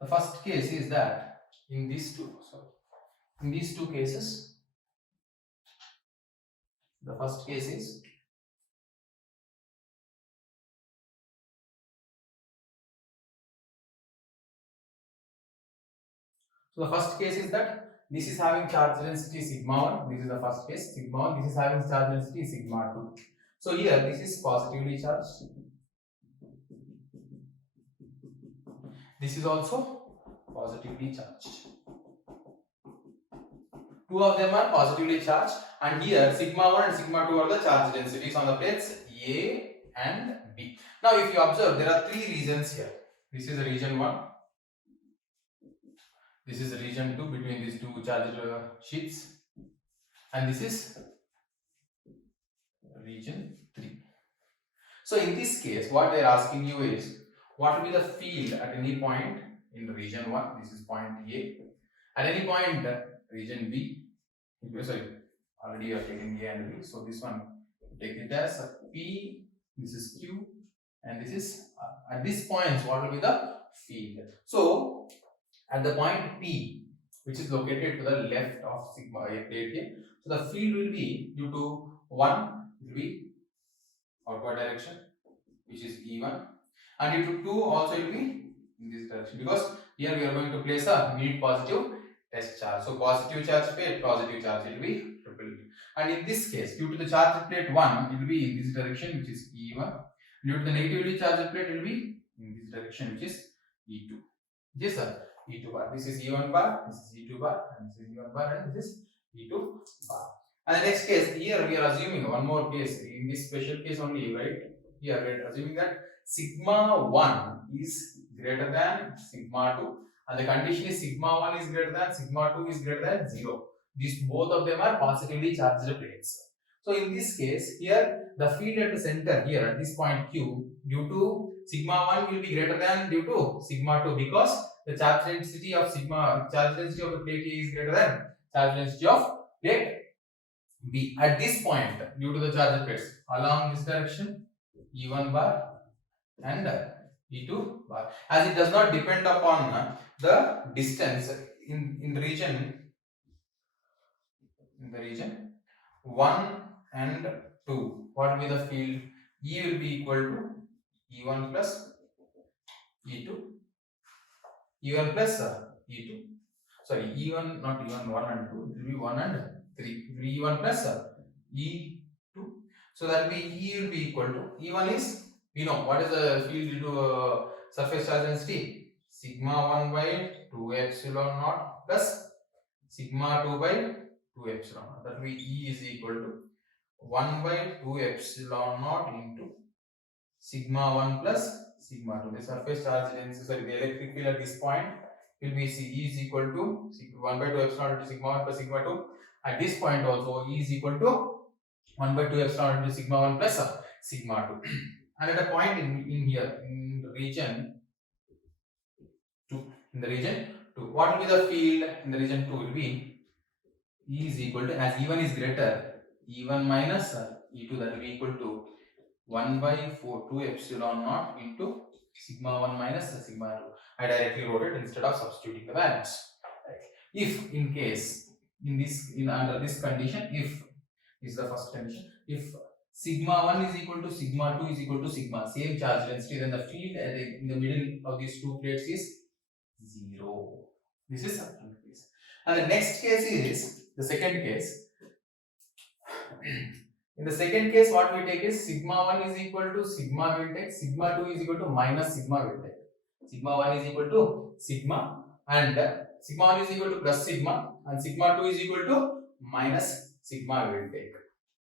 The first case is that in these two cases, the first case is so the first case is that this is having charge density sigma 1, this is the first case, sigma 1, this is having charge density sigma 2. So here this is positively charged, this is also positively charged. Two of them are positively charged, and here sigma 1 and sigma 2 are the charge densities on the plates A and B. Now if you observe, there are three regions here. This is region 1, this is region 2 between these two charged sheets, and this is region 3. So in this case, what they are asking you is, what will be the field at any point in region 1, this is point A, at any point region B, sorry, already you are taking A and B, so this one take it as P, this is Q, and this is at this point what will be the field. So at the point P, which is located to the left of sigma A plate here, so the field will be due to 1 will be outward direction, which is E1, and due to 2 also will be in this direction, because here we are going to place a unit positive test charge. So positive charge plate, positive charge, it will be triple B. And in this case, due to the charge plate 1, it will be in this direction, which is E1. Due to the negatively charged plate, it will be in this direction, which is E2. Yes, sir. E2 bar. This is E1 bar, this is E2 bar, and this is E1 bar, and this is E2 bar. And the next case, here we are assuming one more case, in this special case only, right? Here we are assuming that sigma 1 is greater than sigma 2, and the condition is sigma 1 is greater than sigma 2 is greater than 0. These both of them are positively charged plates. So in this case, here the field at the center here at this point Q, due to sigma 1 will be greater than due to sigma 2, because the charge density of the plate A is greater than charge density of plate B. At this point, due to the charge plates along this direction, E1 bar and E2 bar, as it does not depend upon the distance in the region 1 and 2, what will be the field? E will be equal to E1 plus E2, E1 plus E2, sorry, E1, not E1, 1 and 2, it will be 1 and 3, it will be E1 plus E2, so that will be E will be equal to, E1 is, we know, what is the field due to surface charge density? Sigma 1 by 2 epsilon naught plus sigma 2 by 2 epsilon naught, that will be E is equal to 1 by 2 epsilon naught into sigma 1 plus sigma 2. The surface charge density, sorry, the electric field at this point will be E is equal to 1 by 2 epsilon into sigma 1 plus sigma 2. At this point also E is equal to 1 by 2 epsilon into sigma 1 plus sigma 2. And at a point in here, in the region 2, what will be the field in the region 2 will be E is equal to, as E1 is greater, E1 minus E2, that will be equal to 1 by 2 epsilon naught into sigma 1 minus sigma 2. I directly wrote it instead of substituting the values. Right. If in case, under this condition, if is the first condition, if sigma 1 is equal to sigma 2 is equal to sigma, same charge density, then the field in the middle of these two plates is 0. This is second case. And the next case is the second case. In the second case, what we take is sigma 1 is equal to sigma will take, sigma 2 is equal to minus sigma will take. Sigma 1 is equal to sigma, and sigma 1 is equal to plus sigma, and sigma 2 is equal to minus sigma will take.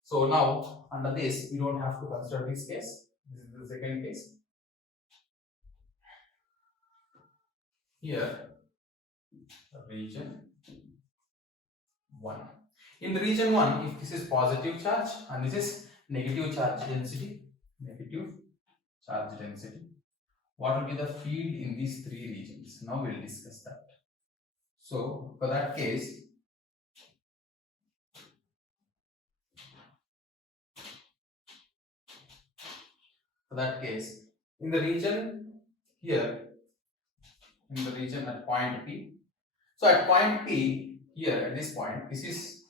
So now under this, we don't have to consider this case. This is the second case. here region 1. In the region 1, if this is positive charge and this is negative charge density, what will be the field in these three regions? Now we will discuss that. So for that case, in the region here, in the region at point P. So at point P, here at this point, this is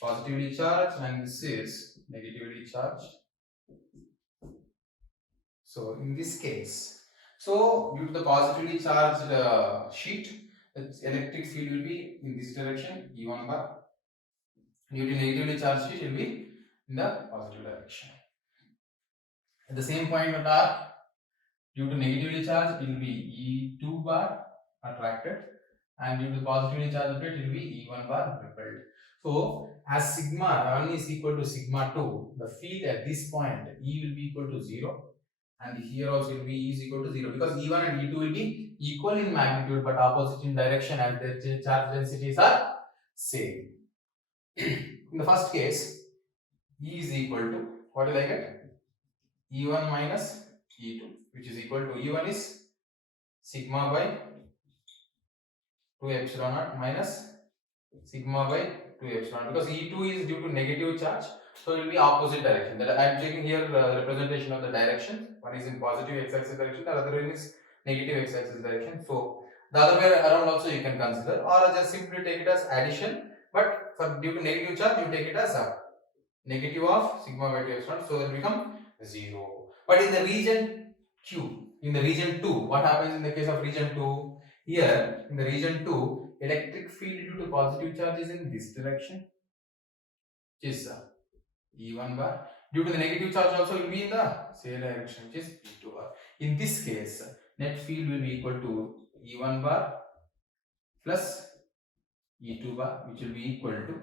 positively charged and this is negatively charged. So in this case, so due to the positively charged sheet, the electric field will be in this direction, E1 bar. Due to negatively charged sheet, it will be in the positive direction. At the same point at R, due to negatively charged, it will be E2 bar attracted, and due to positively charged plate, it will be E1 bar repelled. So as sigma 1 is equal to sigma 2, the field at this point E will be equal to 0, and here also will be E is equal to 0, because E1 and E2 will be equal in magnitude but opposite in direction, and the charge densities are same. In the first case, E is equal to, what will I get? E1 minus E2, which is equal to, E1 is sigma by 2 epsilon naught minus sigma by 2 epsilon, because E2 is due to negative charge, so it will be opposite direction. That I am taking here representation of the direction. One is in positive x-axis direction, the other one is negative x-axis direction. So the other way around also you can consider, or just simply take it as addition, but for due to negative charge you take it as a negative of sigma by 2 epsilon, so it will become 0. But in the region Q, in the region 2, what happens in the case of region 2? Here in the region 2, electric field due to positive charge is in this direction, which is E1 bar. Due to the negative charge also will be in the same direction, which is E2 bar. In this case, net field will be equal to E1 bar plus E2 bar, which will be equal to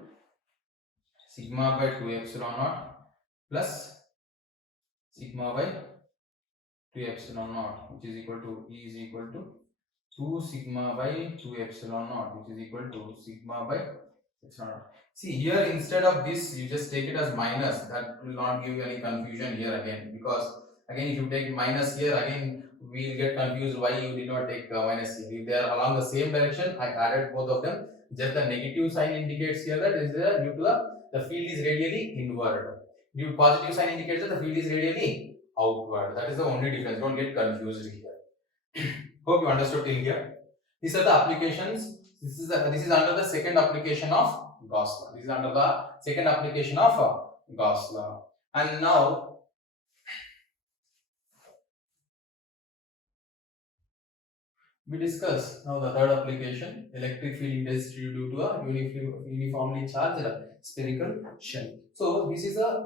sigma by 2 epsilon naught plus sigma by 2 epsilon naught, which is equal to, E is equal to 2 sigma by 2 epsilon naught, which is equal to sigma by epsilon naught. See here, instead of this you just take it as minus. That will not give you any confusion here again, because again if you take minus here, again we will get confused why you did not take minus here. If they are along the same direction, I added both of them. Just the negative sign indicates here that is there due to the field is radially inward. Due to positive sign indicates that the field is radially outward. That is the only difference. Don't get confused here. Hope you understood till here. These are the applications. This is under the second application of Gauss law. This is under the second application of Gauss law. And now we discuss now the third application, electric field intensity due to a uniformly charged spherical shell. So this is a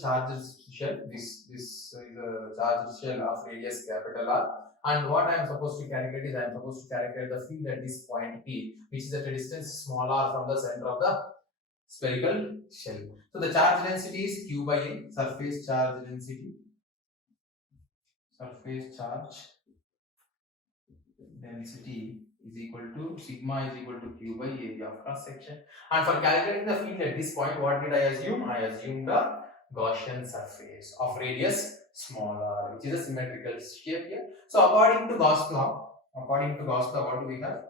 charged shell. This is a charged shell of radius capital R. And what I am supposed to calculate is I am supposed to calculate the field at this point P, which is at a distance small r from the center of the spherical shell. So the charge density is Q by A, surface charge density, is equal to sigma is equal to Q by area of cross section. And for calculating the field at this point, what did I assume? I assumed the Gaussian surface of radius smaller, which is a symmetrical shape here. So according to Gauss law, what do we have?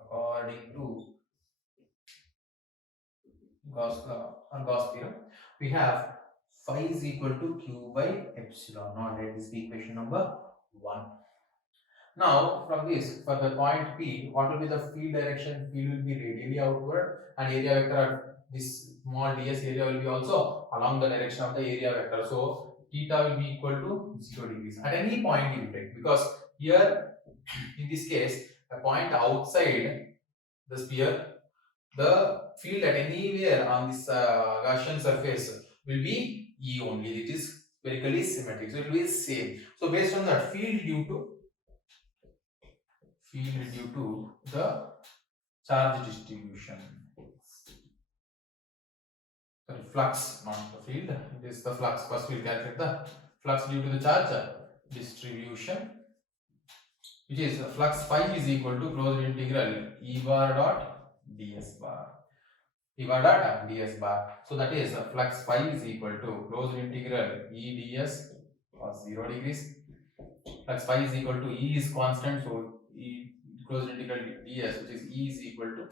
According to Gauss law or Gauss theorem, we have phi is equal to Q by epsilon naught. That is the equation number 1. Now, from this, for the point P, what will be the field direction? Field will be radially outward, and area vector at this small ds area will be also along the direction of the area vector. So, theta will be equal to 0 degrees at any point you take, because here, in this case, a point outside the sphere, the field at anywhere on this Gaussian surface will be E only. It is spherically symmetric, so it will be the same. So, based on that, field due to the charge distribution. Sorry, flux, not the field. It is the flux. First, we will calculate the flux due to the charge distribution. which is flux phi is equal to closed integral E bar dot ds bar. E bar dot ds bar. So that is flux phi is equal to closed integral E ds cos 0 degrees. Flux phi is equal to E is constant, so E closed integral ds, which is E is equal to,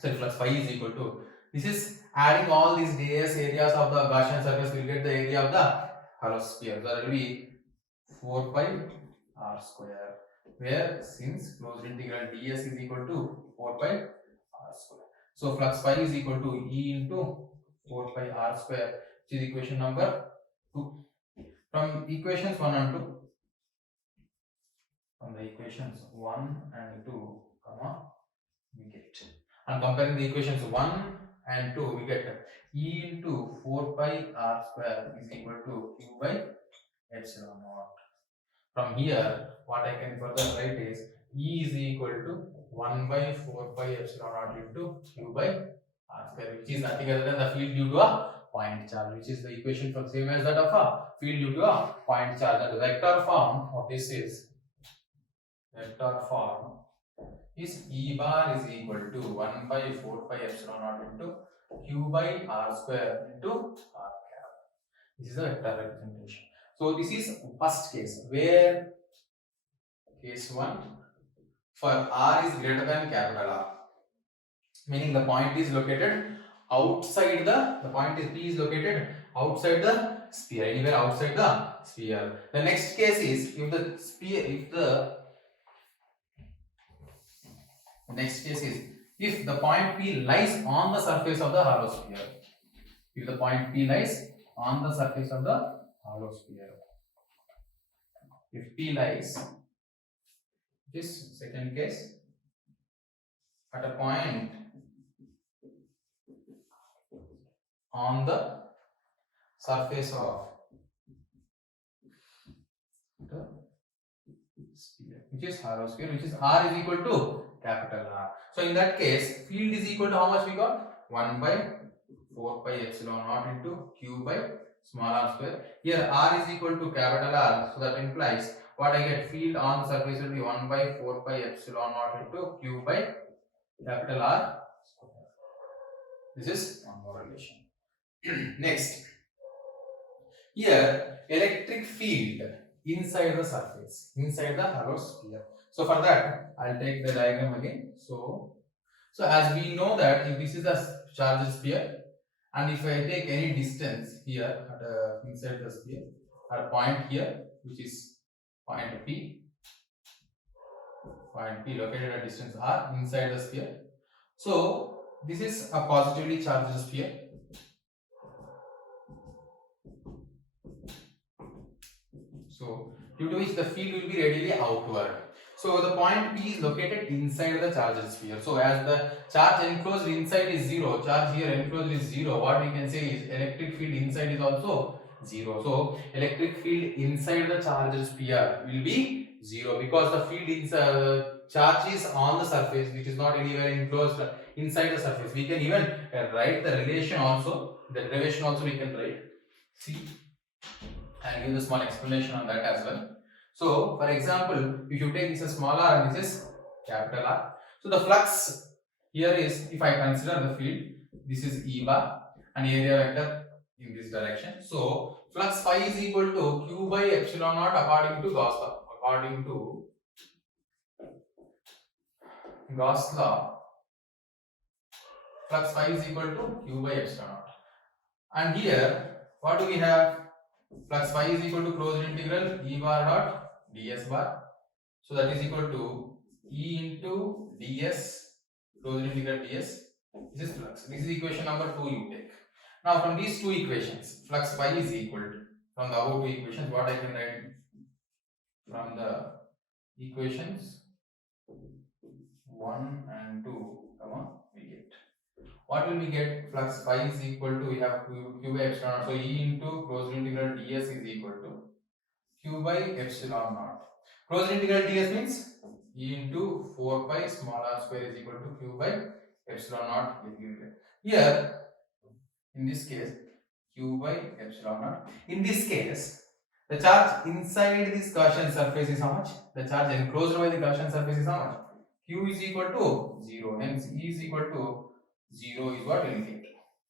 sorry, flux phi is equal to, this is adding all these ds areas of the Gaussian surface, will get the area of the hollow sphere. So that will be 4 pi r square, where since closed integral ds is equal to 4 pi r square. So flux phi is equal to E into 4 pi r square, which is equation number 2. From equations 1 and 2, from the equations 1 and 2, we get, and comparing the equations 1 and 2, we get E into 4 pi r square is equal to q by epsilon naught. From here, what I can further write is E is equal to 1 by 4 pi epsilon naught into q by r square, which is nothing other than the field due to a point charge, which is the equation for same as that of a field due to a point charge. And the vector form of this is, vector form is E bar is equal to 1 by 4 pi epsilon naught into q by r square into r cap. This is the vector representation. So this is first case, where case 1, for r is greater than capital R, meaning the point is located outside the point is P is located outside the sphere, anywhere outside the sphere. The next case is if the sphere, next case is if the point P lies on the surface of the hollow sphere. If the point P lies on the surface of the hollow sphere. If P lies, this second case, at a point on the surface of the sphere, which is hollow sphere, which is R is equal to capital R. So in that case, field is equal to how much we got? 1 by 4 pi epsilon naught into q by small r square. Here R is equal to capital R, so that implies what I get, field on the surface will be 1 by 4 pi epsilon naught into q by capital R square. This is one more relation. Next, here electric field inside the surface, inside the hollow sphere. So for that, I'll take the diagram again. So as we know that if this is a charged sphere, and if I take any distance here at inside the sphere, at a point here, which is point P located at distance r inside the sphere. So this is a positively charged sphere. So due to which the field will be radially outward. So the point P is located inside the charged sphere. So as the charge enclosed inside is 0, charge here enclosed is 0, what we can say is electric field inside is also 0. So electric field inside the charged sphere will be 0 because the field inside charge is on the surface, which is not anywhere enclosed inside the surface. We can even write the relation also. The derivation also we can write. See, I'll give a small explanation on that as well. So, for example, if you take this as small r and this is capital R. So, the flux here is, if I consider the field, this is E bar and area vector in this direction. So, flux phi is equal to q by epsilon naught according to Gauss law. According to Gauss law, flux phi is equal to q by epsilon naught. And here, what do we have? Flux phi is equal to closed integral E bar dot ds bar. So that is equal to E into ds, closed integral ds. This is flux. This is equation number 2 you take. Now from these two equations, flux phi is equal to, from the above two equations, what I can write from the equations 1 and 2, we get. What will we get? Flux phi is equal to, we have q by epsilon naught. So E into closed integral ds is equal to q by epsilon naught. Closed integral ds means E into 4 pi small r square is equal to q by epsilon naught. Here, in this case, q by epsilon naught. In this case, The charge inside this Gaussian surface is how much? The charge enclosed by the Gaussian surface is how much? Q is equal to 0. Hence E is equal to 0 is what we will get.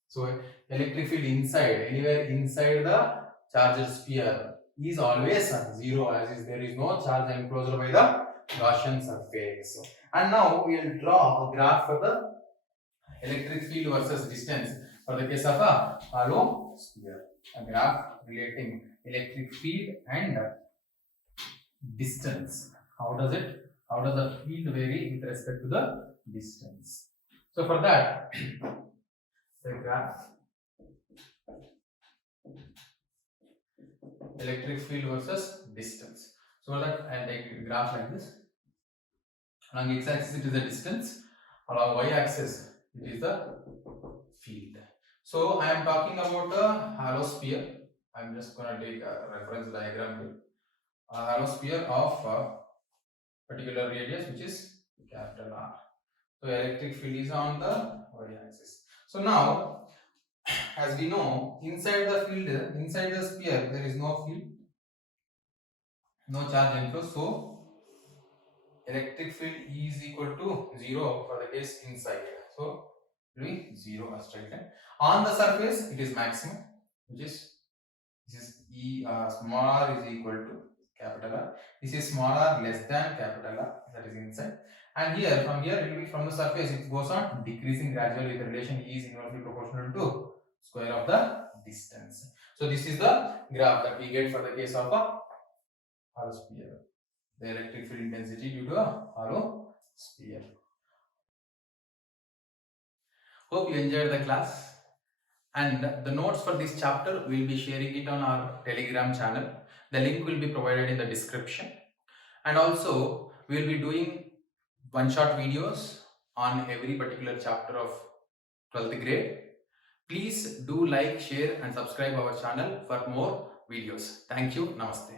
So electric field inside, anywhere inside the charged sphere is always 0, as is there is no charge enclosed by the Gaussian surface. And now we will draw a graph for the electric field versus distance for the case of a hollow sphere. A graph relating electric field and distance. How does the field vary with respect to the distance? So for that, the graph electric field versus distance. So for that, I take a graph like this. Along x-axis it is the distance, along y-axis it is the field. So I am talking about a hollow sphere. I am just going to take a reference diagram here. A hollow sphere of a particular radius, which is capital R. So electric field is on the y-axis. So now, as we know, inside the field, inside the sphere, there is no field, no charge enclosed. So electric field E is equal to 0 for the case inside. So it will be 0 as straight line. On the surface, it is maximum, which is this is E small r is equal to capital R. This is small r less than capital R, that is inside. And here, from here, it will be from the surface, it goes on decreasing gradually. The relation E is inversely proportional to square of the distance. So this is the graph that we get for the case of a hollow sphere. The electric field intensity due to a hollow sphere. Hope you enjoyed the class. And the notes for this chapter, we will be sharing it on our Telegram channel. The link will be provided in the description. And also, we will be doing one-shot videos on every particular chapter of 12th grade. Please do like, share and subscribe our channel for more videos. Thank you. Namaste.